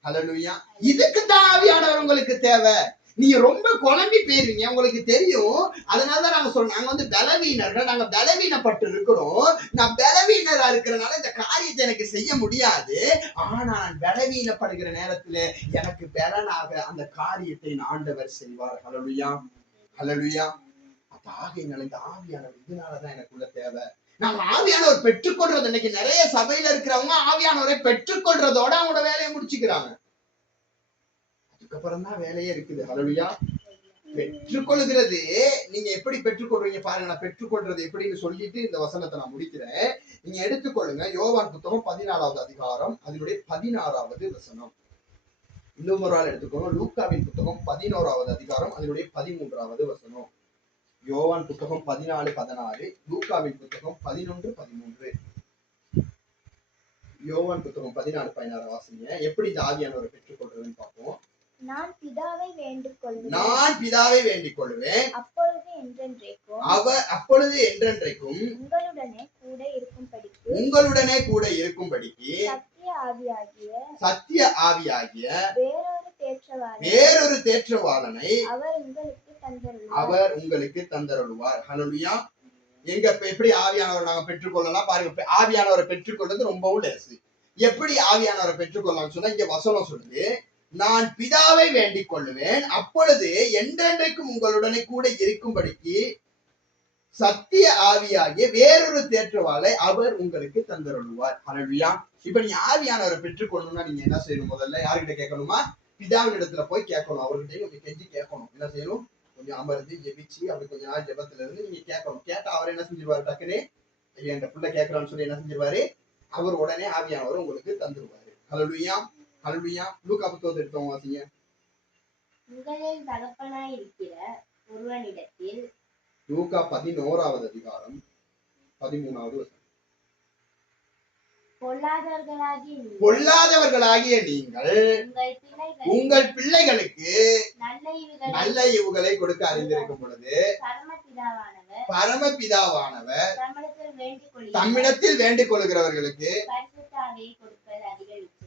ஹல்லேலூயா. இதுக்கு தான் ஆவியானவர் உங்களுக்கு தேவை. நீங்க ரொம்ப குழம்பி போயிருவீங்க, உங்களுக்கு தெரியும். அதனாலதான் நாங்க சொல்றோம், நாங்க பலவீனர்கள், நாங்க பலவீனப்பட்டு இருக்கிறோம். நான் பலவீனரா இருக்கிறனால இந்த காரியத்தை எனக்கு செய்ய முடியாது. ஆனா நான் பலவீனப்படுகிற நேரத்துல எனக்கு பலனாக அந்த காரியத்தை ஆண்டவர் செய்வார். ஹல்லேலூயா, ஹல்லேலூயா. ஆகையினால இந்த ஆவியானவர் இதனாலதான் எனக்குள்ள தேவை. நாங்க ஆவியானவர் பெற்றுக்கொள்றது, இன்னைக்கு நிறைய சபையில இருக்கிறவங்க ஆவியானவரை பெற்றுக்கொள்றதோட அவங்களோட வேலையை முடிச்சுக்கிறாங்க. அதுக்கப்புறம் தான் வேலையே இருக்குது. ஹல்லேலூயா. பெற்றுக்கொள்கிறது நீங்க எப்படி பெற்றுக்கொள்றீங்க பாருங்க. நான் பெற்றுக்கொள்றது எப்படின்னு சொல்லிட்டு இந்த வசனத்தை நான் முடிக்கிறேன். நீங்க எடுத்துக்கொள்ளுங்க. யோவான் புத்தகம் 14வது அதிகாரம் அதனுடைய 16வது வசனம். இன்னும் ஒரு ஆள் எடுத்துக்கோங்க. லூக்காவின் புத்தகம் 11வது அதிகாரம் அதனுடைய 13வது வசனம். யோவான் புத்தகம் 14:16, லூக்காவின் புத்தகம் 11:13. யோவான் புத்தகம் 14:16 வாசிங்க. எப்படி இந்த ஆவியானவரை பெற்றுக்கொள்றதுன்னு பார்ப்போம். நான் பிதாவை வேண்டிக் கொள்வேன், அப்பொழுது என்றென்றைக்கும் உங்களுடனே கூட இருக்கும்படிக்கு சத்திய ஆவியாகிய வேறொரு தேற்றவாளனை அவர் உங்களுக்கு தந்தருளுவார். ஹல்லேலூயா. எங்க எப்படி ஆவியானவரை நாங்க பெற்றுக்கொள்ளலாம் பாருங்க. ஆவியானவரை பெற்றுக்கொள்றது ரொம்பவும் லேசு. எப்படி ஆவியானவரை பெற்றுக்கொள்ளலாம் சொன்னா இங்க வசனம் சொல்லுது, நான் பிதாவை வேண்டிக் கொள்ளுவேன், அப்பொழுது என்றென்றைக்கும் உங்களுடனே கூட இருக்கும்படிக்கு சத்திய ஆவியாகிய வேறொரு தேற்றவாளை அவர் உங்களுக்கு தந்தருளுவார். ஹல்லேலூயா. இப்ப நீங்க ஆவியானவரை பெற்றுக்கொள்ளணும்னா நீங்க என்ன செய்யணும், முதல்ல யார்கிட்ட கேட்கணுமா, பிதாவின் இடத்துல போய் கேட்கணும். அவர்கிட்ட கொஞ்சம் கெஞ்சி கேட்கணும். என்ன செய்யணும், கொஞ்சம் அமர்ந்து ஜெபிச்சு அப்படி கொஞ்ச நாள் ஜெபத்துல இருந்து நீங்க கேட்கணும். கேட்டா அவர் என்ன செஞ்சிருவாரு, டக்குனே என் புள்ள கேட்கறான்னு சொல்லி என்ன செஞ்சிருவாரு, அவர் உடனே ஆவியானவர் உங்களுக்கு தந்துருவாரு. ஹல்லேலூயா, ஹல்லேலூயா. லூக்கா புத்தகத்தை எடுத்தவங்க வாசிங்க. உங்களில் தகப்பனாய் இருக்கிற ஒருவனிடத்தில், லூக்கா 11வது அதிகாரம் 13வது வசனம். பொல்லாதவர்களாகிய நீங்கள் உங்கள் பிள்ளைகளுக்கு நல்ல ஈவுகளை கொடுக்க அறிந்திருக்கும் பொழுது பரமபிதாவானவர் தம்மிடத்தில் வேண்டிக் கொள்கிறவர்களுக்கு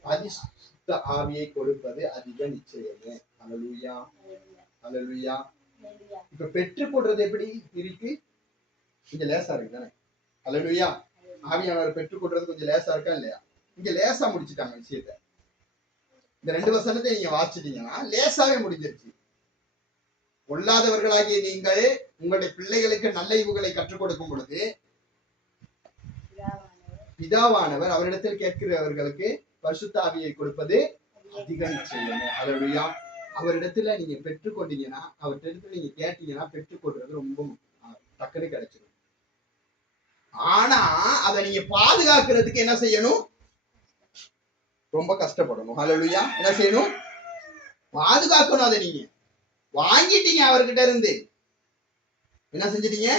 பரிசுத்த ஆவியை கொடுப்பது அதிக நிச்சயமே. ஹல்லேலூயா, ஹல்லேலூயா. இப்ப பெற்றுக்கொள்றது எப்படி இருக்கு, கொஞ்சம் லேசா இருக்கு தானே. அல்லேலூயா. ஆவியானவர் பெற்றுக்கொள்றது கொஞ்சம் லேசா இருக்கா இல்லையா? இங்க லேசா முடிச்சுட்டாங்க விஷயத்த. இந்த 2 வசனத்தை நீங்க வாசிச்சீங்கன்னா லேசாவே முடிஞ்சிருச்சு. பொல்லாதவர்களாகிய நீங்கள் உங்களுடைய பிள்ளைகளுக்கு நல்ல ஈவுகளை கற்றுக் கொடுக்கும் பொழுது பிதாவானவர் அவரிடத்தில் கேட்கிறவர்களுக்கு பரிசுத்த ஆவியை கொடுப்பது அதிகம் செய்யணும். அல்லேலூயா. அவரிடத்துல நீங்க பெற்றுக்கொண்டீங்கன்னா, அவரிடத்துல நீங்க கேட்டீங்கன்னா பெற்றுக்கொள்றது ரொம்ப டக்குனு கிடைச்சிடும். ஆனா அதை நீங்க பாதுகாக்கிறதுக்கு என்ன செய்யணும்? ரொம்ப கஷ்டப்படணும். அல்லேலூயா. என்ன செய்யணும்? பாதுகாக்கணும். அதை நீங்க வாங்கிட்டீங்க அவர்கிட்ட இருந்து. என்ன செஞ்சிட்டீங்க?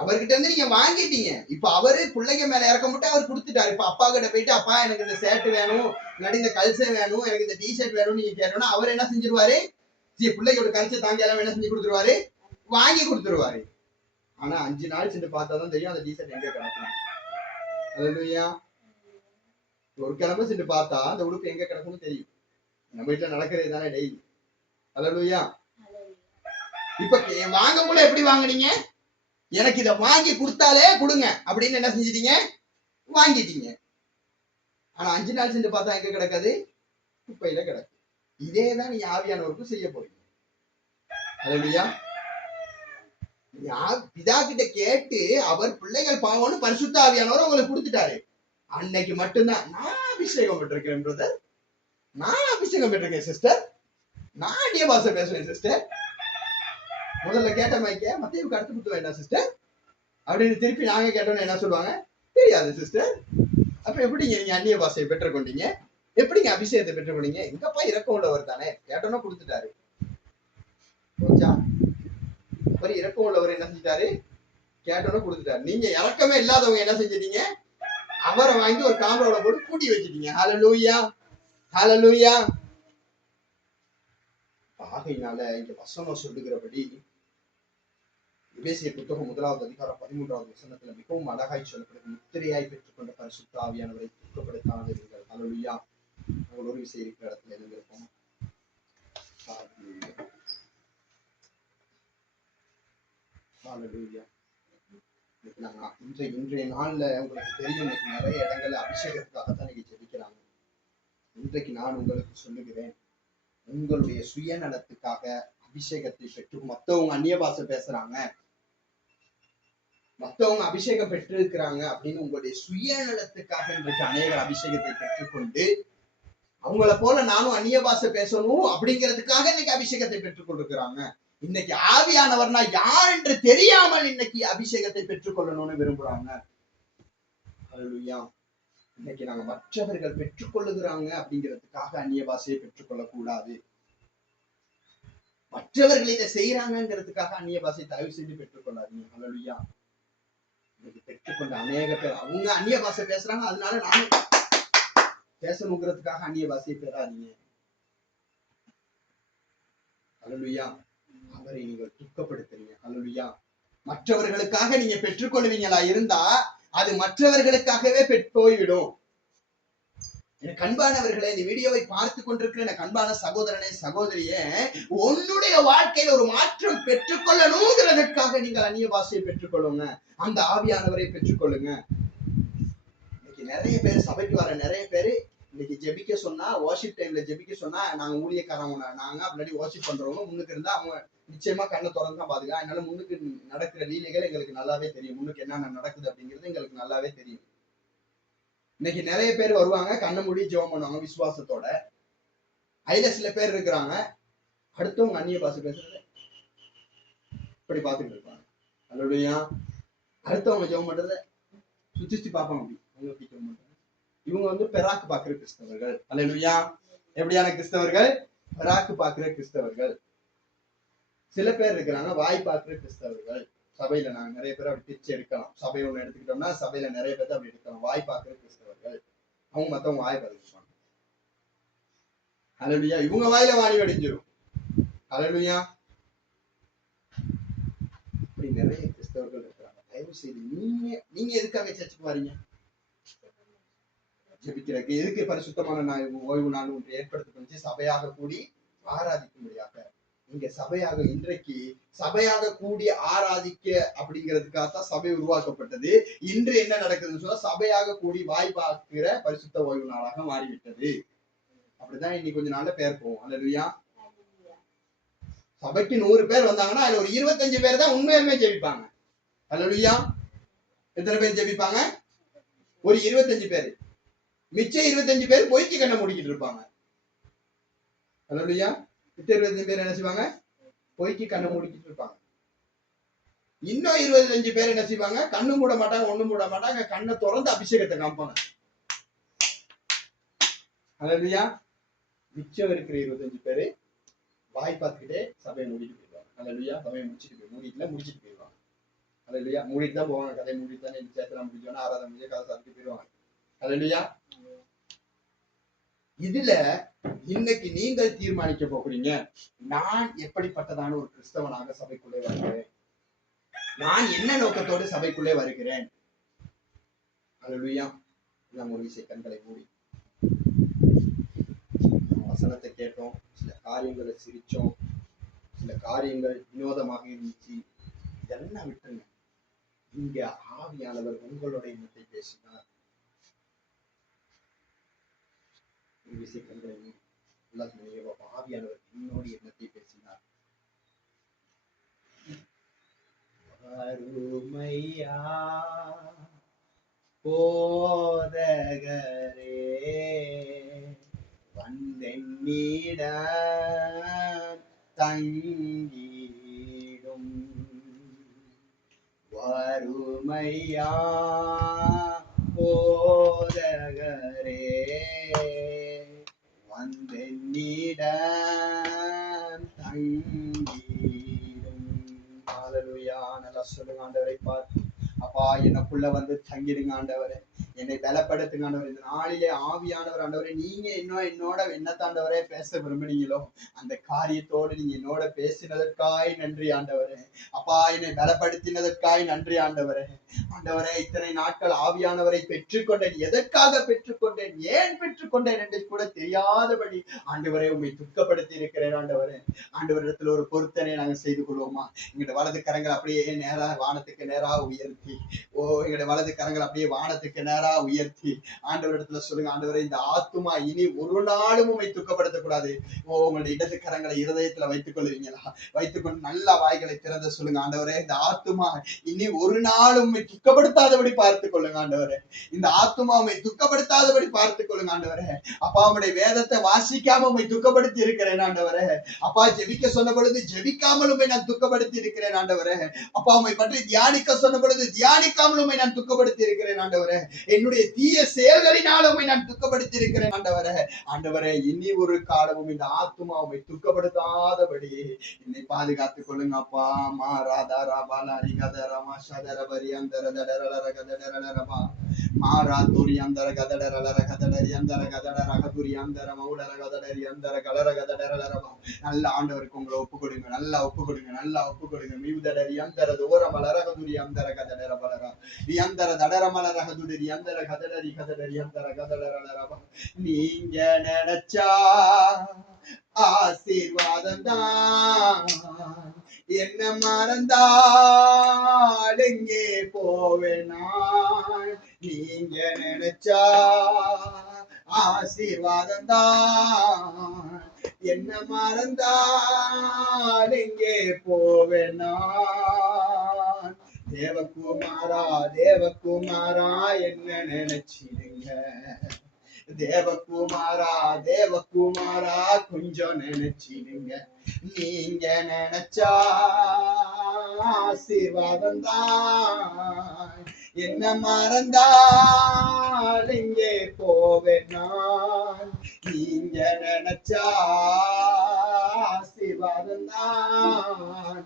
அவர்கிட்ட இருந்து நீங்க வாங்கிட்டீங்க. இப்ப அவரு பிள்ளைங்க மேல இறக்க மட்டும் அவர் கொடுத்துட்டாரு. இப்ப அப்பா கிட்ட போயிட்டு, அப்பா எனக்கு இந்த ஷர்ட் வேணும், இல்லாட்டி இந்த கல்சே வேணும், எனக்கு இந்த டிஷர்ட் வேணும்னு நீங்க கேட்டோம்னா அவர் என்ன செஞ்சிருவாரு? பிள்ளையோட கல்ச்சை தாங்கி எல்லாம் என்ன செஞ்சு கொடுத்துருவாரு? வாங்கி கொடுத்துருவாரு. ஆனா 5 நாள் சென்று பார்த்தாதான் தெரியும் அந்த டிஷர்ட் எங்க கிடக்கும். அல்லேலூயா. ஒரு கிழமை சென்று பார்த்தா அந்த உடுப்பு எங்க கிடக்கும்னு தெரியும். நம்ம வீட்டுல நடக்கிறது தானே டெய்லி. அல்லேலூயா. இப்ப வாங்கும் போல எப்படி வாங்குனீங்க? எனக்கு இதை வாங்கி கொடுத்தாலே கொடுங்க அப்படின்னு என்ன செஞ்சிட்டீங்க? வாங்கிட்டீங்க. ஆனா 5 நாள் சென்று பார்த்தா எங்க கிடக்காது? குப்பையில கிடக்கு. இதேதான் நீ ஆவியானவருக்கு செய்ய போறீங்க. அல்லேலூயா. பிதா கிட்ட கேட்டு அவர் பிள்ளைகள் பாவம்னு பரிசுத்த ஆவியானவர் உங்களுக்கு கொடுத்துட்டாரு. அன்னைக்கு மட்டும்தான் நான் அபிஷேகம் பெற்றிருக்கிறேன் பிரதர், நான் அபிஷேகம் பெற்றிருக்கேன் சிஸ்டர், நான் அந்நிய பாஷை பேசுவேன் சிஸ்டர். முதல்ல கேட்ட மைக்க மத்தேயுவுக்கு அடுத்து கொடுத்துவேன் என்ன சிஸ்டர் அப்படின்னு திருப்பி நாங்க கேட்டோம்னா என்ன சொல்லுவாங்க? தெரியாது சிஸ்டர். அப்ப எப்படிங்க நீங்க அந்நிய பாஷையை பெற்றுக்கொண்டீங்க? எப்படிங்க அபிஷேகத்தை பெற்றுக்கொண்டீங்க? எங்கப்பா இறக்கம் உள்ளவர் தானே, கேட்டோன்னா கொடுத்துட்டாரு. அவர் இறக்கம் உள்ளவர் என்ன செஞ்சிட்டாரு? கேட்டோன்னு கொடுத்துட்டாரு. நீங்க இறக்கமே இல்லாதவங்க என்ன செஞ்சிட்டீங்க? அவரை வாங்கி ஒரு காம்பரோட போட்டு கூட்டி வச்சிட்டீங்க. ஹல்லேலூயா, ஹல்லேலூயா. ஆகையினால இங்க வசனம் சொல்லுகிறபடி எபேசியர் புத்தகம் 1வது அதிகாரம் 13வது வசனத்துல மிகவும் அழகாய் சொல்லப்படுது. முத்திரையாய் பெற்றுக்கொண்ட பரிசுத்த ஆவியானவரை துக்கப்படுத்தாதீர்கள். ஹல்லேலூயா. உங்கள் ஒரு விஷயம் இருக்கிற இடத்துல எழுந்திருப்போம். ஹல்லேலூயா. இன்றைய நாள்ல உங்களுக்கு தெரியும், இன்னைக்கு நிறைய இடங்கள்ல அபிஷேகத்துக்காகத்தான் இன்னைக்கு ஜெபிக்கிறாங்க. இன்றைக்கு நான் உங்களுக்கு சொல்லுகிறேன், உங்களுடைய சுயநலத்துக்காக அபிஷேகத்தை பெற்று மத்தவங்க அந்நிய பாஷை பேசுறாங்க, மத்தவங்க அபிஷேகம் பெற்றிருக்கிறாங்க அப்படின்னு உங்களுடைய சுயநலத்துக்காக இன்றைக்கு அநேகர் அபிஷேகத்தை பெற்றுக்கொண்டு அவங்கள போல நானும் அந்நிய பாஷை பேசணும் அப்படிங்கிறதுக்காக இன்னைக்கு அபிஷேகத்தை பெற்றுக் கொண்டிருக்கிறாங்க. இன்னைக்கு ஆவியானவர்னா யார் என்று தெரியாமல் இன்னைக்கு அபிஷேகத்தை பெற்றுக்கொள்ளணும்னு விரும்புறாங்க. ஹல்லேலூயா. இன்னைக்கு நாங்க மற்றவர்கள் பெற்றுக்கொள்ளுகிறாங்க அப்படிங்கிறதுக்காக அந்நிய பாஷையை பெற்றுக்கொள்ள கூடாது. மற்றவர்கள் இதை செய்யறாங்கிறதுக்காக அந்நிய பாஷையை தயவு செய்து பெற்றுக்கொள்ளாதீங்க. ஹல்லேலூயா. இன்னைக்கு பெற்றுக்கொண்ட அநேக பேர் அவங்க அந்நிய பாஷை பேசுறாங்க, அதனால நானும் பேசணுங்கிறதுக்காக அந்நிய பாஷையை பெறாதீங்க. ஹல்லேலூயா. அவரை நீங்கள் துக்கப்படுத்துறீங்க. ஹல்லேலூயா. மற்றவர்களுக்காக நீங்க பெற்றுக்கொள்வீங்களா இருந்தா அது மற்றவர்களுக்காகவே போய்விடும். எனக்கு அன்பானவர்களே, இந்த வீடியோவை பார்த்து கொண்டிருக்கிற எனக்கு அன்பான சகோதரனே சகோதரியே, உன்னுடைய வாழ்க்கையில் ஒரு மாற்றம் பெற்றுக்கொள்ளணுங்கிறதுக்காக நீங்கள் அந்நிய பாஷையை பெற்றுக்கொள்ளுங்க. அந்த ஆவியானவரை பெற்றுக்கொள்ளுங்க. இன்னைக்கு நிறைய பேர் சபைக்கு வர நிறைய பேரு இன்னைக்கு ஜெபிக்க சொன்னா, வர்ஷிப் டைம்ல ஜெபிக்க சொன்னா, நாங்க ஊழியக்காரவங்க நாங்க அப்படி வர்ஷிப் பண்றவங்க முன்னுக்கு இருந்தா அவங்க நிச்சயமா கண்ணை திறந்து தான் பாத்துக்கலாம். அதனால முன்னுக்கு நடக்கிற லீலைகள் எங்களுக்கு நல்லாவே தெரியும், முன்னுக்கு என்னென்ன நடக்குது அப்படிங்கிறது எங்களுக்கு நல்லாவே தெரியும். இன்னைக்கு நிறைய பேர் வருவாங்க, கண்ணை மூடி ஜெபம் பண்ணுவாங்க விசுவாசத்தோட. அதுல சில பேர் இருக்கிறாங்க அடுத்தவங்க அந்நிய பாஷை பேசுறது இப்படி பாத்துட்டு இருப்பாங்க. அல்லேலூயா. அடுத்தவங்க ஜெபம் பண்றத சுத்தி பார்ப்பாங்க. அப்படி அவங்க எப்படி ஜெபம் பண்றாங்க? இவங்க பெராக்கு பாக்குற கிறிஸ்தவர்கள். அல்லேலூயா. எப்படியான கிறிஸ்தவர்கள்? பெராக்கு பாக்குற கிறிஸ்தவர்கள். சில பேர் இருக்கிறாங்க வாய் பார்க்கிற கிறிஸ்தவர்கள். சபையில நாங்க நிறைய பேர் அப்படி பிரிச்சு எடுக்கலாம். சபை ஒண்ணு எடுத்துக்கிட்டோம்னா சபையில நிறைய பேர் அப்படி எடுக்கலாம். வாய் பார்க்கிற கிறிஸ்தவர்கள். அவங்க மத்தவங்க வாய் பார்த்துப்பாங்க. அல்லேலூயா. இவங்க வாயில வாணி வெடிஞ்சிரும். அல்லேலூயா. இப்படி நிறைய கிறிஸ்தவர்கள் இருக்கிறாங்க. தயவு செய்து நீங்க எதுக்காக சர்ச்சுக்கு வரீங்க? ஜெபிக்கிறதுக்கு. எதுக்கு பரிசுத்தமான ஓய்வு நாள் ஒன்று ஏற்படுத்தி சபையாக கூடி ஆராதிக்கும்படியாக. இங்க சபையாக இன்றைக்கு சபையாக கூடி ஆராதிக்க அப்படிங்கிறதுக்காகத்தான் சபை உருவாக்கப்பட்டது. இன்று என்ன நடக்குதுன்னு சொன்னா சபையாக கூடி வாய்ப்பாக்குற பரிசுத்த ஓய்வு நாளாக மாறிவிட்டது. அப்படிதான் இன்னைக்கு கொஞ்ச நாள்ல பேர் போவோம். அல்லேலூயா. சபைக்கு 100 பேர் வந்தாங்கன்னா அதுல ஒரு 25 பேர் தான் உண்மையுமே ஜெபிப்பாங்க. அல்லேலூயா. எத்தனை பேர் ஜெபிப்பாங்க? ஒரு 25 பேர். மிச்சம் 25 பேர் பொய்க்கு கண்ணை மூடிக்கிட்டு இருப்பாங்க. அல்லேலூயா. மிச்சம் 25 பேர் என்ன செய்வாங்க? பொய்க்கு கண்ணை மூடிக்கிட்டு இருப்பாங்க. இன்னும் 25 பேர் என்ன செய்வாங்க? கண்ணு மூட மாட்டாங்க, ஒண்ணும் மூட மாட்டாங்க, கண்ணை திறந்து அபிஷேகத்தை காமிப்பாங்க. அல்லேலூயா. மிச்சம் இருக்கிற 25 பேரு வாய் பார்த்துக்கிட்டே சபையை மூடிட்டு போயிடுவாங்க. அல்லேலூயா. சபையை முடிச்சுட்டு முடிச்சுட்டு போயிடுவாங்க. அல்லேலூயா. மூடிட்டு தான் போவாங்க. கதையை மூடிட்டு தானே சேர்த்தலாம் முடிஞ்சோன்னா ஆராதனை முடிஞ்ச கதை சாப்பிட்டு போயிடுவாங்க. அல்லேலூயா. இதுல இன்னைக்கு நீங்கள் தீர்மானிக்க போகிறீங்க, நான் எப்படிப்பட்டதான ஒரு கிறிஸ்தவனாக சபைக்குள்ளே வருகிறேன், நான் என்ன நோக்கத்தோடு சபைக்குள்ளே வருகிறேன். அல்லேலூயா. நாம் ஒரு விஷய கண்களை மூடி வசனத்தை கேட்டோம், சில காரியங்களை சிரிச்சோம், சில காரியங்கள் வினோதமாக இருந்துச்சு. இதெல்லாம் விட்டுருங்க. இங்க ஆவியானவர் உங்களோட எண்ணத்தை பேசினார். ஒரு விஷய கண்களை ஆவியானவர் என்னோட எண்ணத்தை பேசினார். அருமையா போதகரே வந்தென்னிட தங்கிடும் வறுமையா போதகரே வந்தென்னிட தங்கிடும். ஹல்லேலூயா. நல்லா சொல்லுங்க. ஆண்டவரை பார்த்து, அப்பா எனக்குள்ள வந்து தங்கிடுங்க ஆண்டவரே, என்னை பலப்படுத்துங்க ஆண்டவரே. இந்த நாளிலே ஆவியானவர் ஆண்டவரே, நீங்க என்னோட என்னத்தாண்டவரே பேச விரும்புனீங்களோ அந்த காரியத்தோடு நீங்க என்னோட பேசினதற்காய் நன்றி ஆண்டவரே. அப்பா என்னை பலப்படுத்தினதற்காய் நன்றி ஆண்டவரே. ஆண்டவரே இத்தனை நாட்கள் ஆவியானவரை பெற்றுக்கொண்டேன், எதற்காக பெற்றுக்கொண்டேன், ஏன் பெற்றுக்கொண்டேன் என்று கூட தெரியாதபடி ஆண்டவரே உண்மை துக்கப்படுத்தி இருக்கிறேன் ஆண்டவரே. ஆண்டவரிடத்துல ஒரு பொருத்தனை நாங்கள் செய்து கொள்வோமா? எங்களுடைய வலது கரங்கள் அப்படியே நேரா வானத்துக்கு நேராக உயர்த்தி, எங்களுடைய வலது கரங்கள் அப்படியே வானத்துக்கு நேரா உயர்த்தி ஆண்டவரிடத்துல சொல்லுங்க, ஆண்டவரே இந்த ஆத்துமா இனி ஒரு நாளும் உண்மை துக்கப்படுத்தக்கூடாது. உங்களுடைய இடது கரங்களை இருதயத்துல வைத்துக் கொள்வீங்களா? வைத்துக்கொண்டு நல்ல வாய்களை திறந்து சொல்லுங்க, ஆண்டவரே இந்த ஆத்துமா இனி ஒரு நாளும் உண்மை துக்கப்படுத்தாதபடி பார்த்துக் கொள்ளுங்க ஆண்டவரே. இந்த ஆத்துமா உண்மை துக்கப்படுத்தாதபடி பார்த்துக் கொள்ளுங்க ஆண்டவரே. அப்பா உங்களுடைய வேதத்தை வாசிக்காம உண்மை துக்கப்படுத்தி இருக்கிறேன் ஆண்டவரே. அப்பா ஜெபிக்க சொன்ன பொழுது ஜெபிக்காமல் உண்மை நான் துக்கப்படுத்தி இருக்கிறேன் ஆண்டவரே. அப்பா உண்மை பற்றி தியானிக்க சொன்ன பொழுது தியானிக்காமல் உண்மை நான் துக்கப்படுத்தி இருக்கிறேன் ஆண்டவரே. என்னுடைய தீய செயல்களினால் உம்மை நான் துக்கப்படுத்தி இருக்கிறேன் ஆண்டவரே. ஆண்டவரே இனி ஒரு காலமும் இந்த ஆத்துமா உம்மை துக்கப்படுத்தாதபடி என்னை பாதுகாத்துக் கொள்ளுங்க அப்பா. மாராதாரா பாலாரி கதரமா சதரபரி அந்தர தடரலர கதடரலரபா மாராதுரி அந்தர கதடரலர கதடரி அந்தர கதடர கதுரி அந்தர மௌலர கதடரி அந்தர கலர கதடரலரபா. நல்ல ஆண்டவருக்கு உங்களை ஒப்பு கொடுங்க, நல்லா ஒப்பு கொடுங்க, நல்லா ஒப்பு கொடுங்க. மிவுதடரி அந்தர தோரமலர கதுரி அந்தர கதடர பலரா அந்தர தடரமலர கதுரி அந்தர கதடரி கதடரி அந்தர கதடரலரபா. நீங்க நினைச்சா ஆசீர்வாதம் தான், என்ன மறந்தால் எங்கே போவேனா? நீங்க நினைச்சா ஆசீர்வாதம் தான், என்ன மறந்தால் எங்கே போவேனா? தேவகுமாரா தேவகுமாரா என்ன நினைச்சிடுங்க, தேவகுமாரா தேவகுமாரா கொஞ்சம் நினைச்சிடுங்க. நீங்க நினைச்சா ஆசீர்வாதம் தான், என்ன மறந்தால் இங்கே போவேன் நான். நீங்க நினைச்சா ஆசீர்வாதம் தான்,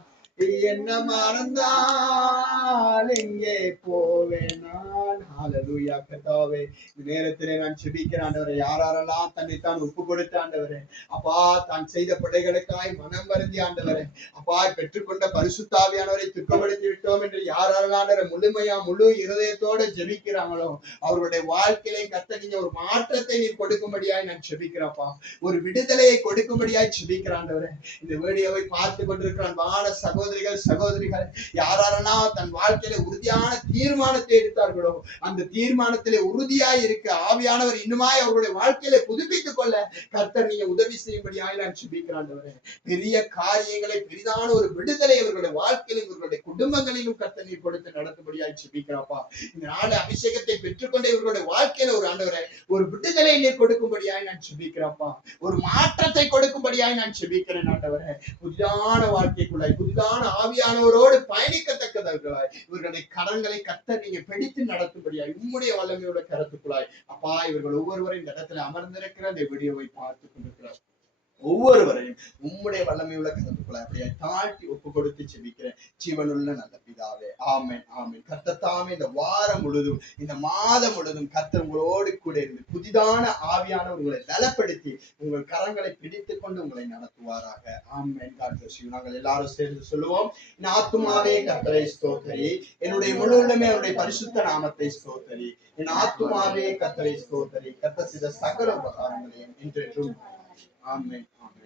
என்ன மறந்தால் எங்கே போவேன் நான். ஹalleluya. கர்த்தாவே இந்த நேரத்திலே நான் ஜெபிக்கிறேன் ஆண்டவரே, யாரெல்லாம் தன்னைத்தான் ஒப்பு கொடுத்த ஆண்டவரே, அப்பா தான் செய்த பிழைகளுக்காய் மனம் வருந்தி ஆண்டவரே, அப்பா பெற்றுக்கொண்ட பரிசுத்த ஆவியானவரை துக்கப்படுத்தி விட்டோம் என்று யாரெல்லாம் முழுமையா முழு இருதயத்தோட ஜெபிக்கிறாங்களோ அவர்களுடைய வாழ்க்கையிலே கர்த்தர் நீங்க ஒரு மாற்றத்தை நீ கொடுக்கும்படியாய் நான் ஜெபிக்கிறப்பா, ஒரு விடுதலையை கொடுக்கும்படியாய் ஜெபிக்கிறாண்டவரே. இந்த வீடியோவை பார்த்து கொண்டிருக்கிற அன்பான சகோதரிகள் சகோதரிகள் யாரெல்லாம் தன் வாழ்க்கையில உறுதியான தீர்மானத்தை எடுத்தார்களோ அந்த தீர்மானத்திலே உறுதியாய் இருக்க ஆவியானவர் இன்னுமாய் அவர்களுடைய வாழ்க்கையில புதுப்பித்துக் கொள்ள கர்த்தர் நீங்க உதவி செய்யும்படியாய் நான் ஜெபிக்கிறாண்டவரே. பெரிய காரியங்களை பெரிதான ஒரு விடுதலை இவர்களுடைய வாழ்க்கையிலும் இவர்களுடைய குடும்பங்களிலும் கர்த்தர் நீர் கொடுத்து நடத்தும்படியாய் ஜெபிக்கிறாப்பா. இந்த நாள் அபிஷேகத்தை பெற்றுக்கொண்ட இவர்களுடைய வாழ்க்கையில ஒரு ஆண்டவரை ஒரு விடுதலை நீர் கொடுக்கும்படியாய் நான் ஜெபிக்கிறப்பா, ஒரு மாற்றத்தை கொடுக்கும்படியாய் நான் ஜெபிக்கிறேன் ஆண்டவரே. புதிதான வாழ்க்கைக்குள்ளாய் புதிதான ஆவியானவரோடு பயணிக்கத்தக்கதற்காய் இவர்களுடைய கரங்களை கர்த்தர் நீங்க பிடித்து நடத்தும்படியாய் உம்முடைய வல்லமையோட கருத்துக்குள்ளாய் அப்பா இவர்கள் ஒவ்வொருவரும் இந்த இடத்துல அமர்ந்திருக்கிற அந்த வீடியோவை பார்த்து கொண்டிருக்கிறார் ஒவ்வொருவரையும் உம்முடைய வல்லமையுள்ள கருத்துக்குள்ளாய் அப்படியே தாழ்த்தி ஒப்பு கொடுத்து ஜெபிக்கிறேன் ஜீவனுள்ள நல்ல பிதாவே. ஆமென் ஆமென். கர்த்தர் தாமே இந்த வாரம் முழுதும் இந்த மாதம் முழுதும் கர்த்தர் உங்களோடு கூட இருந்து புதிதான ஆவியான உங்களை பலப்படுத்தி உங்கள் கரங்களை பிடித்துக் கொண்டு உங்களை நடத்துவாராக. ஆமென். நாங்கள் எல்லாரும் சேர்ந்து சொல்லுவோம், என் ஆத்துமாவே கர்த்தரை ஸ்தோத்தரி, என்னுடைய முழு உள்ளமே அவருடைய பரிசுத்த நாமத்தை ஸ்தோத்தரி, என் ஆத்துமாவே கர்த்தரை ஸ்தோத்தரி, கர்த்தர் செய்த சகல உபகாரங்களையும் இன்றைக்கும். ஆமென் ஆமென்.